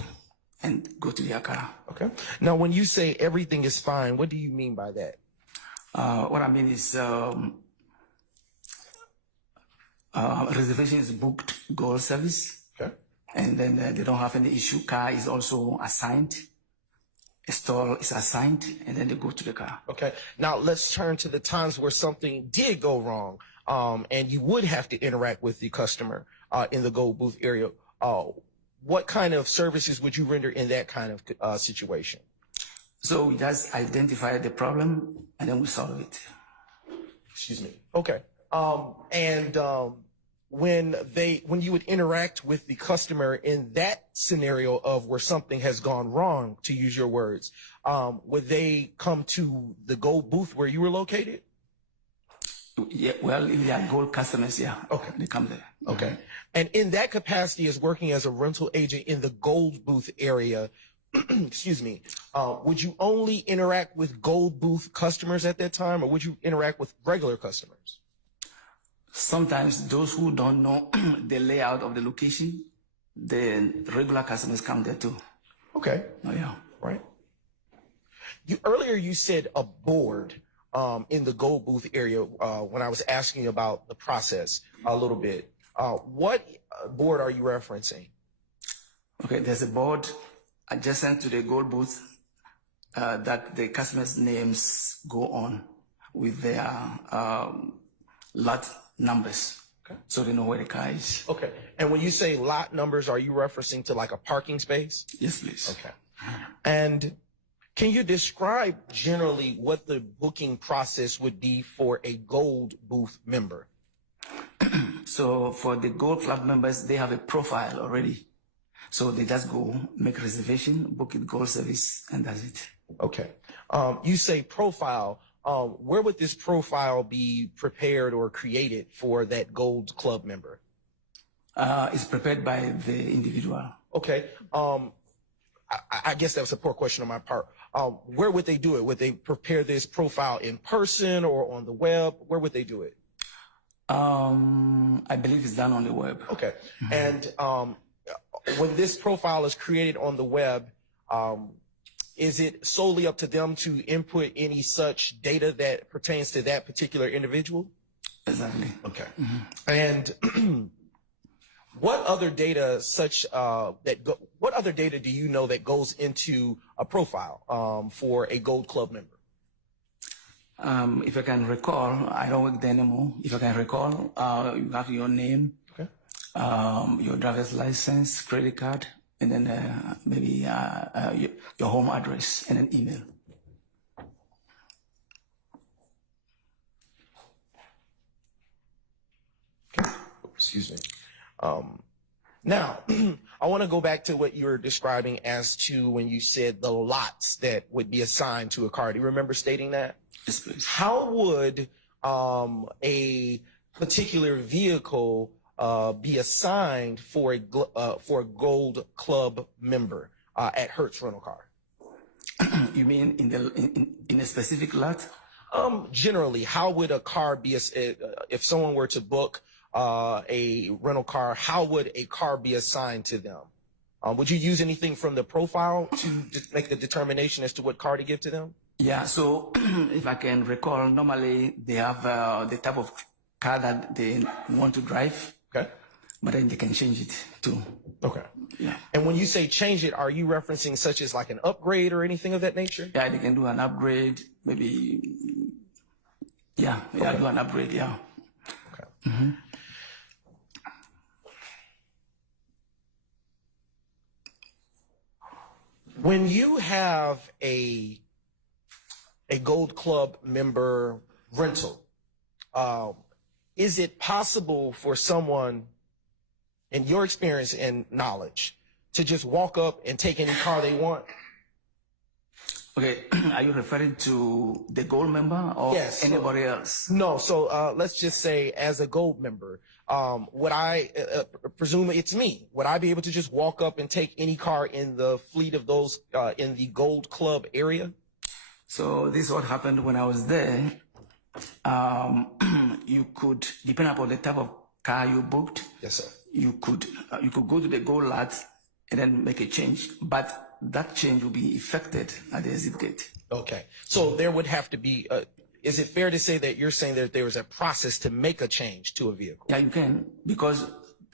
and go to their car. Okay. Now, when you say everything is fine, what do you mean by that? What I mean is reservation is booked Gold service. Okay. And then they don't have any issue. Car is also assigned. A stall is assigned, and then they go to the car. Okay. Now let's turn to the times where something did go wrong, and you would have to interact with the customer in the Gold booth area. What kind of services would you render in that kind of situation? So we just identify the problem, and then we solve it. Excuse me. Okay. When you would interact with the customer in that scenario of where something has gone wrong, to use your words, would they come to the Gold booth where you were located? Yeah, well, if they are gold customers, yeah. Okay. They come there. Okay. And in that capacity as working as a rental agent in the gold booth area, excuse me, would you only interact with gold booth customers at that time, or would you interact with regular customers? Sometimes those who don't know the layout of the location, the regular customers come there too. Okay. Oh, yeah. Right. Earlier you said a board in the gold booth area when I was asking you about the process a little bit. What board are you referencing? Okay, there's a board adjacent to the gold booth that the customers' names go on with their lot numbers, so they know where the car is. Okay. And when you say lot numbers, are you referencing to like a parking space? Yes, please. Okay. And can you describe generally what the booking process would be for a gold booth member? So for the gold club members, they have a profile already. So they just go make reservation, book it gold service, and that's it. Okay. You say profile. Where would this profile be prepared or created for that gold club member? It's prepared by the individual. Okay. I guess that was a poor question on my part. Where would they do it? Would they prepare this profile in person or on the web? Where would they do it? I believe it's done on the web. Okay. And when this profile is created on the web, is it solely up to them to input any such data that pertains to that particular individual? Exactly. Okay. And what other data what other data do you know that goes into a profile for a gold club member? If I can recall, I don't work there anymore. If I can recall, you have your name, Okay. Your driver's license, credit card, and then maybe your home address and an email. Okay. Excuse me. Now, I want to go back to what you were describing as to when you said the lots that would be assigned to a car. Do you remember stating that? Yes, please. How would a particular vehicle be assigned for a gold club member at Hertz Rental Car? You mean in a specific lot? Generally, how would a car be if someone were to book a rental car? How would a car be assigned to them? Would you use anything from the profile to make the determination as to what car to give to them? Yeah, so if I can recall, normally they have the type of car that they want to drive. Okay. But then they can change it too. Okay. Yeah. And when you say change it, are you referencing such as like an upgrade or anything of that nature? Yeah, they can do an upgrade, maybe. Yeah, do an upgrade, yeah. Okay. Mm-hmm. When you have a Gold Club member rental, is it possible for someone, in your experience and knowledge, to just walk up and take any car they want? Okay, are you referring to the gold member or Yes, anybody else? No, so let's just say as a gold member, would I presume it's me? Would I be able to just walk up and take any car in the fleet of those in the Gold Club area? So this is what happened when I was there. You could, depending upon the type of car you booked, Yes, sir. you could go to the gold lot and then make a change, but that change will be effected at the exit gate. Okay, so there would have to be. Is it fair to say that you're saying that there is a process to make a change to a vehicle? Yeah, you can, because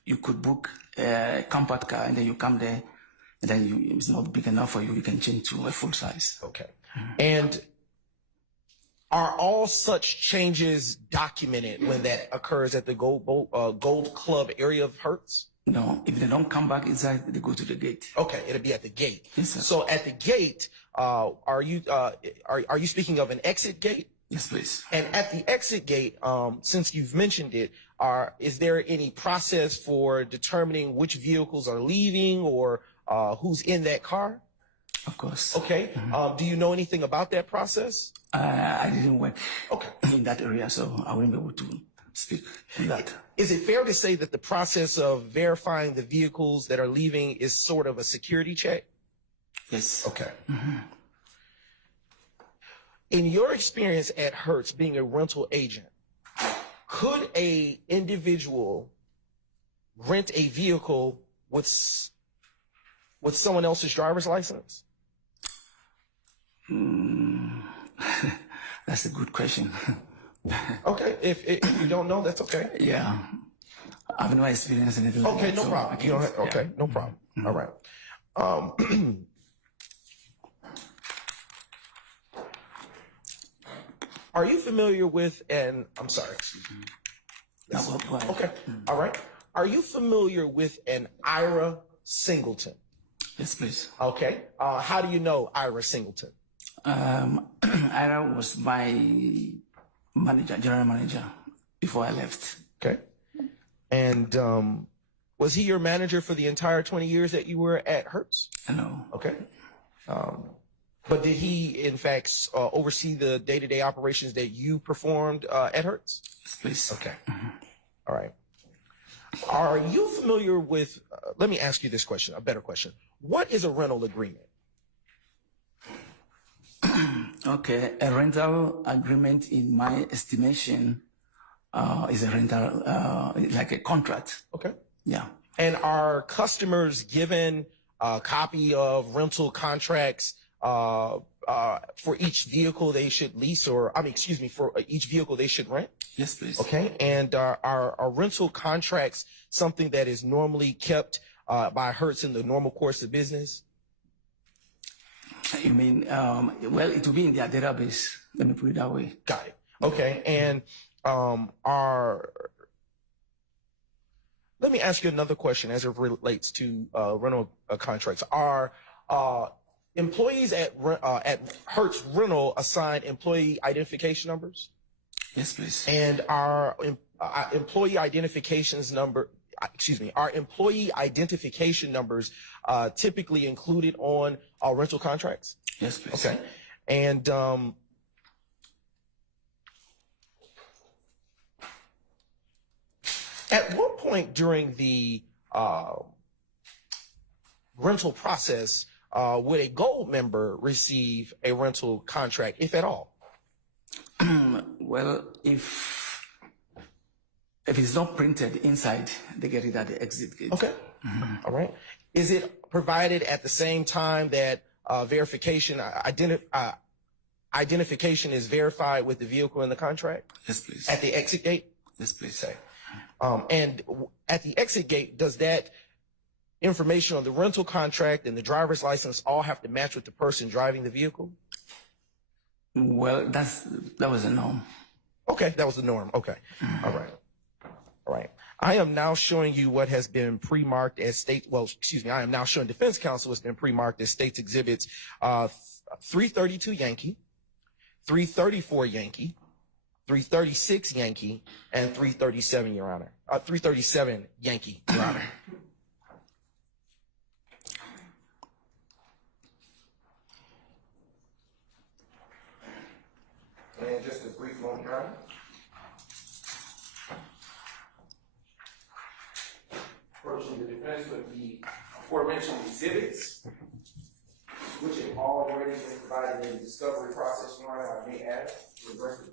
you could book a compact car and then you come there and then it's not big enough for you, you can change to a full size. Okay. And are all such changes documented when that occurs at the Gold Club area of Hertz? No, if they don't come back inside, they go to the gate. Okay, it'll be at the gate. Yes, sir. So at the gate, are you speaking of an exit gate? Yes, please. And at the exit gate, since you've mentioned it, is there any process for determining which vehicles are leaving or who's in that car? Of course. Okay. Do you know anything about that process? I didn't work Okay. in that area, so I wouldn't be able to speak on that. Is it fair to say that the process of verifying the vehicles that are leaving is sort of a security check? Yes. Okay. In your experience at Hertz being a rental agent, could a individual rent a vehicle with someone else's driver's license? That's a good question. Okay. If you don't know, that's okay. Yeah. I have no experience in anything Okay, like that. no so problem. I You don't can't- have, okay, no problem. All right. Are you familiar with I'm sorry, excuse me. No, go ahead. Okay, all right. Are you familiar with an Ira Singleton? Yes, please. Okay. How do you know Ira Singleton? Ira was my manager, general manager, before I left. Okay. And was he your manager for the entire 20 years that you were at Hertz? No. Okay. But did he, in fact, oversee the day-to-day operations that you performed at Hertz? Yes, please. Okay. All right. Are you familiar with, let me ask you this question, a better question. What is a rental agreement? Okay, a rental agreement, in my estimation, is a rental, like a contract. Okay. Yeah. And are customers given a copy of rental contracts for each vehicle they should lease, or for each vehicle they should rent? Yes, please. Okay. And are rental contracts something that is normally kept by Hertz in the normal course of business? You mean, well, it will be in their database. Let me put it that way. Got it. Okay. And let me ask you another question as it relates to rental contracts. Are employees at Hertz Rental assigned employee identification numbers? Yes, please. And are employee identification numbers typically included on rental contracts? Yes, please. Okay. And at what point during the rental process would a gold member receive a rental contract, if at all? Well, if it's not printed inside, they get it at the exit gate. Okay. All right. Is it provided at the same time that identification is verified with the vehicle in the contract? Yes, please. At the exit gate? Yes, please. Okay. And at the exit gate, does that information on the rental contract and the driver's license all have to match with the person driving the vehicle? Well, that was a norm. Okay, that was the norm. Okay. All right. All right. I am now showing you what has been pre-marked as I am now showing defense counsel what's been pre-marked as state's exhibits 332 Yankee, 334 Yankee, 336 Yankee, and 337, Your Honor. 337 Yankee, Your Honor. And just a brief moment, Your Honor. Approaching the defense with the aforementioned exhibits, which have already been provided in the discovery process, Your Honor, I may add, to the record.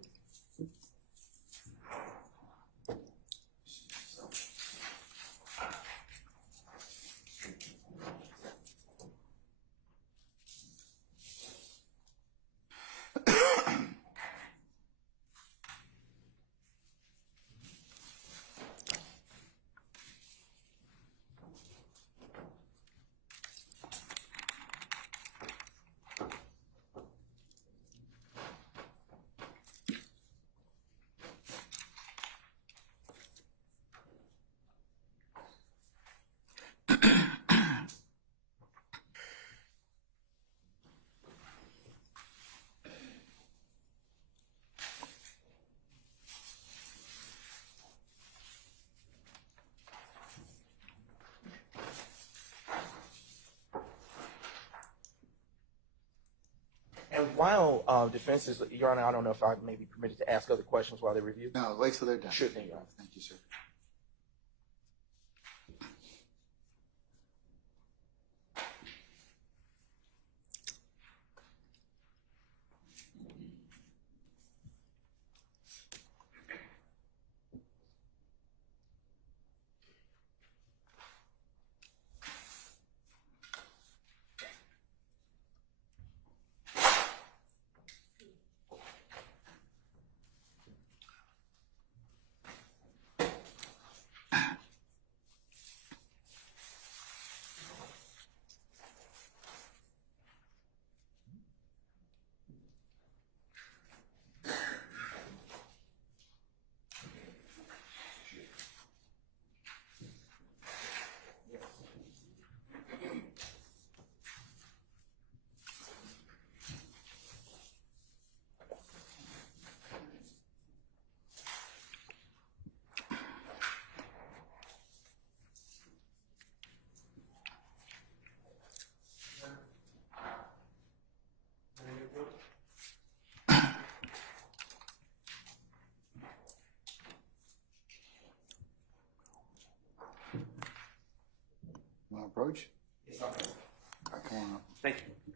final defense is, Your Honor, I don't know if I may be permitted to ask other questions while they review. No, wait till they're done. Sure thing, Your Honor. Thank you, sir. Want to approach? Yes, Your Honor. All right, come on up. Thank you.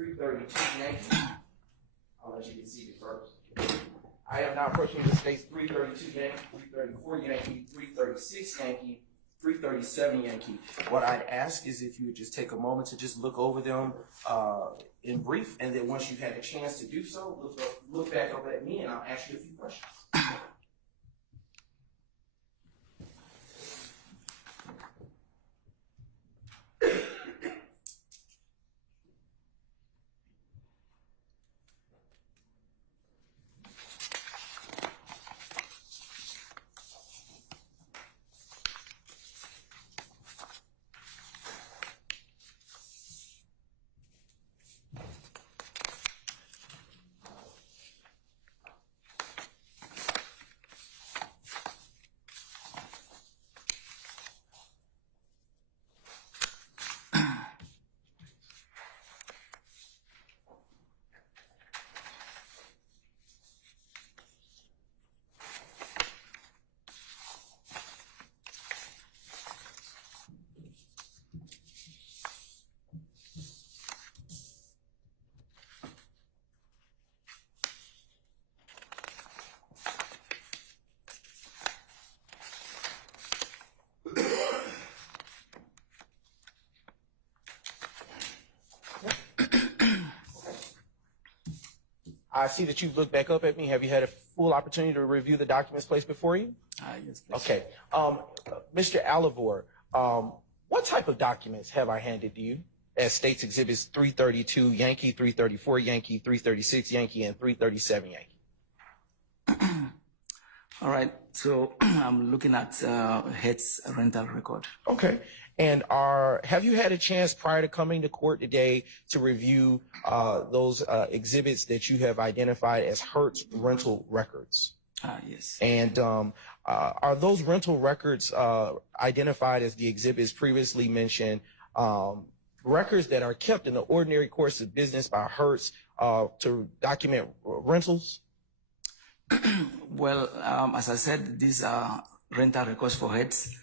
332 Yankee. I'll let you get seated first. I am now approaching the states 332 Yankee, 334 Yankee, 336 Yankee, 337 Yankee. What I'd ask is if you would just take a moment to just look over them in brief, and then once you've had a chance to do so, look back up at me and I'll ask you a few questions. I see that you've looked back up at me. Have you had a full opportunity to review the documents placed before you? Yes, please. Okay. Mr. Alore, what type of documents have I handed to you as States Exhibits 332 Yankee, 334 Yankee, 336 Yankee, and 337 Yankee? All right. So I'm looking at Head's rental record. Okay. And have you had a chance prior to coming to court today to review those exhibits that you have identified as Hertz rental records? Yes. And are those rental records identified as the exhibits previously mentioned records that are kept in the ordinary course of business by Hertz to document rentals? Well, as I said, these are rental records for Heads.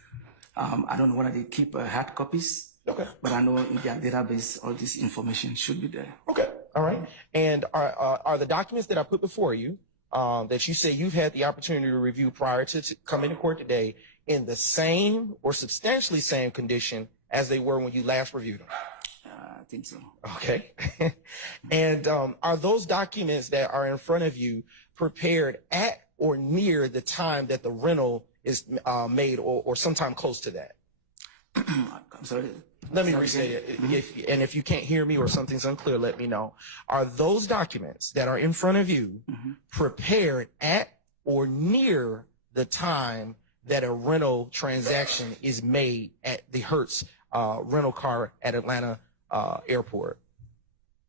I don't know whether they keep hard copies. Okay. But I know in their database, all this information should be there. Okay. All right. And are the documents that I put before you that you say you've had the opportunity to review prior to coming to court today in the same or substantially same condition as they were when you last reviewed them? I think so. Okay. And are those documents that are in front of you prepared at or near the time that the rental is made or sometime close to that? I'm sorry. Let me restate it. If you can't hear me or something's unclear, let me know. Are those documents that are in front of you prepared at or near the time that a rental transaction is made at the Hertz rental car at Atlanta Airport?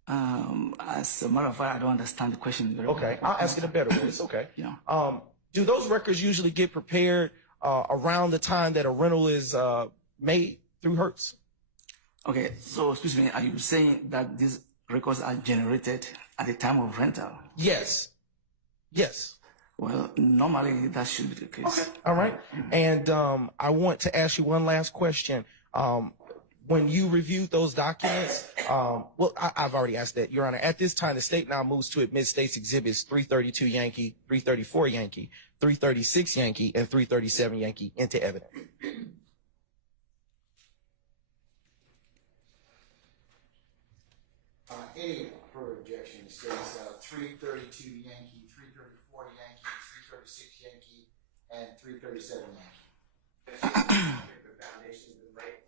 As a matter of fact, I don't understand the question very well. Okay, I'll ask it a better way. It's okay. Yeah. Do those records usually get prepared around the time that a rental is made through Hertz? Okay, so excuse me, are you saying that these records are generated at the time of rental? Yes. Yes. Well, normally that should be the case. Okay. All right. And I want to ask you one last question. When you reviewed those documents, I've already asked that, Your Honor. At this time, the state now moves to admit States Exhibits 332 Yankee, 334 Yankee, 336 Yankee, and 337 Yankee into evidence. Any further objection states 332 Yankee, 334 Yankee, 336 Yankee, and 337 Yankee. The foundation is laid.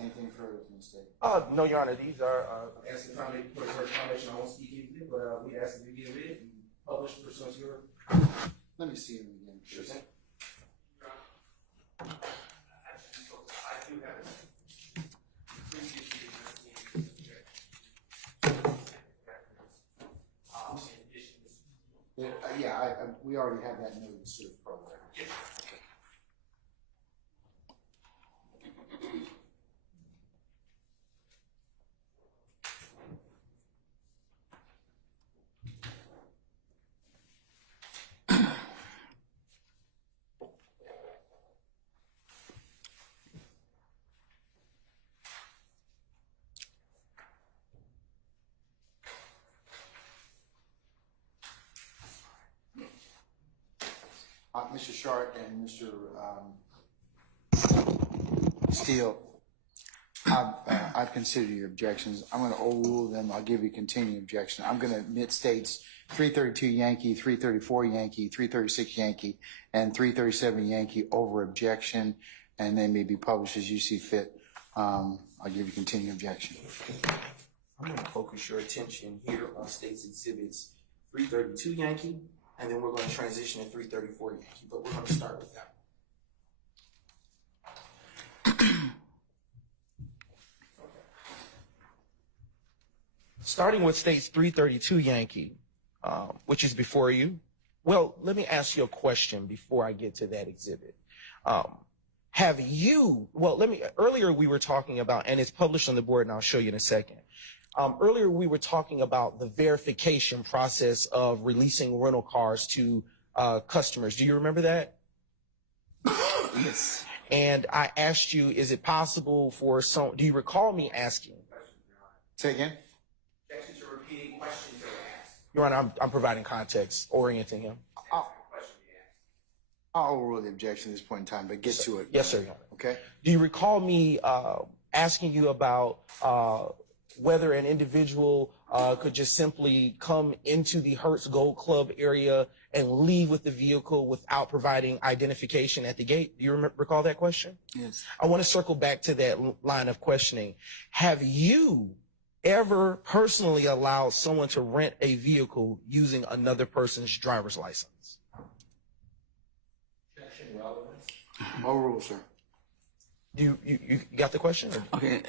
Anything further from the state? No, Your Honor. These are as the foundation for the foundation. I won't speak into it, but we ask that you get rid and publish pursuant to your. Let me see them again. Sure thing. I do have it. Yeah, we already have that noted in the program. Yeah. Mr. Sharp and Mr. Steele, I've considered your objections. I'm going to overrule them. I'll give you a continuing objection. I'm going to admit states 332 Yankee, 334 Yankee, 336 Yankee, and 337 Yankee over objection, and they may be published as you see fit. I'll give you continuing objection. I'm going to focus your attention here on states exhibits 332 Yankee, and then we're going to transition to 334 Yankee, but we're going to start with that. Starting with states 332 Yankee, which is before you. Well, let me ask you a question before I get to that exhibit. Earlier we were talking about, and it's published on the board, and I'll show you in a second. Earlier we were talking about the verification process of releasing rental cars to customers. Do you remember that? Yes. And I asked you, is it possible for do you recall me asking? Say again? Objections or repeating questions that were asked. Your Honor, I'm providing context, orienting him. I'll overrule the objection at this point in time, but get to it. Yes, sir, Your Honor. Okay? Do you recall me asking you about whether an individual could just simply come into the Hertz Gold Club area and leave with the vehicle without providing identification at the gate? Do you recall that question? Yes. I want to circle back to that line of questioning. Have you ever personally allowed someone to rent a vehicle using another person's driver's license? Overrule, sir. You got the question? Okay.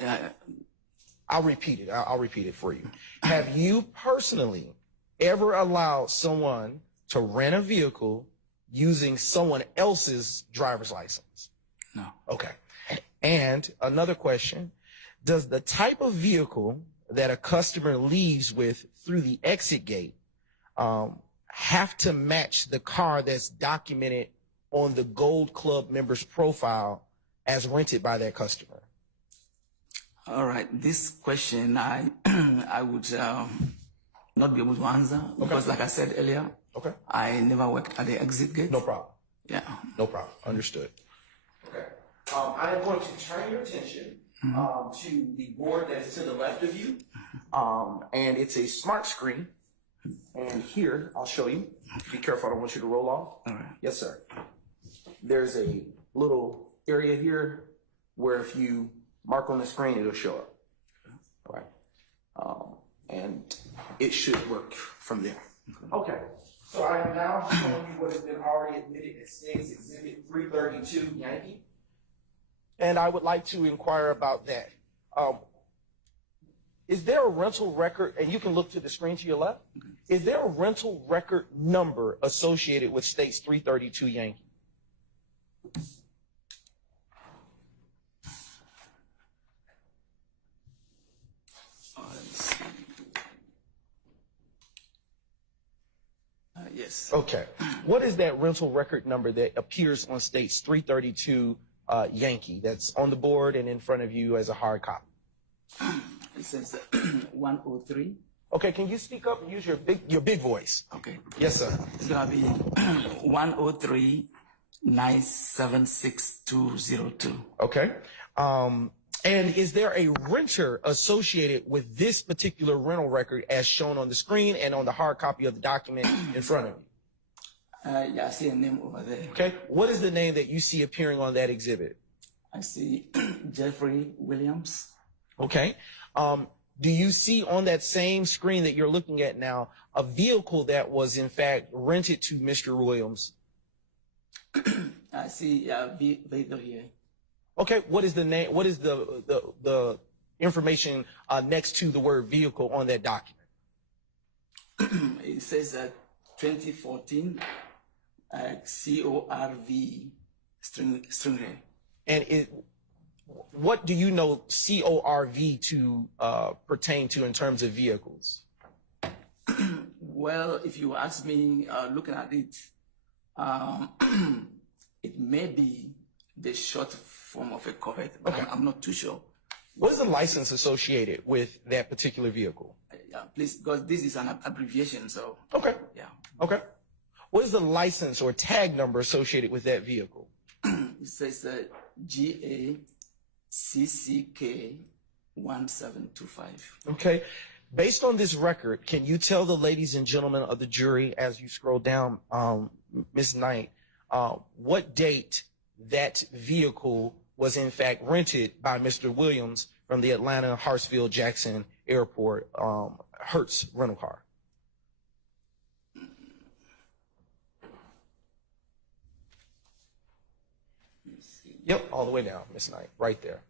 I'll repeat it. I'll repeat it for you. Have you personally ever allowed someone to rent a vehicle using someone else's driver's license? No. Okay. And another question, does the type of vehicle that a customer leaves with through the exit gate have to match the car that's documented on the Gold Club member's profile as rented by that customer? All right. This question I would not be able to answer because, like I said earlier, Okay. I never worked at the exit gate. No problem. Yeah. No problem. Understood. Okay. I am going to turn your attention to the board that is to the left of you. And it's a smart screen. And here, I'll show you. Be careful, I don't want you to roll off. All right. Yes, sir. There's a little area here where if you mark on the screen, it'll show up. All right. And it should work from there. Okay. So I am now showing you what has been already admitted as States Exhibit 332 Yankee. And I would like to inquire about that. Is there a rental record, and you can look to the screen to your left, is there a rental record number associated with States 332 Yankee? Let's see. Yes. Okay. What is that rental record number that appears on States 332 Yankee that's on the board and in front of you as a hard copy? It says 103. Okay, can you speak up and use your big voice? Okay. Yes, sir. It's gonna be 103 976 Okay. And is there a renter associated with this particular rental record as shown on the screen and on the hard copy of the document in front of you? Yeah, I see a name over there. Okay. What is the name that you see appearing on that exhibit? I see Jeffrey Williams. Okay. Do you see on that same screen that you're looking at now a vehicle that was in fact rented to Mr. Williams? I see vehicle here. Okay. What is the name? What is the information next to the word vehicle on that document? It says 2014 CORV Stringray. And what do you know CORV to pertain to in terms of vehicles? Well, if you ask me, looking at it, it may be the short form of a Corvette, but Okay. I'm not too sure. What is the license associated with that particular vehicle? Yeah, please, because this is an abbreviation, so. Okay. Yeah. Okay. What is the license or tag number associated with that vehicle? It says GACCK 1725. Okay. Based on this record, can you tell the ladies and gentlemen of the jury, as you scroll down, Ms. Knight, what date that vehicle was in fact rented by Mr. Williams from the Atlanta Hartsfield Jackson Airport Hertz rental car? Yep, all the way down, Ms. Knight, right there.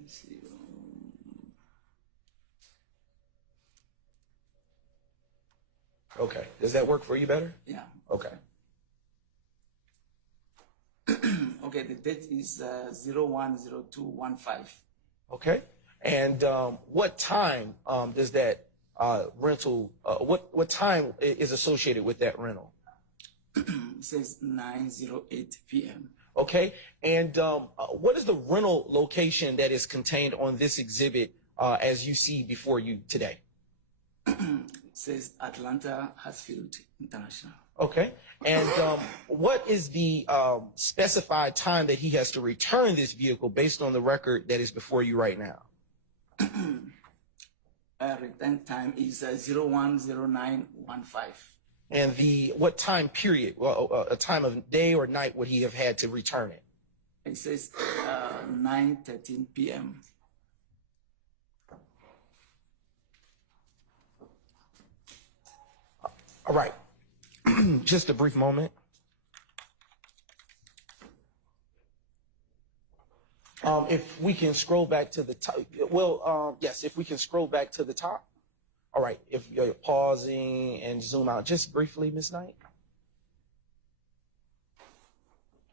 Let's see. Okay, does that work for you better? Yeah. Okay. Okay, the date is 010215. Okay, and what time does that rental, what time is associated with that rental? It says 9:08 p.m. Okay, and what is the rental location that is contained on this exhibit as you see before you today? It says Atlanta Hartsfield International. Okay, and what is the specified time that he has to return this vehicle based on the record that is before you right now? Return time is 010915. And what time period, a time of day or night would he have had to return it? It says 9:13 p.m. All right, just a brief moment. If we can scroll back to the top, yes, if we can scroll back to the top. All right, if you're pausing and zoom out just briefly, Ms. Knight.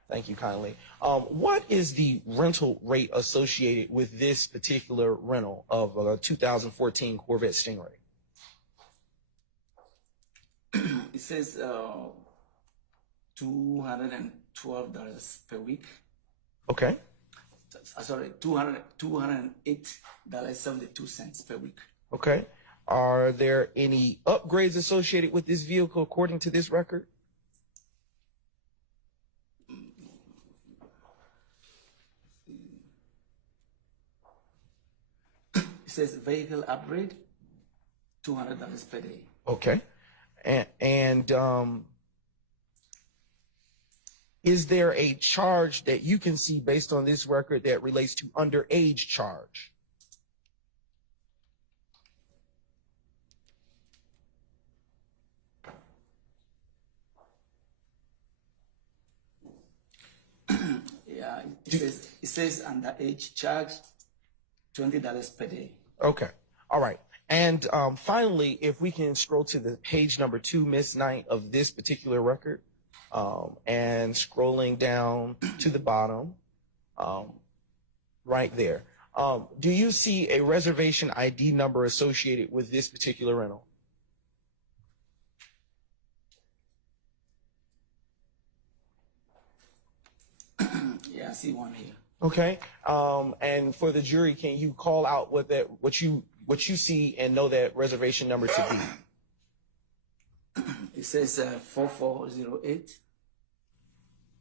Thank you kindly. What is the rental rate associated with this particular rental of a 2014 Corvette Stingray? It says $212 per week. Okay. Sorry, $208.72 per week. Okay. Are there any upgrades associated with this vehicle according to this record? It says vehicle upgrade, $200 per day. Okay. And is there a charge that you can see based on this record that relates to underage charge? Yeah, it says underage charge, $20 per day. Okay. All right. And finally, if we can scroll to the page number 2, Ms. Knight, of this particular record, and scrolling down to the bottom, right there. Do you see a reservation ID number associated with this particular rental? Yeah, I see one here. Okay. And for the jury, can you call out what you see and know that reservation number to be? It says 4408.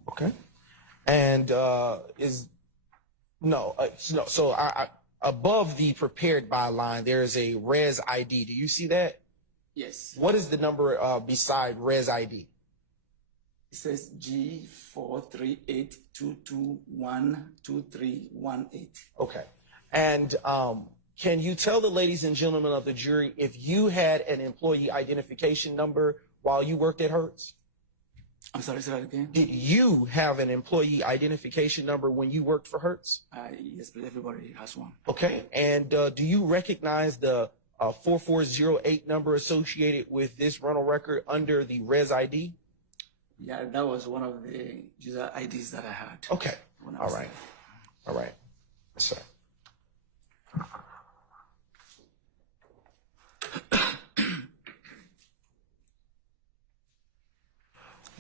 Okay. And so above the prepared by line, there is a res ID. Do you see that? Yes. What is the number beside res ID? It says G43822212318. Okay. And can you tell the ladies and gentlemen of the jury if you had an employee identification number while you worked at Hertz? I'm sorry, say that again. Did you have an employee identification number when you worked for Hertz? Yes, but everybody has one. Okay. And do you recognize the 4408 number associated with this rental record under the res ID? Yeah, that was one of the user IDs that I had. Okay. All right. All right. Yes, sir.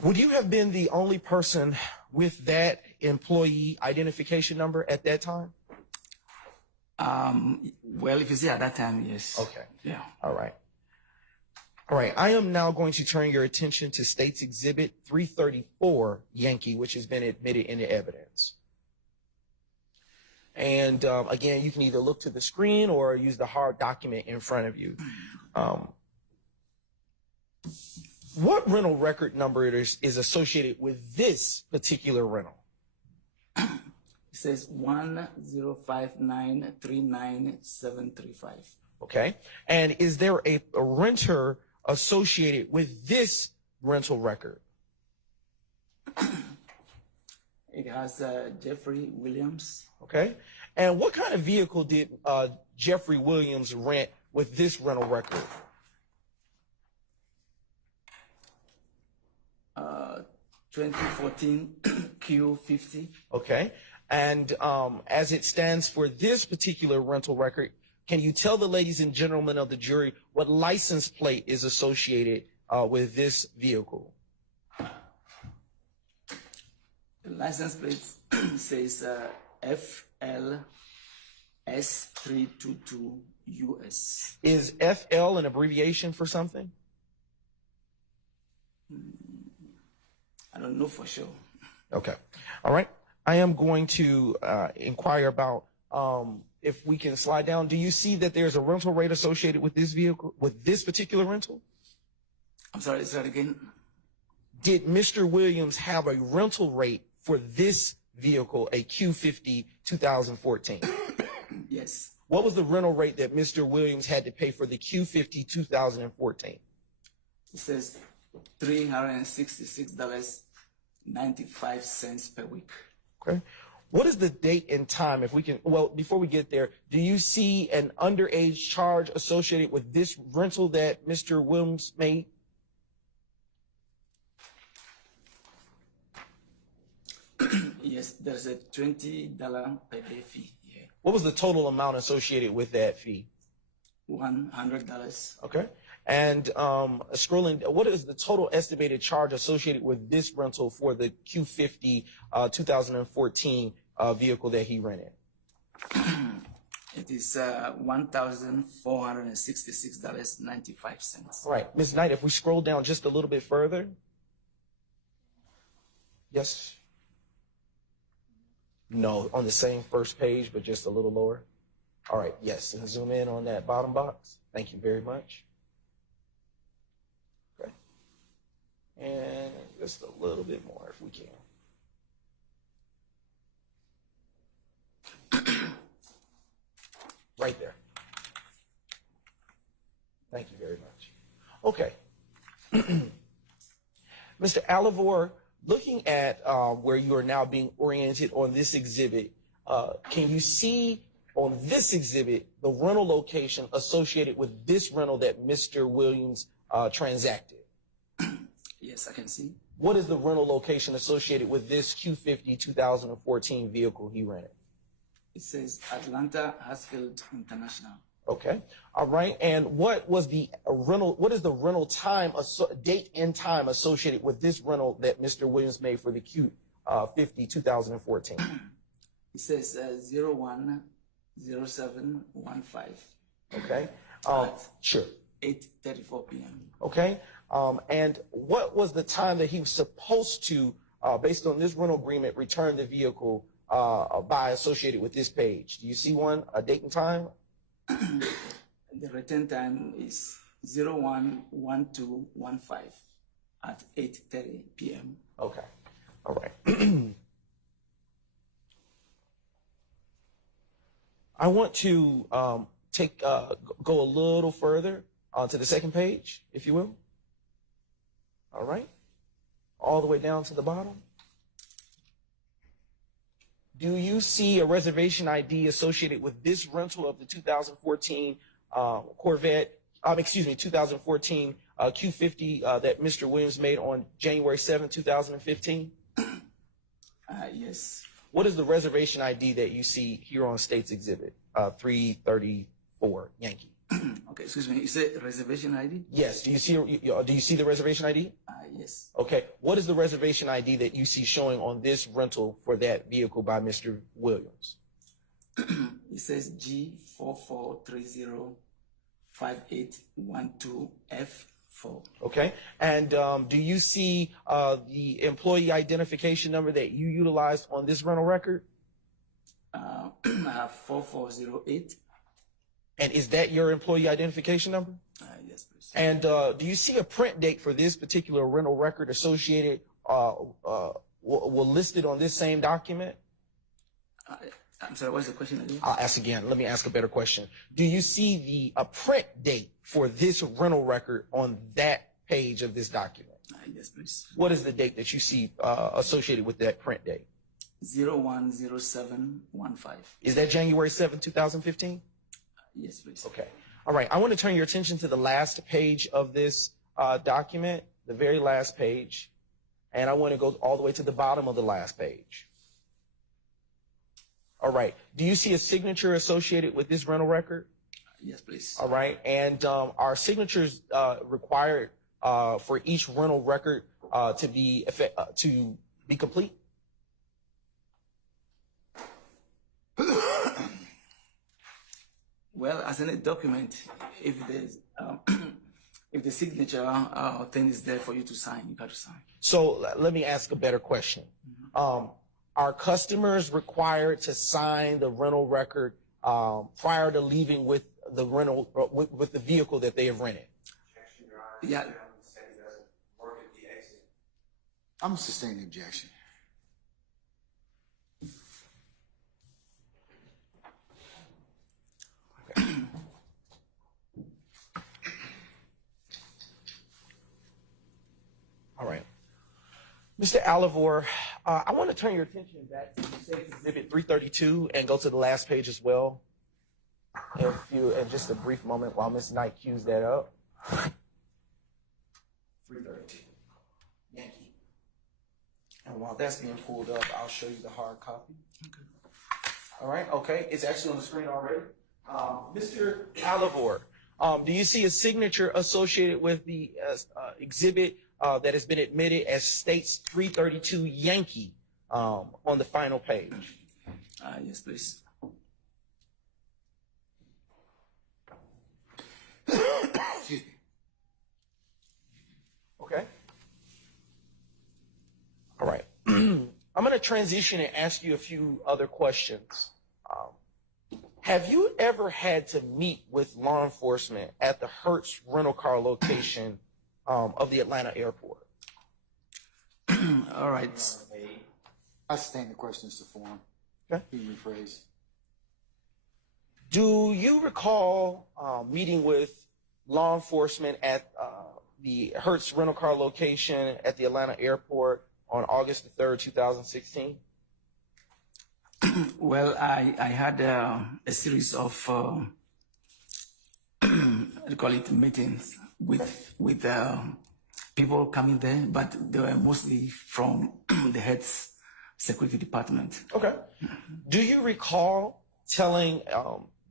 Would you have been the only person with that employee identification number at that time? Well, if you see at that time, yes. Okay. Yeah. All right. All right. I am now going to turn your attention to State's Exhibit 334, Yankee, which has been admitted into evidence. And again, you can either look to the screen or use the hard document in front of you. What rental record number is associated with this particular rental? It says 105939735. Okay. And is there a renter associated with this rental record? It has Jeffrey Williams. Okay. And what kind of vehicle did Jeffrey Williams rent with this rental record? 2014 Q50. Okay. And as it stands for this particular rental record, can you tell the ladies and gentlemen of the jury what license plate is associated with this vehicle? The license plate says FLS322US. Is FL an abbreviation for something? I don't know for sure. Okay. All right. I am going to inquire about if we can slide down. Do you see that there's a rental rate associated with this vehicle, with this particular rental? I'm sorry, say that again. Did Mr. Williams have a rental rate for this vehicle, a Q50 2014? Yes. What was the rental rate that Mr. Williams had to pay for the Q50 2014? It says $366.95 per week. Okay. What is the date and time, if we can, well, before we get there, do you see an underage charge associated with this rental that Mr. Williams made? Yes, there's a $20 per day fee. Yeah. What was the total amount associated with that fee? $100. Okay. And scrolling, what is the total estimated charge associated with this rental for the Q50 2014 vehicle that he rented? It is $1,466.95. All right. Ms. Knight, if we scroll down just a little bit further. Yes. No, on the same first page, but just a little lower. All right. Yes. And zoom in on that bottom box. Thank you very much. Okay. And just a little bit more if we can. Right there. Thank you very much. Okay. Mr. Alore, looking at where you are now being oriented on this exhibit, can you see on this exhibit the rental location associated with this rental that Mr. Williams transacted? Yes, I can see. What is the rental location associated with this Q50 2014 vehicle he rented? It says Atlanta Hasfield International. Okay. All right. And what was the rental? What is the rental time, date and time associated with this rental that Mr. Williams made for the Q50 2014? It says 010715. Okay. Sure. 8:34 p.m. Okay. And what was the time that he was supposed to, based on this rental agreement, return the vehicle by associated with this page? Do you see one, a date and time? The return time is 011215 at 8:30 p.m. Okay. All right. I want to go a little further to the second page, if you will. All right. All the way down to the bottom. Do you see a reservation ID associated with this rental of the 2014 2014 Q50 that Mr. Williams made on January 7, 2015? Yes. What is the reservation ID that you see here on State's Exhibit 334 Yankee? Okay, excuse me. You said reservation ID? Yes. Do you see the reservation ID? Yes. Okay. What is the reservation ID that you see showing on this rental for that vehicle by Mr. Williams? It says G44305812F4. Okay. And do you see the employee identification number that you utilized on this rental record? I have 4408. And is that your employee identification number? Yes, please. And do you see a print date for this particular rental record associated, listed on this same document? I'm sorry, what's the question again? I'll ask again. Let me ask a better question. Do you see a print date for this rental record on that page of this document? Yes, please. What is the date that you see associated with that print date? 010715. Is that January 7, 2015? Yes, please. Okay. All right. I want to turn your attention to the last page of this document, the very last page. And I want to go all the way to the bottom of the last page. All right. Do you see a signature associated with this rental record? Yes, please. All right. And are signatures required for each rental record to be complete? Well, as in a document, if there's if the signature thing is there for you to sign, you got to sign. So let me ask a better question. Are customers required to sign the rental record prior to leaving with the rental with the vehicle that they have rented? Yeah. I'm sustaining the objection. All right. Mr. Alore, I want to turn your attention back to Exhibit 332 and go to the last page as well. In just a brief moment while Ms. Knight cues that up. 332. Yankee. And while that's being pulled up, I'll show you the hard copy. Okay. All right. Okay. It's actually on the screen already. Mr. Alore, do you see a signature associated with the exhibit that has been admitted as states 332 Yankee on the final page? Yes, please. Excuse me. Okay. All right. I'm going to transition and ask you a few other questions. Have you ever had to meet with law enforcement at the Hertz rental car location of the Atlanta airport? All right. I sustain the questions to form. Okay. Be rephrased. Do you recall meeting with law enforcement at the Hertz rental car location at the Atlanta airport on August the 3rd, 2016? Well, I had a series of meetings with people coming there, but they were mostly from the head's security department. Okay. Do you recall telling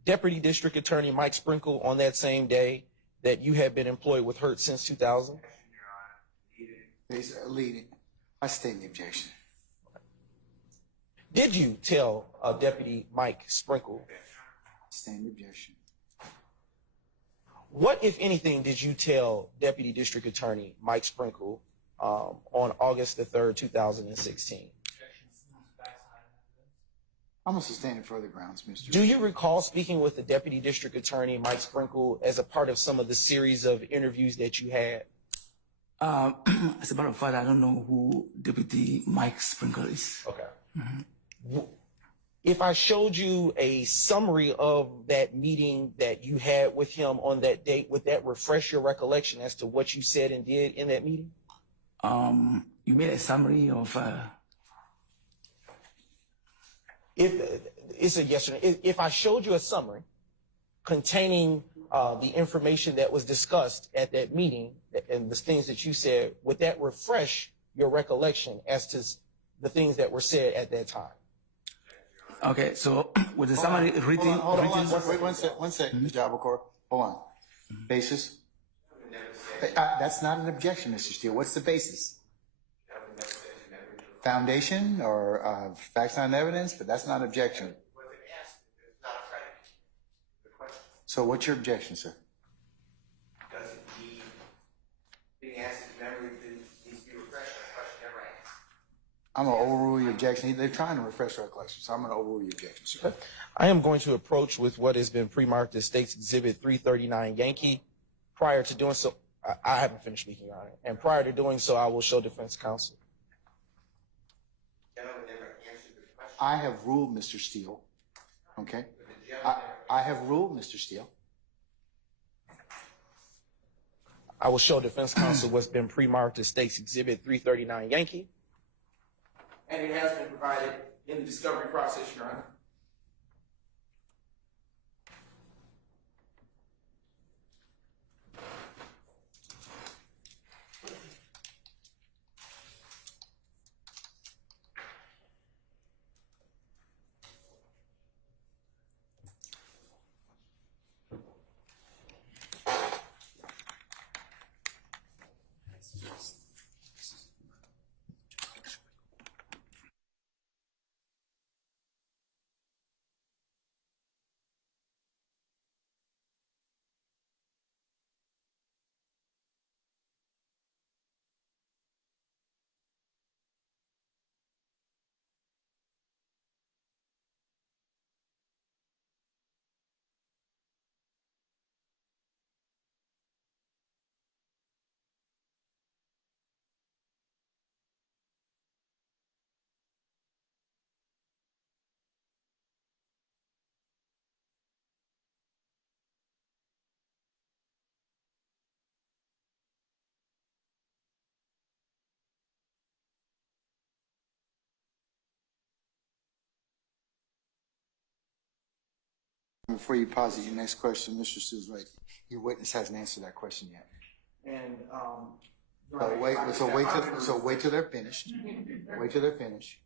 Deputy District Attorney Mike Sprinkle on that same day that you had been employed with Hertz since 2000? Leading. I sustain the objection. Did you tell Deputy Mike Sprinkle? Sustain the objection. What, if anything, did you tell Deputy District Attorney Mike Sprinkle on August the 3rd, 2016? I'm going to sustain it further grounds, Mr. Do you recall speaking with the Deputy District Attorney Mike Sprinkle as a part of some of the series of interviews that you had? As a matter of fact, I don't know who Deputy Mike Sprinkle is. Okay. Mm-hmm. If I showed you a summary of that meeting that you had with him on that date, would that refresh your recollection as to what you said and did in that meeting? You made a summary of... If it's a yes or no. If I showed you a summary containing the information that was discussed at that meeting and the things that you said, would that refresh your recollection as to the things that were said at that time? Okay, so with the summary written... Hold on. Wait, one second, Mr. Albuquerque. Hold on. Basis? That's not an objection, Mr. Steele. What's the basis? Foundation or facts, not evidence, but that's not an objection. So what's your objection, sir? Does it need being asked his memory needs to be refreshed on a question never asked? I'm gonna overrule your objection. They're trying to refresh our question, so I'm gonna overrule your objection, sir. I am going to approach with what has been pre-marked as State's Exhibit 339 Yankee. Prior to doing so, I haven't finished speaking, Your Honor. And prior to doing so, I will show defense counsel. Gentleman never answered the question. I have ruled, Mr. Steele. Okay? I have ruled, Mr. Steele. I will show defense counsel what's been pre-marked as State's Exhibit 339 Yankee. And it has been provided in the discovery process, Your Honor. Before you posit your next question, Mr. Steele's right. Your witness hasn't answered that question yet. And So wait till they're finished. Wait till they're finished.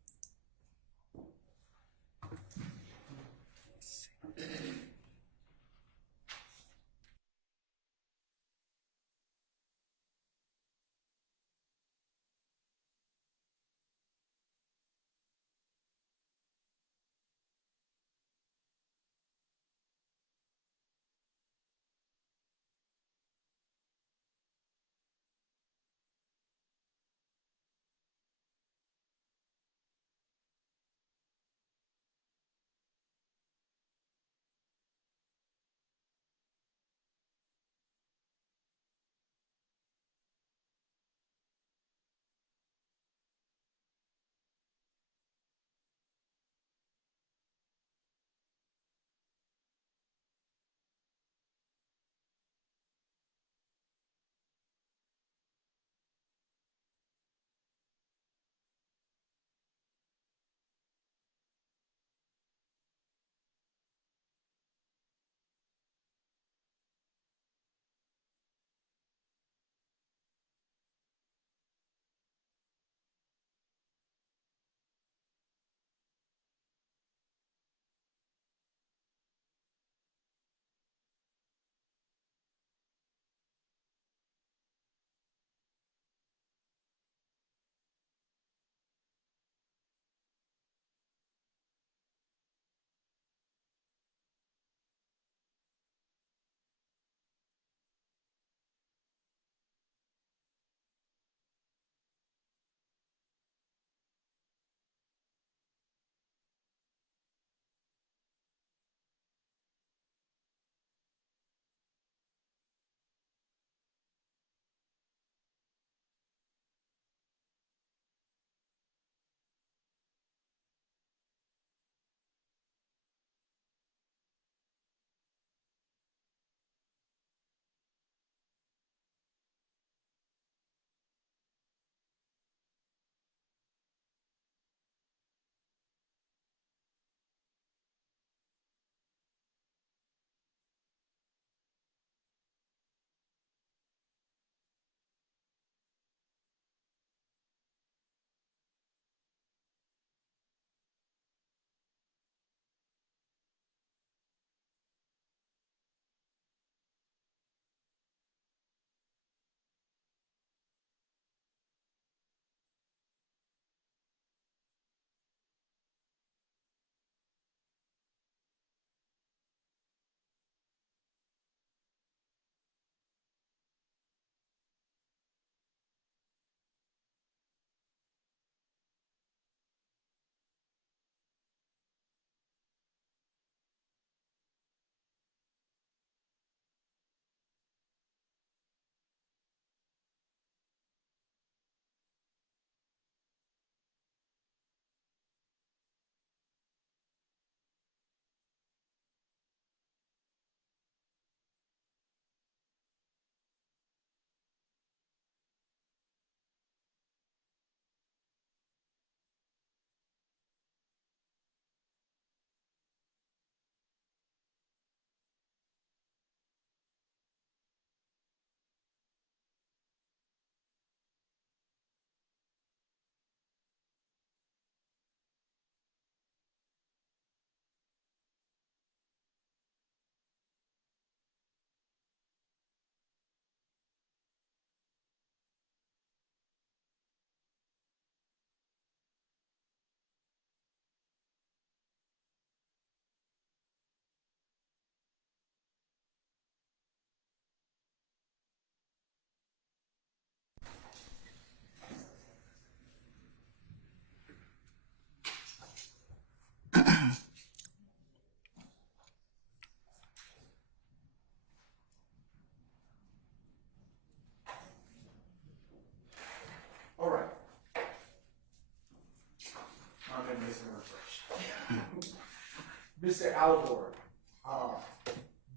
Mr. Alore,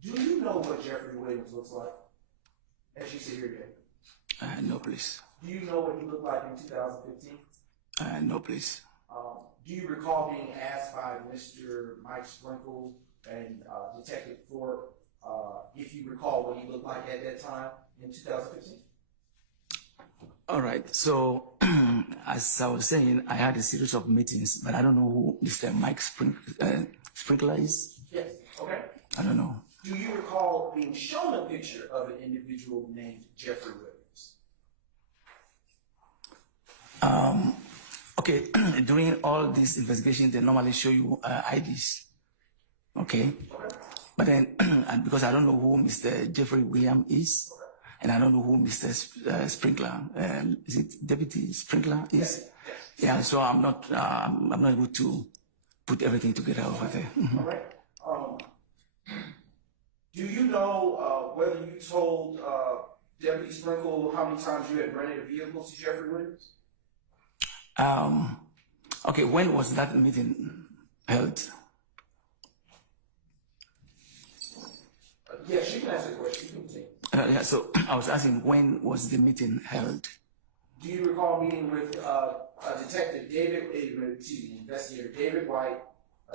do you know what Jeffrey Williams looks like? As you sit here today. No, please. Do you know what he looked like in 2015? No, please. Do you recall being asked by Mr. Mike Sprinkle and Detective Thorpe if you recall what he looked like at that time in 2015? All right. So, as I was saying, I had a series of meetings, but I don't know who Mr. Mike Sprinkler is. Yes. Okay. I don't know. Do you recall being shown a picture of an individual named Jeffrey Williams? Okay. During all this investigation, they normally show you IDs. Okay. But then, and because I don't know who Mr. Jeffrey Williams is, and I don't know who Mr. Sprinkler, is it Deputy Sprinkler is? Yeah. So I'm not able to put everything together over there. All right. Do you know whether you told Deputy Sprinkle how many times you had rented a vehicle to Jeffrey Williams? Okay, when was that meeting held? Yes, you can answer the question. You can take. Yeah, so I was asking, when was the meeting held? Do you recall meeting with Detective Investigator David White,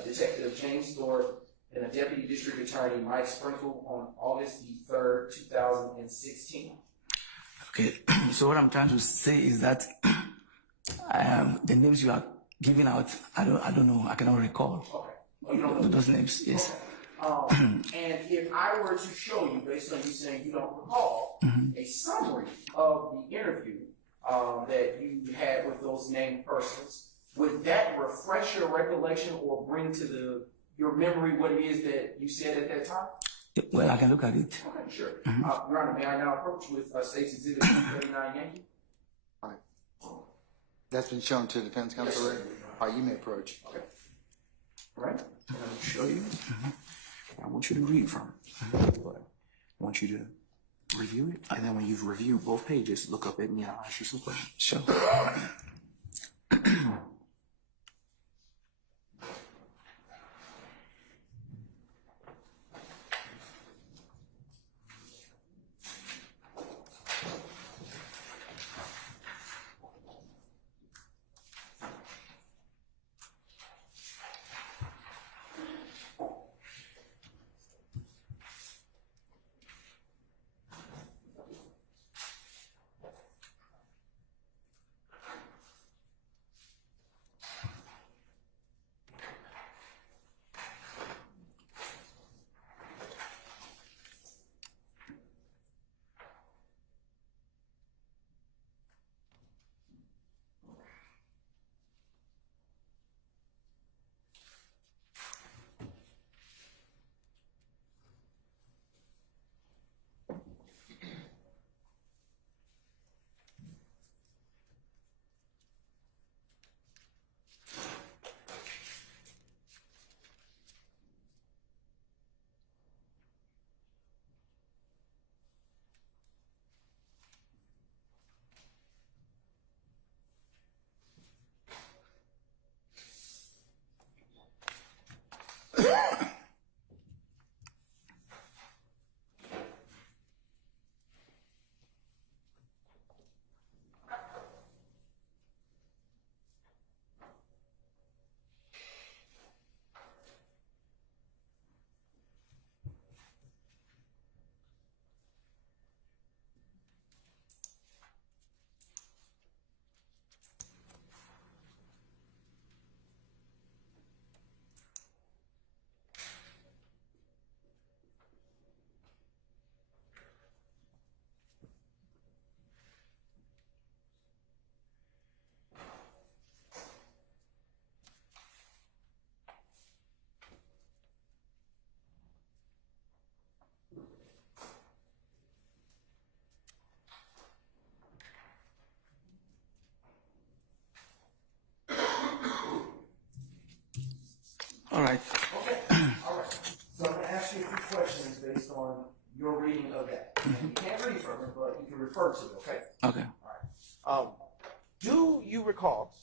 Detective James Thorpe, and a Deputy District Attorney Mike Sprinkle on August the 3rd, 2016? Okay, so what I'm trying to say is that the names you are giving out, I don't know, I cannot recall. Okay. Oh, you don't know those names, yes. Okay. And if I were to show you, based on you saying you don't recall, a summary of the interview that you had with those named persons, would that refresh your recollection or bring to your memory what it is that you said at that time? Well, I can look at it. Okay, sure. Your Honor, may I now approach with State's Exhibit 39 Yankee? All right. That's been shown to the defense counsel, right? All right, you may approach. Okay. All right. I'm going to show you. I want you to read from it. But I want you to review it. And then when you've reviewed both pages, look up at me and I'll ask you some questions. Sure. All right. Okay. All right. So I'm going to ask you a few questions based on your reading of that. And you can't read from it, but you can refer to it, okay? Okay. All right. Do you recall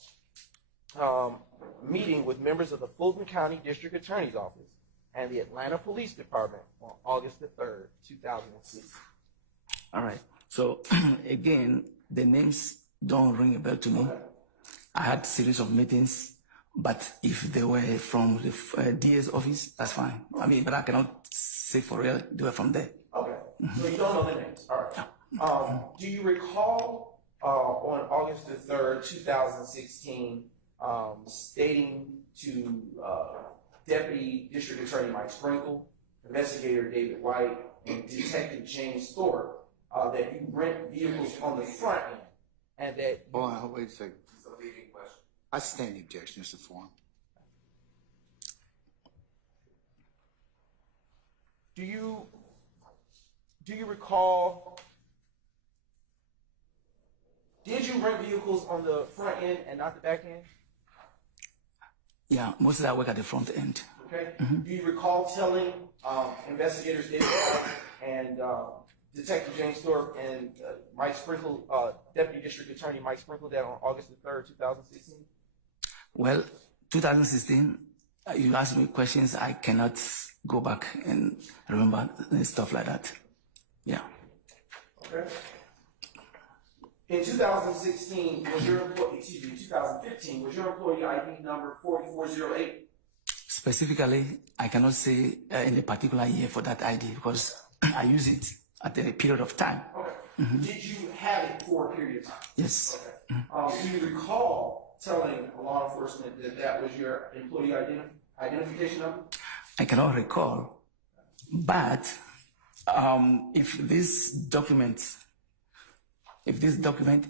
meeting with members of the Fulton County District Attorney's Office and the Atlanta Police Department on August the 3rd, 2006. All right. So again, the names don't ring a bell to me. I had series of meetings, but if they were from the DA's office, that's fine. I mean, but I cannot say for real they were from there. Okay, so you don't know the names. All right. Do you recall on August the 3rd, 2016, stating to Deputy District Attorney Mike Sprinkle, Investigator David White, and Detective James Thorpe that you rent vehicles on the front end, and that Hold on, wait a second. I stand the objection, Mr. Foreman. do you recall? Did you rent vehicles on the front end and not the back end? Yeah, mostly I work at the front end. Okay. Do you recall telling investigators David White and Detective James Thorpe and Mike Sprinkle, Deputy District Attorney Mike Sprinkle, that on August the 3rd, 2016? Well, 2016, you asked me questions, I cannot go back and remember stuff like that. Yeah. Okay. In 2016, was your employee, 2015, was your employee ID number 4408? Specifically, I cannot say in a particular year for that ID because I use it at a period of time. Okay. Did you have it for a period of time? Yes. Okay. Do you recall telling law enforcement that that was your employee identification number? I cannot recall, but if this document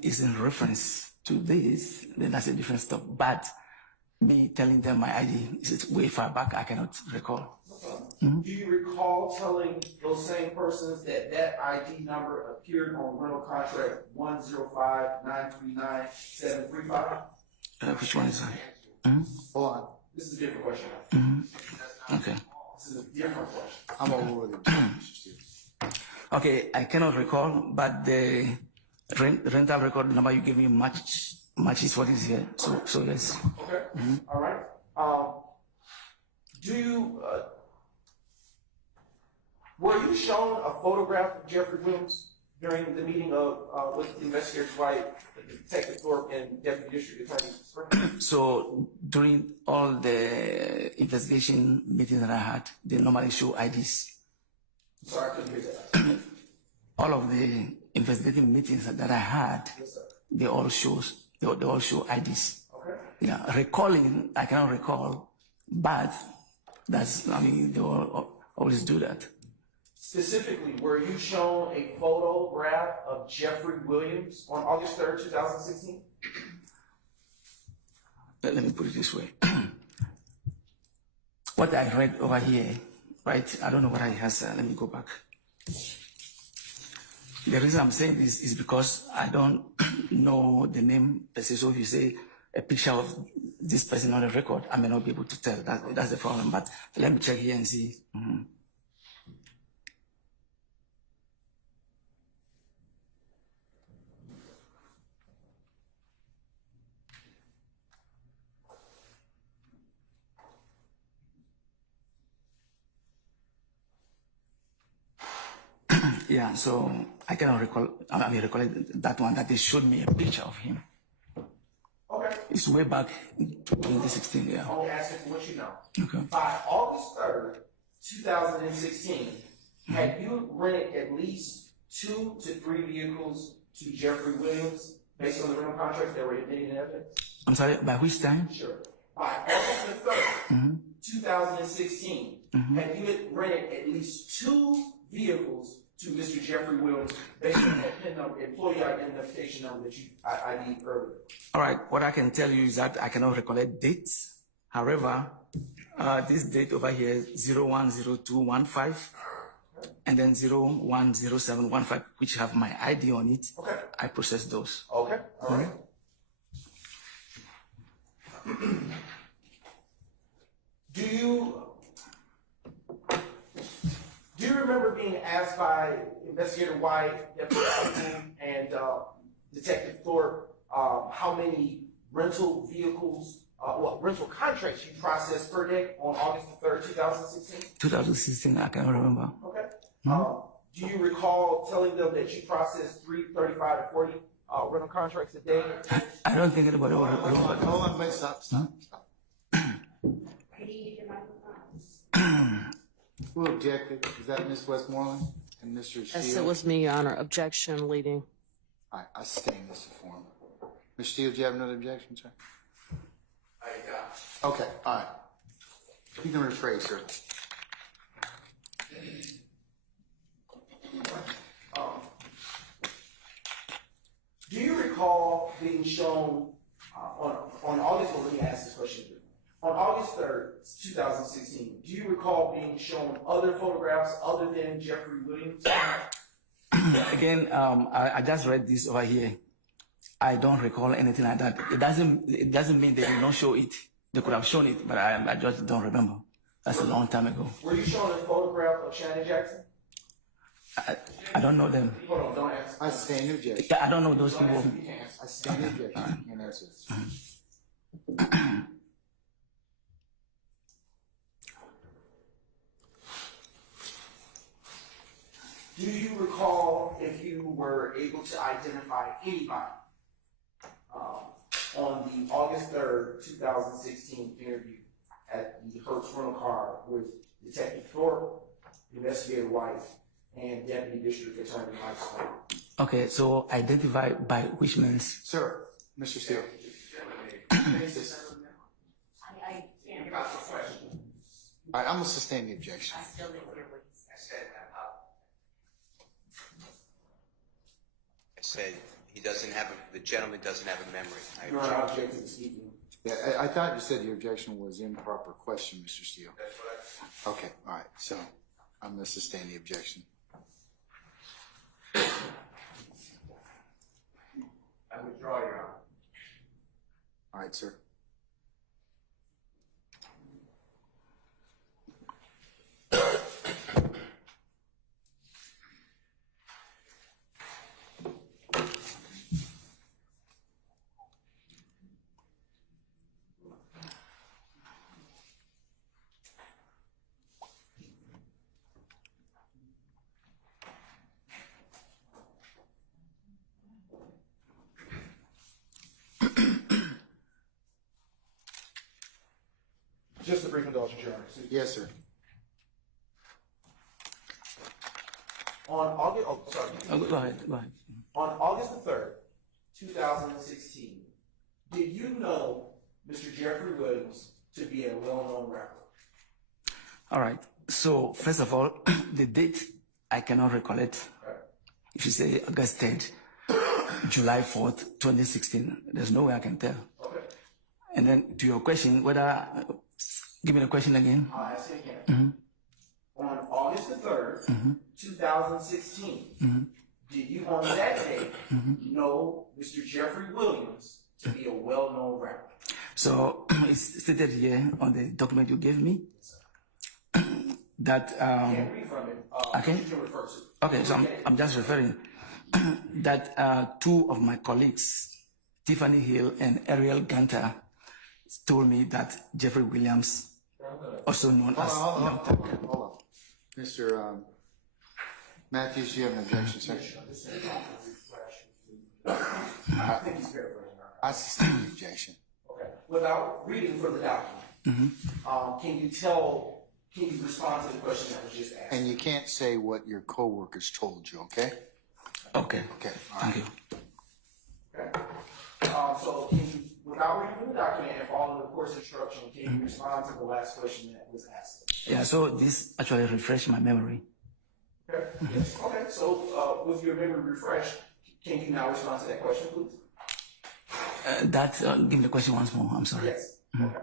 is in reference to this, then that's a different stuff. But me telling them my ID is way far back, I cannot recall. Do you recall telling those same persons that that ID number appeared on rental contract 105939735? Which one is that? Hold on. This is a different question. Okay. This is a different question. I'm over the Mr. Steele. Okay, I cannot recall, but the rental record number you gave me matches what is here. So yes. Okay. All right. Do you were you shown a photograph of Jeffrey Williams during the meeting with investigators White, Detective Thorpe, and Deputy District Attorney Sprinkle? So during all the investigation meetings that I had, they normally show IDs. Sorry, I couldn't hear that. All of the investigating meetings that I had, Yes, sir. they all show IDs. Okay. Yeah, recalling, I cannot recall, but they will always do that. Specifically, were you shown a photograph of Jeffrey Williams on August 3rd, 2016? Let me put it this way. What I read over here, right? I don't know what I has. Let me go back. The reason I'm saying this is because I don't know the name per se. So if you say a picture of this person on the record, I may not be able to tell. That's the problem. But let me check here and see. Yeah, so I cannot recall. I mean, recollect that one that they showed me a picture of him. Okay. It's way back in 2016. Yeah. Only asking for what you know. Okay. By August 3rd, 2016, had you rented at least 2 to 3 vehicles to Jeffrey Williams based on the rental contracts that were admitted in evidence? I'm sorry. By which time? Sure. By August the 3rd, 2016, had you rented at least 2 vehicles to Mr. Jeffrey Williams based on that PIN number, employee identification number that you ID'd earlier? All right. What I can tell you is that I cannot recollect dates. However, this date over here is 010215 and then 010715, which have my ID on it. Okay. I process those. Okay. All right. Do you remember being asked by Investigator White, Deputy and Detective Thorpe how many rental vehicles rental contracts you processed per day on August the 3rd, 2016? 2016, I can't remember. Okay. Do you recall telling them that you processed 35 to 40 rental contracts a day? I don't think anybody will remember. Hold on, wait, stop. Who objected? Is that Ms. Westmoreland and Mr. Yes, Steele? it was me, Your Honor. Objection leading. All right, I sustain this form. Mr. Steele, do you have another objection, sir? Okay, all right. You can rephrase, sir. Do you recall being shown on August, well, let me ask this question. On August 3rd, 2016, do you recall being shown other photographs other than Jeffrey Williams? Again, I just read this over here. I don't recall anything like that. It doesn't mean they did not show it. They could have shown it, but I just don't remember. That's a long time ago. Were you shown a photograph of Shannon Jackson? I don't know them. Hold on, don't answer. I sustain the objection. I don't know those people. I sustain the objection. You can't answer this. Do you recall if you were able to identify anybody on the August 3rd, 2016 interview at the Hertz rental car with Detective Thorpe, Investigator White, and Deputy District Attorney Mike Swain? Okay, so identify by which means? Sir, Mr. Steele. All right, I'm gonna sustain the objection. I said the gentleman doesn't have a memory. I Your object. object to speaking. Yeah, I thought you said your objection was improper question, Mr. Steele. Okay, all right, so I'm gonna sustain the objection. I withdraw, Your Honor. All right, sir. Just a brief indulgence, Your Honor. Yes, sir. On August, oh, sorry. Go ahead. On August the 3rd, 2016, did you know Mr. Jeffrey Williams to be a well-known rapper? All right. So first of all, the date I cannot recall it. Right. If you say August 3rd, July 4th, 2016, there's no way I can tell. Okay. And then to your question, give me the question again. I'll ask it again. On August the 3rd, 2016, did you on that day know Mr. Jeffrey Williams to be a well-known rapper? So it's stated here on the document you gave me that Can't read from it. okay. You can refer to. Okay, so I'm just referring that two of my colleagues, Tiffany Hill and Ariel Gunter, told me that Jeffrey Williams, also known as Young Thug. Hold on. Mr. Matthews, do you have an objection, sir? I think he's paraphrasing. I sustain the objection. Okay. Without reading from the document, can you respond to the question that was just asked? And you can't say what your coworkers told you, okay? Okay. Okay, all right. Thank you. Okay. So can you, without reading from the document and following the course instruction, can you respond to the last question that was asked? Yeah, so this actually refreshed my memory. Okay. Yes. Okay. So with your memory refreshed, can you now respond to that question, please? Give me the question once more. I'm sorry. Yes. Okay.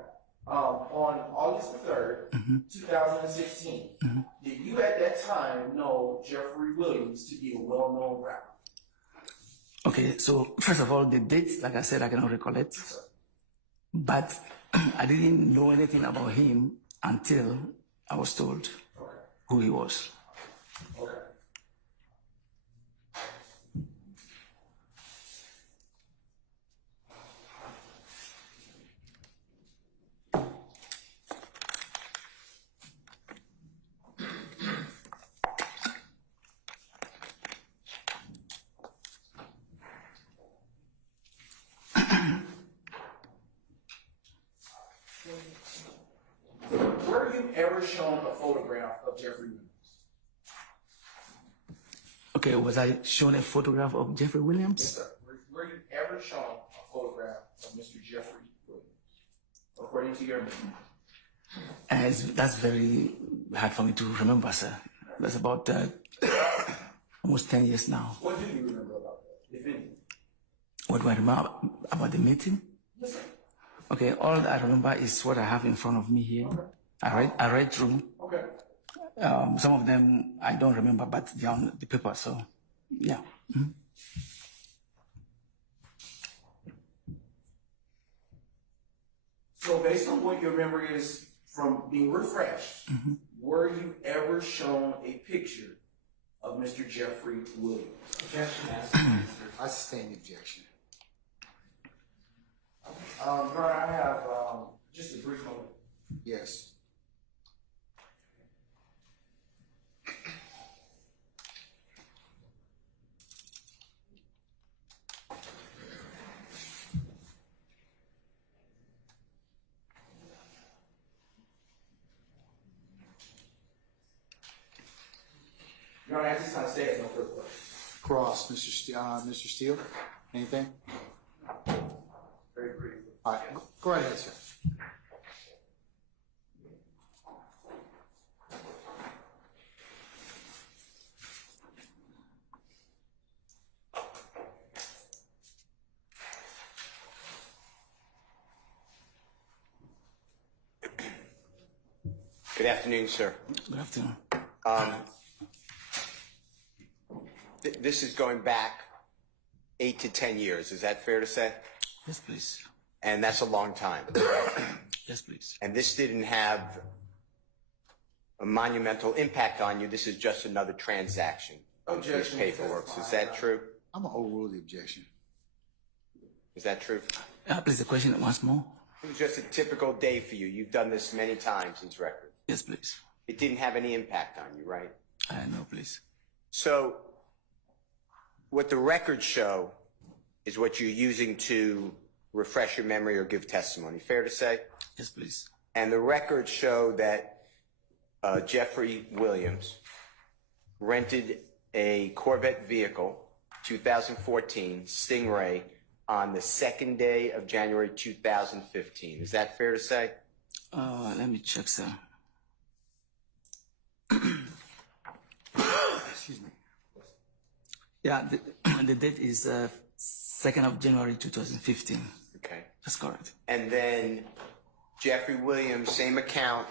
On August the 3rd, 2016, did you at that time know Jeffrey Williams to be a well-known rapper? Okay, so first of all, the date, like I said, I cannot recall it. But I didn't know anything about him until I was told who he was. Okay. ever shown a photograph of Jeffrey Williams? Okay, was I shown a photograph of Jeffrey Williams? Yes, sir. Were you ever shown a photograph of Mr. Jeffrey Williams, according to your memory? That's very hard for me to remember, sir. That's about almost 10 years now. What do you remember about that, if anything? What do I remember about the meeting? Yes, sir. Okay, all I remember is what I have in front of me here. Okay. I read through. Okay. Some of them I don't remember, but they're on the paper, so yeah. Mhm. So based on what your memory is from being refreshed, were you ever shown a picture of Mr. Jeffrey Williams? I sustain the objection. Your Honor, I have just a brief moment. Yes. Your Honor, at this time, stay as no further questions. Cross, Mr. Steele, anything? Very briefly. All right, go right ahead, sir. Good afternoon, sir. Good afternoon. This is going back 8 to 10 years. Is that fair to say? Yes, please. And that's a long time. Yes, please. And this didn't have a monumental impact on you. This is just another transaction. This paperwork. Is that true? I'm gonna overrule the objection. Is that true? Please, the question once more. It was just a typical day for you. You've done this many times in this record. Yes, please. It didn't have any impact on you, right? No, please. So, what the records show is what you're using to refresh your memory or give testimony. Fair to say? Yes, please. And the records show that Jeffrey Williams rented a Corvette vehicle, 2014 Stingray, on the 2nd day of January 2015. Is that fair to say? Let me check, sir. Excuse me. Yeah, the date is 2nd of January 2015. Okay. That's correct. And then Jeffrey Williams, same account,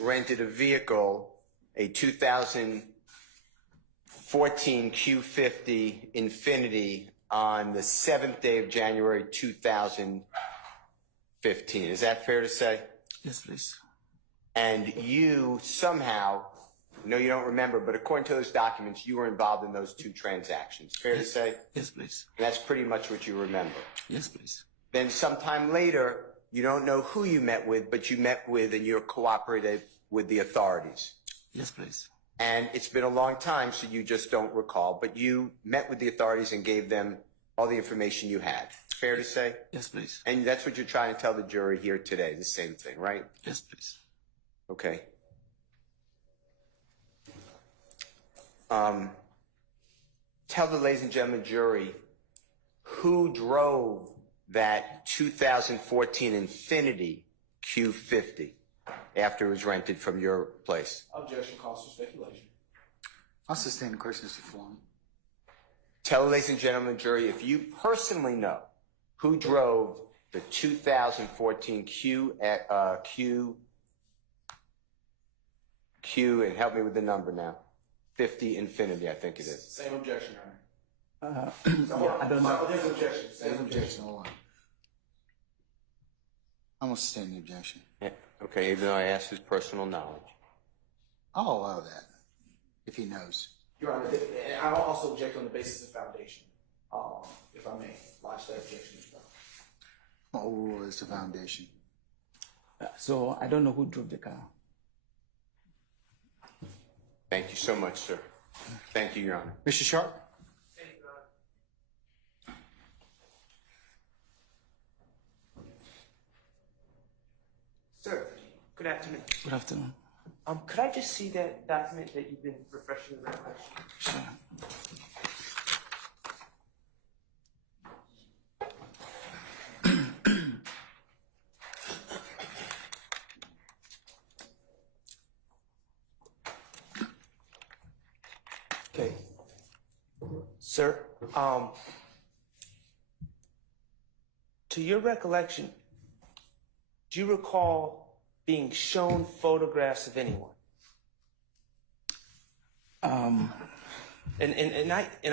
rented a vehicle, a 2014 Q50 Infinity on the 7th day of January 2015. Is that fair to say? Yes, please. And you somehow, no, you don't remember, but according to those documents, you were involved in those two transactions. Fair to say? Yes, please. And that's pretty much what you remember. Yes, please. Then sometime later, you don't know who you met with, but you met with and you're cooperative with the authorities. Yes, please. And it's been a long time, so you just don't recall, but you met with the authorities and gave them all the information you had. Fair to say? Yes, please. And that's what you're trying to tell the jury here today, the same thing, right? Yes, please. Okay. Tell the ladies and gentlemen jury who drove that 2014 Infinity Q50 after it was rented from your place. Objection calls for speculation. I'll sustain the question, Mr. Foreman. Tell the ladies and gentlemen jury if you personally know who drove the 2014 Q, and help me with the number now, 50 Infinity, I think it is. Same objection, Your Honor. Yeah, I don't know. There's objection. Same There's an objection. objection, hold on. I'm gonna sustain the objection. Yeah, okay, even though I asked his personal knowledge. I'll allow that, if he knows. Your Honor, I also object on the basis of foundation. If I may lodge that objection as well. I'm gonna overrule as the foundation. So I don't know who drove the car. Thank you so much, sir. Thank you, Your Honor. Mr. Sharp? Sir, good afternoon. Good afternoon. Could I just see that document that you've been refreshing the recollection? Sure. Okay. Sir, to your recollection, do you recall being shown photographs of anyone? And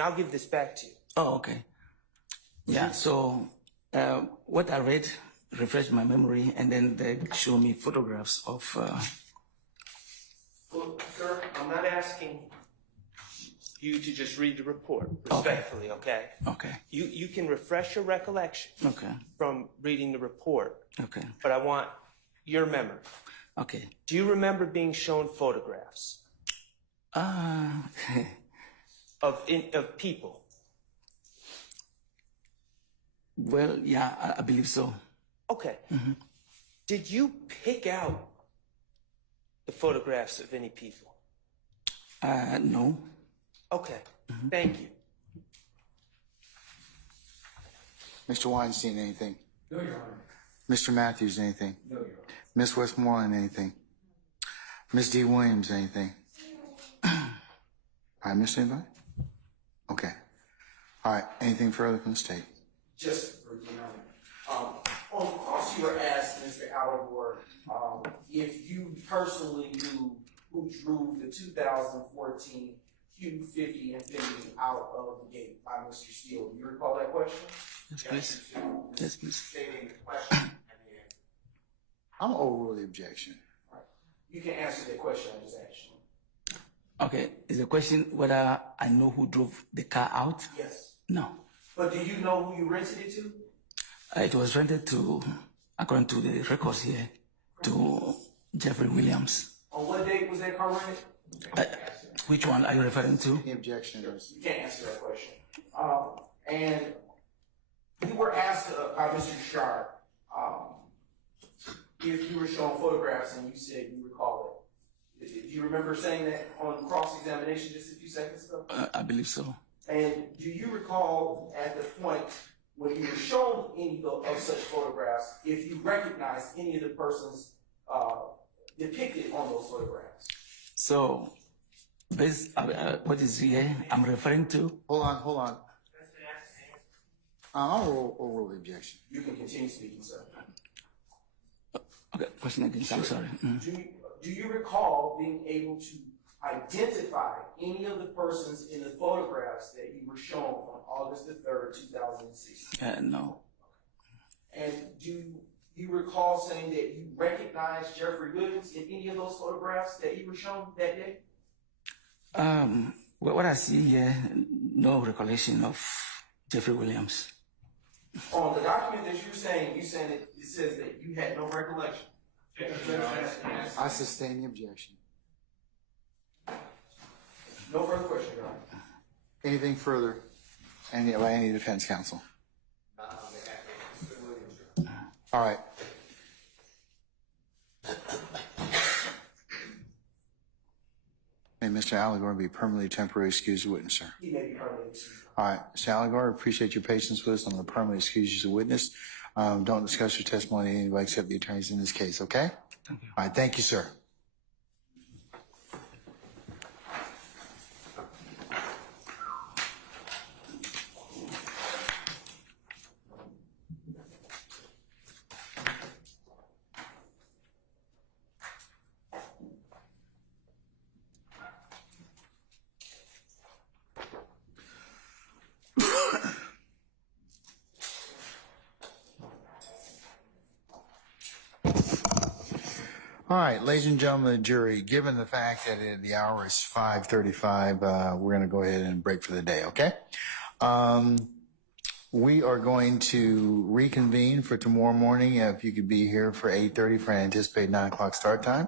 I'll give this back to you. Oh, okay. Yeah, so what I read refreshed my memory, and then they show me photographs of. Well, sir, I'm not asking you to just read the report, respectfully, okay? Okay. You can refresh your recollection Okay. from reading the report, Okay. but I want your memory. Okay. Do you remember being shown photographs of people? Well, yeah, I believe so. Okay. Did you pick out the photographs of any people? No. Okay. Thank you. Mr. Weinstein, anything? No, Your Honor. Mr. Matthews, anything? No, Your Honor. Ms. Westmoreland, anything? Ms. D. Williams, anything? I missed anybody? Okay. All right, anything further from the state? Just for you know, on cross, you were asked, Mr. Alore, if you personally knew who drove the 2014 Q50 Infinity out of the gate by Mr. Steele. Do you recall that question? Yes, please. Yes, please. Stating the question. I'm overrule the objection. You can answer that question I just asked you. Okay. Is the question whether I know who drove the car out? Yes. No. But do you know who you rented it to? It was rented to, according to the records here, to Jeffrey Williams. On what date was that car rented? Which one are you referring to? The objection is. You can't answer that question. And you were asked by Mr. Sharp if you were shown photographs and you said you recall it. Do you remember saying that on cross-examination just a few seconds ago? I believe so. And do you recall at the point when you were shown any of such photographs, if you recognized any of the persons depicted on those photographs? So, based what is here, I'm referring to. Hold on. I'll overrule the objection. You can continue speaking, sir. Okay, question again. I'm sorry. Do you recall being able to identify any of the persons in the photographs that you were shown on August the 3rd, 2016? No. And do you recall saying that you recognized Jeffrey Williams in any of those photographs that you were shown that day? What I see here, no recollection of Jeffrey Williams. On the document that you're saying, it says that you had no recollection. I sustain the objection. No further question, Your Honor. Anything further? Any defense counsel? All right. May Mr. Allegor be permanently temporarily excused as a witness, sir? He may be permanently excused. All right, Mr. Allegor, appreciate your patience with us. I'm going to permanently excuse you as a witness. Don't discuss your testimony to anybody except the attorneys in this case, okay? Thank you. All right, thank you, sir. All right, ladies and gentlemen of the jury, given the fact that the hour is 5:35, we're going to go ahead and break for the day, okay? We are going to reconvene for tomorrow morning. If you could be here for 8:30 for an anticipated 9 o'clock start time.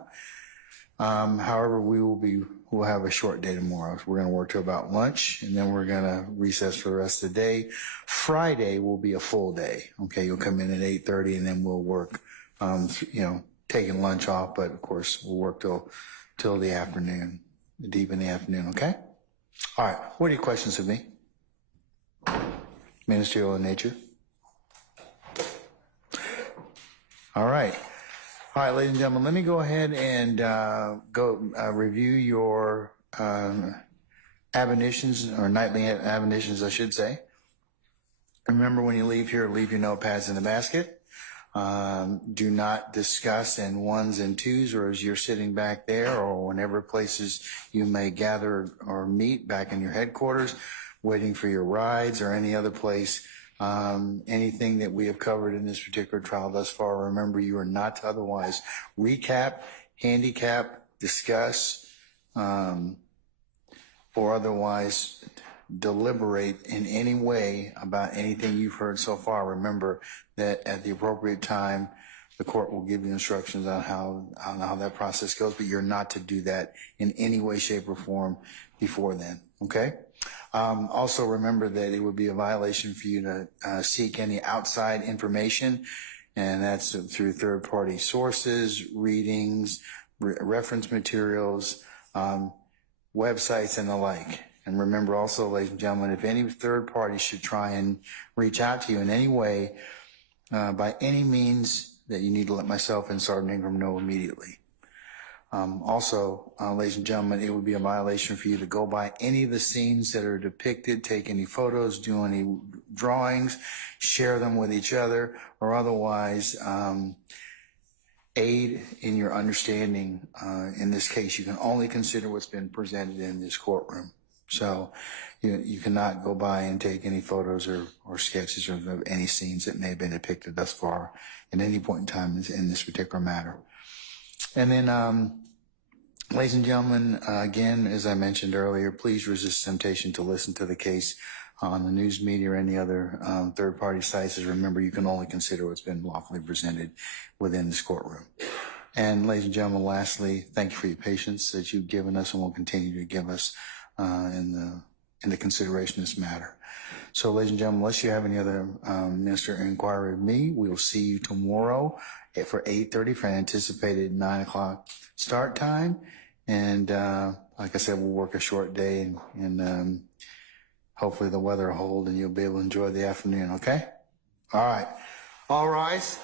However, we'll have a short day tomorrow. We're going to work to about lunch, and then we're going to recess for the rest of the day. Friday will be a full day, okay? You'll come in at 8:30, and then we'll work, taking lunch off, but of course we'll work till till the afternoon, deep in the afternoon, okay? All right, what are your questions of me? Ministerial in nature? All right. All right, ladies and gentlemen, let me go ahead and review your admonitions, or nightly admonitions, I should say. Remember, when you leave here, leave your notepads in the basket. Do not discuss in ones and twos, or as you're sitting back there, or whenever places you may gather or meet back in your headquarters, waiting for your rides or any other place. Anything that we have covered in this particular trial thus far, remember, you are not to otherwise recap, handicap, discuss, or otherwise deliberate in any way about anything you've heard so far. Remember that at the appropriate time, the court will give you instructions on how that process goes, but you're not to do that in any way, shape, or form before then, okay? Also remember that it would be a violation for you to seek any outside information, and that's through third-party sources, readings, reference materials, websites, and the like. And remember also, ladies and gentlemen, if any third party should try and reach out to you in any way, by any means, that you need to let myself and Sergeant Ingram know immediately. Also, ladies and gentlemen, it would be a violation for you to go by any of the scenes that are depicted, take any photos, do any drawings, share them with each other, or otherwise aid in your understanding. In this case, you can only consider what's been presented in this courtroom. So you cannot go by and take any photos or sketches of any scenes that may have been depicted thus far at any point in time in this particular matter. And then, ladies and gentlemen, again, as I mentioned earlier, please resist temptation to listen to the case on the news media or any other third-party sites. As remember, you can only consider what's been lawfully presented within this courtroom. And ladies and gentlemen, lastly, thank you for your patience that you've given us and will continue to give us in the consideration of this matter. So, ladies and gentlemen, unless you have any other minister inquiry of me, we'll see you tomorrow for 8:30 for an anticipated 9 o'clock start time. And like I said, we'll work a short day, and hopefully the weather will hold and you'll be able to enjoy the afternoon, okay? All right. All rise.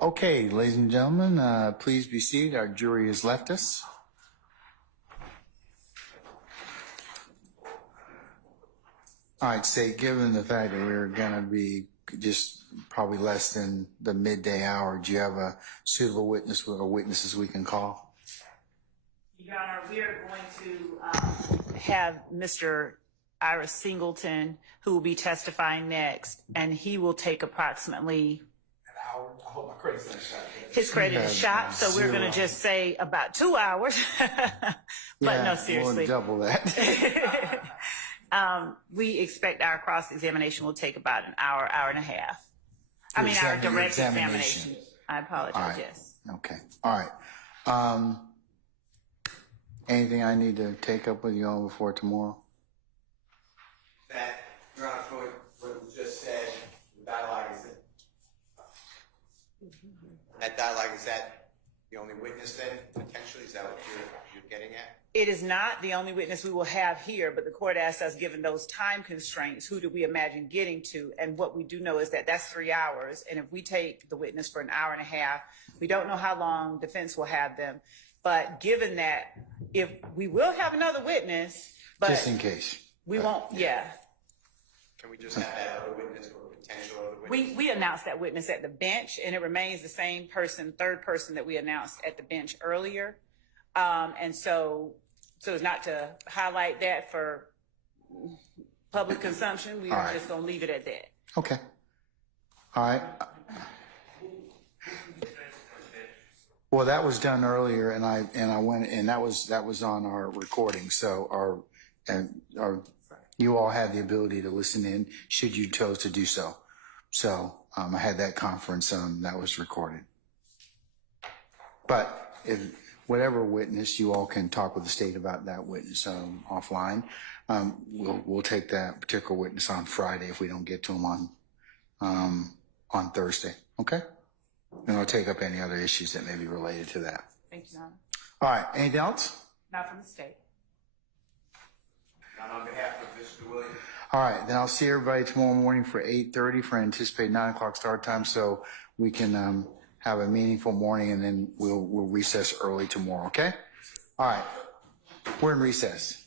Okay, ladies and gentlemen, please be seated. Our jury has left us. All right, say, given the fact that we're going to be just probably less than the midday hour, do you have a suitable witness or witnesses we can call? Your Honor, we are going to have Mr. Iris Singleton, who will be testifying next, and he will take approximately I hope my credit's not shot. his credit is shot, so we're going to just say about 2 hours. But yeah, no, seriously. We'll double that. We expect our cross-examination will take about an hour, hour and a half. I mean, our direct examination. I apologize, All right. yes. Okay. All right. Anything I need to take up with you all before tomorrow? That, Your Honor, for what was just said, the dialogue is that dialogue, is that the only witness then, potentially? Is that what you're getting at? It is not the only witness we will have here, but the court asked us, given those time constraints, who do we imagine getting to? And what we do know is that that's 3 hours. And if we take the witness for an hour and a half, we don't know how long defense will have them. But given that, if we will have another witness, but just in case. We won't, yeah. Can we just have that other witness or potential other witness? We announced that witness at the bench, and it remains the same person, third person that we announced at the bench earlier. And so as not to highlight that for public consumption, we are just going to leave it at that. Okay. All right. Well, that was done earlier, and I went, and that was on our recording. So you all had the ability to listen in should you chose to do so. So I had that conference that was recorded. But if whatever witness, you all can talk with the state about that witness offline. We'll take that particular witness on Friday if we don't get to him on Thursday. Okay. And I'll take up any other issues that may be related to that. Thank you, Your Honor. All right. Anything else? Not from the state. Not on behalf of Mr. Williams. All right. Then I'll see everybody tomorrow morning for 8:30 for anticipated 9 o'clock start time, so we can have a meaningful morning, and then we'll recess early tomorrow. Okay. All right. We're in recess.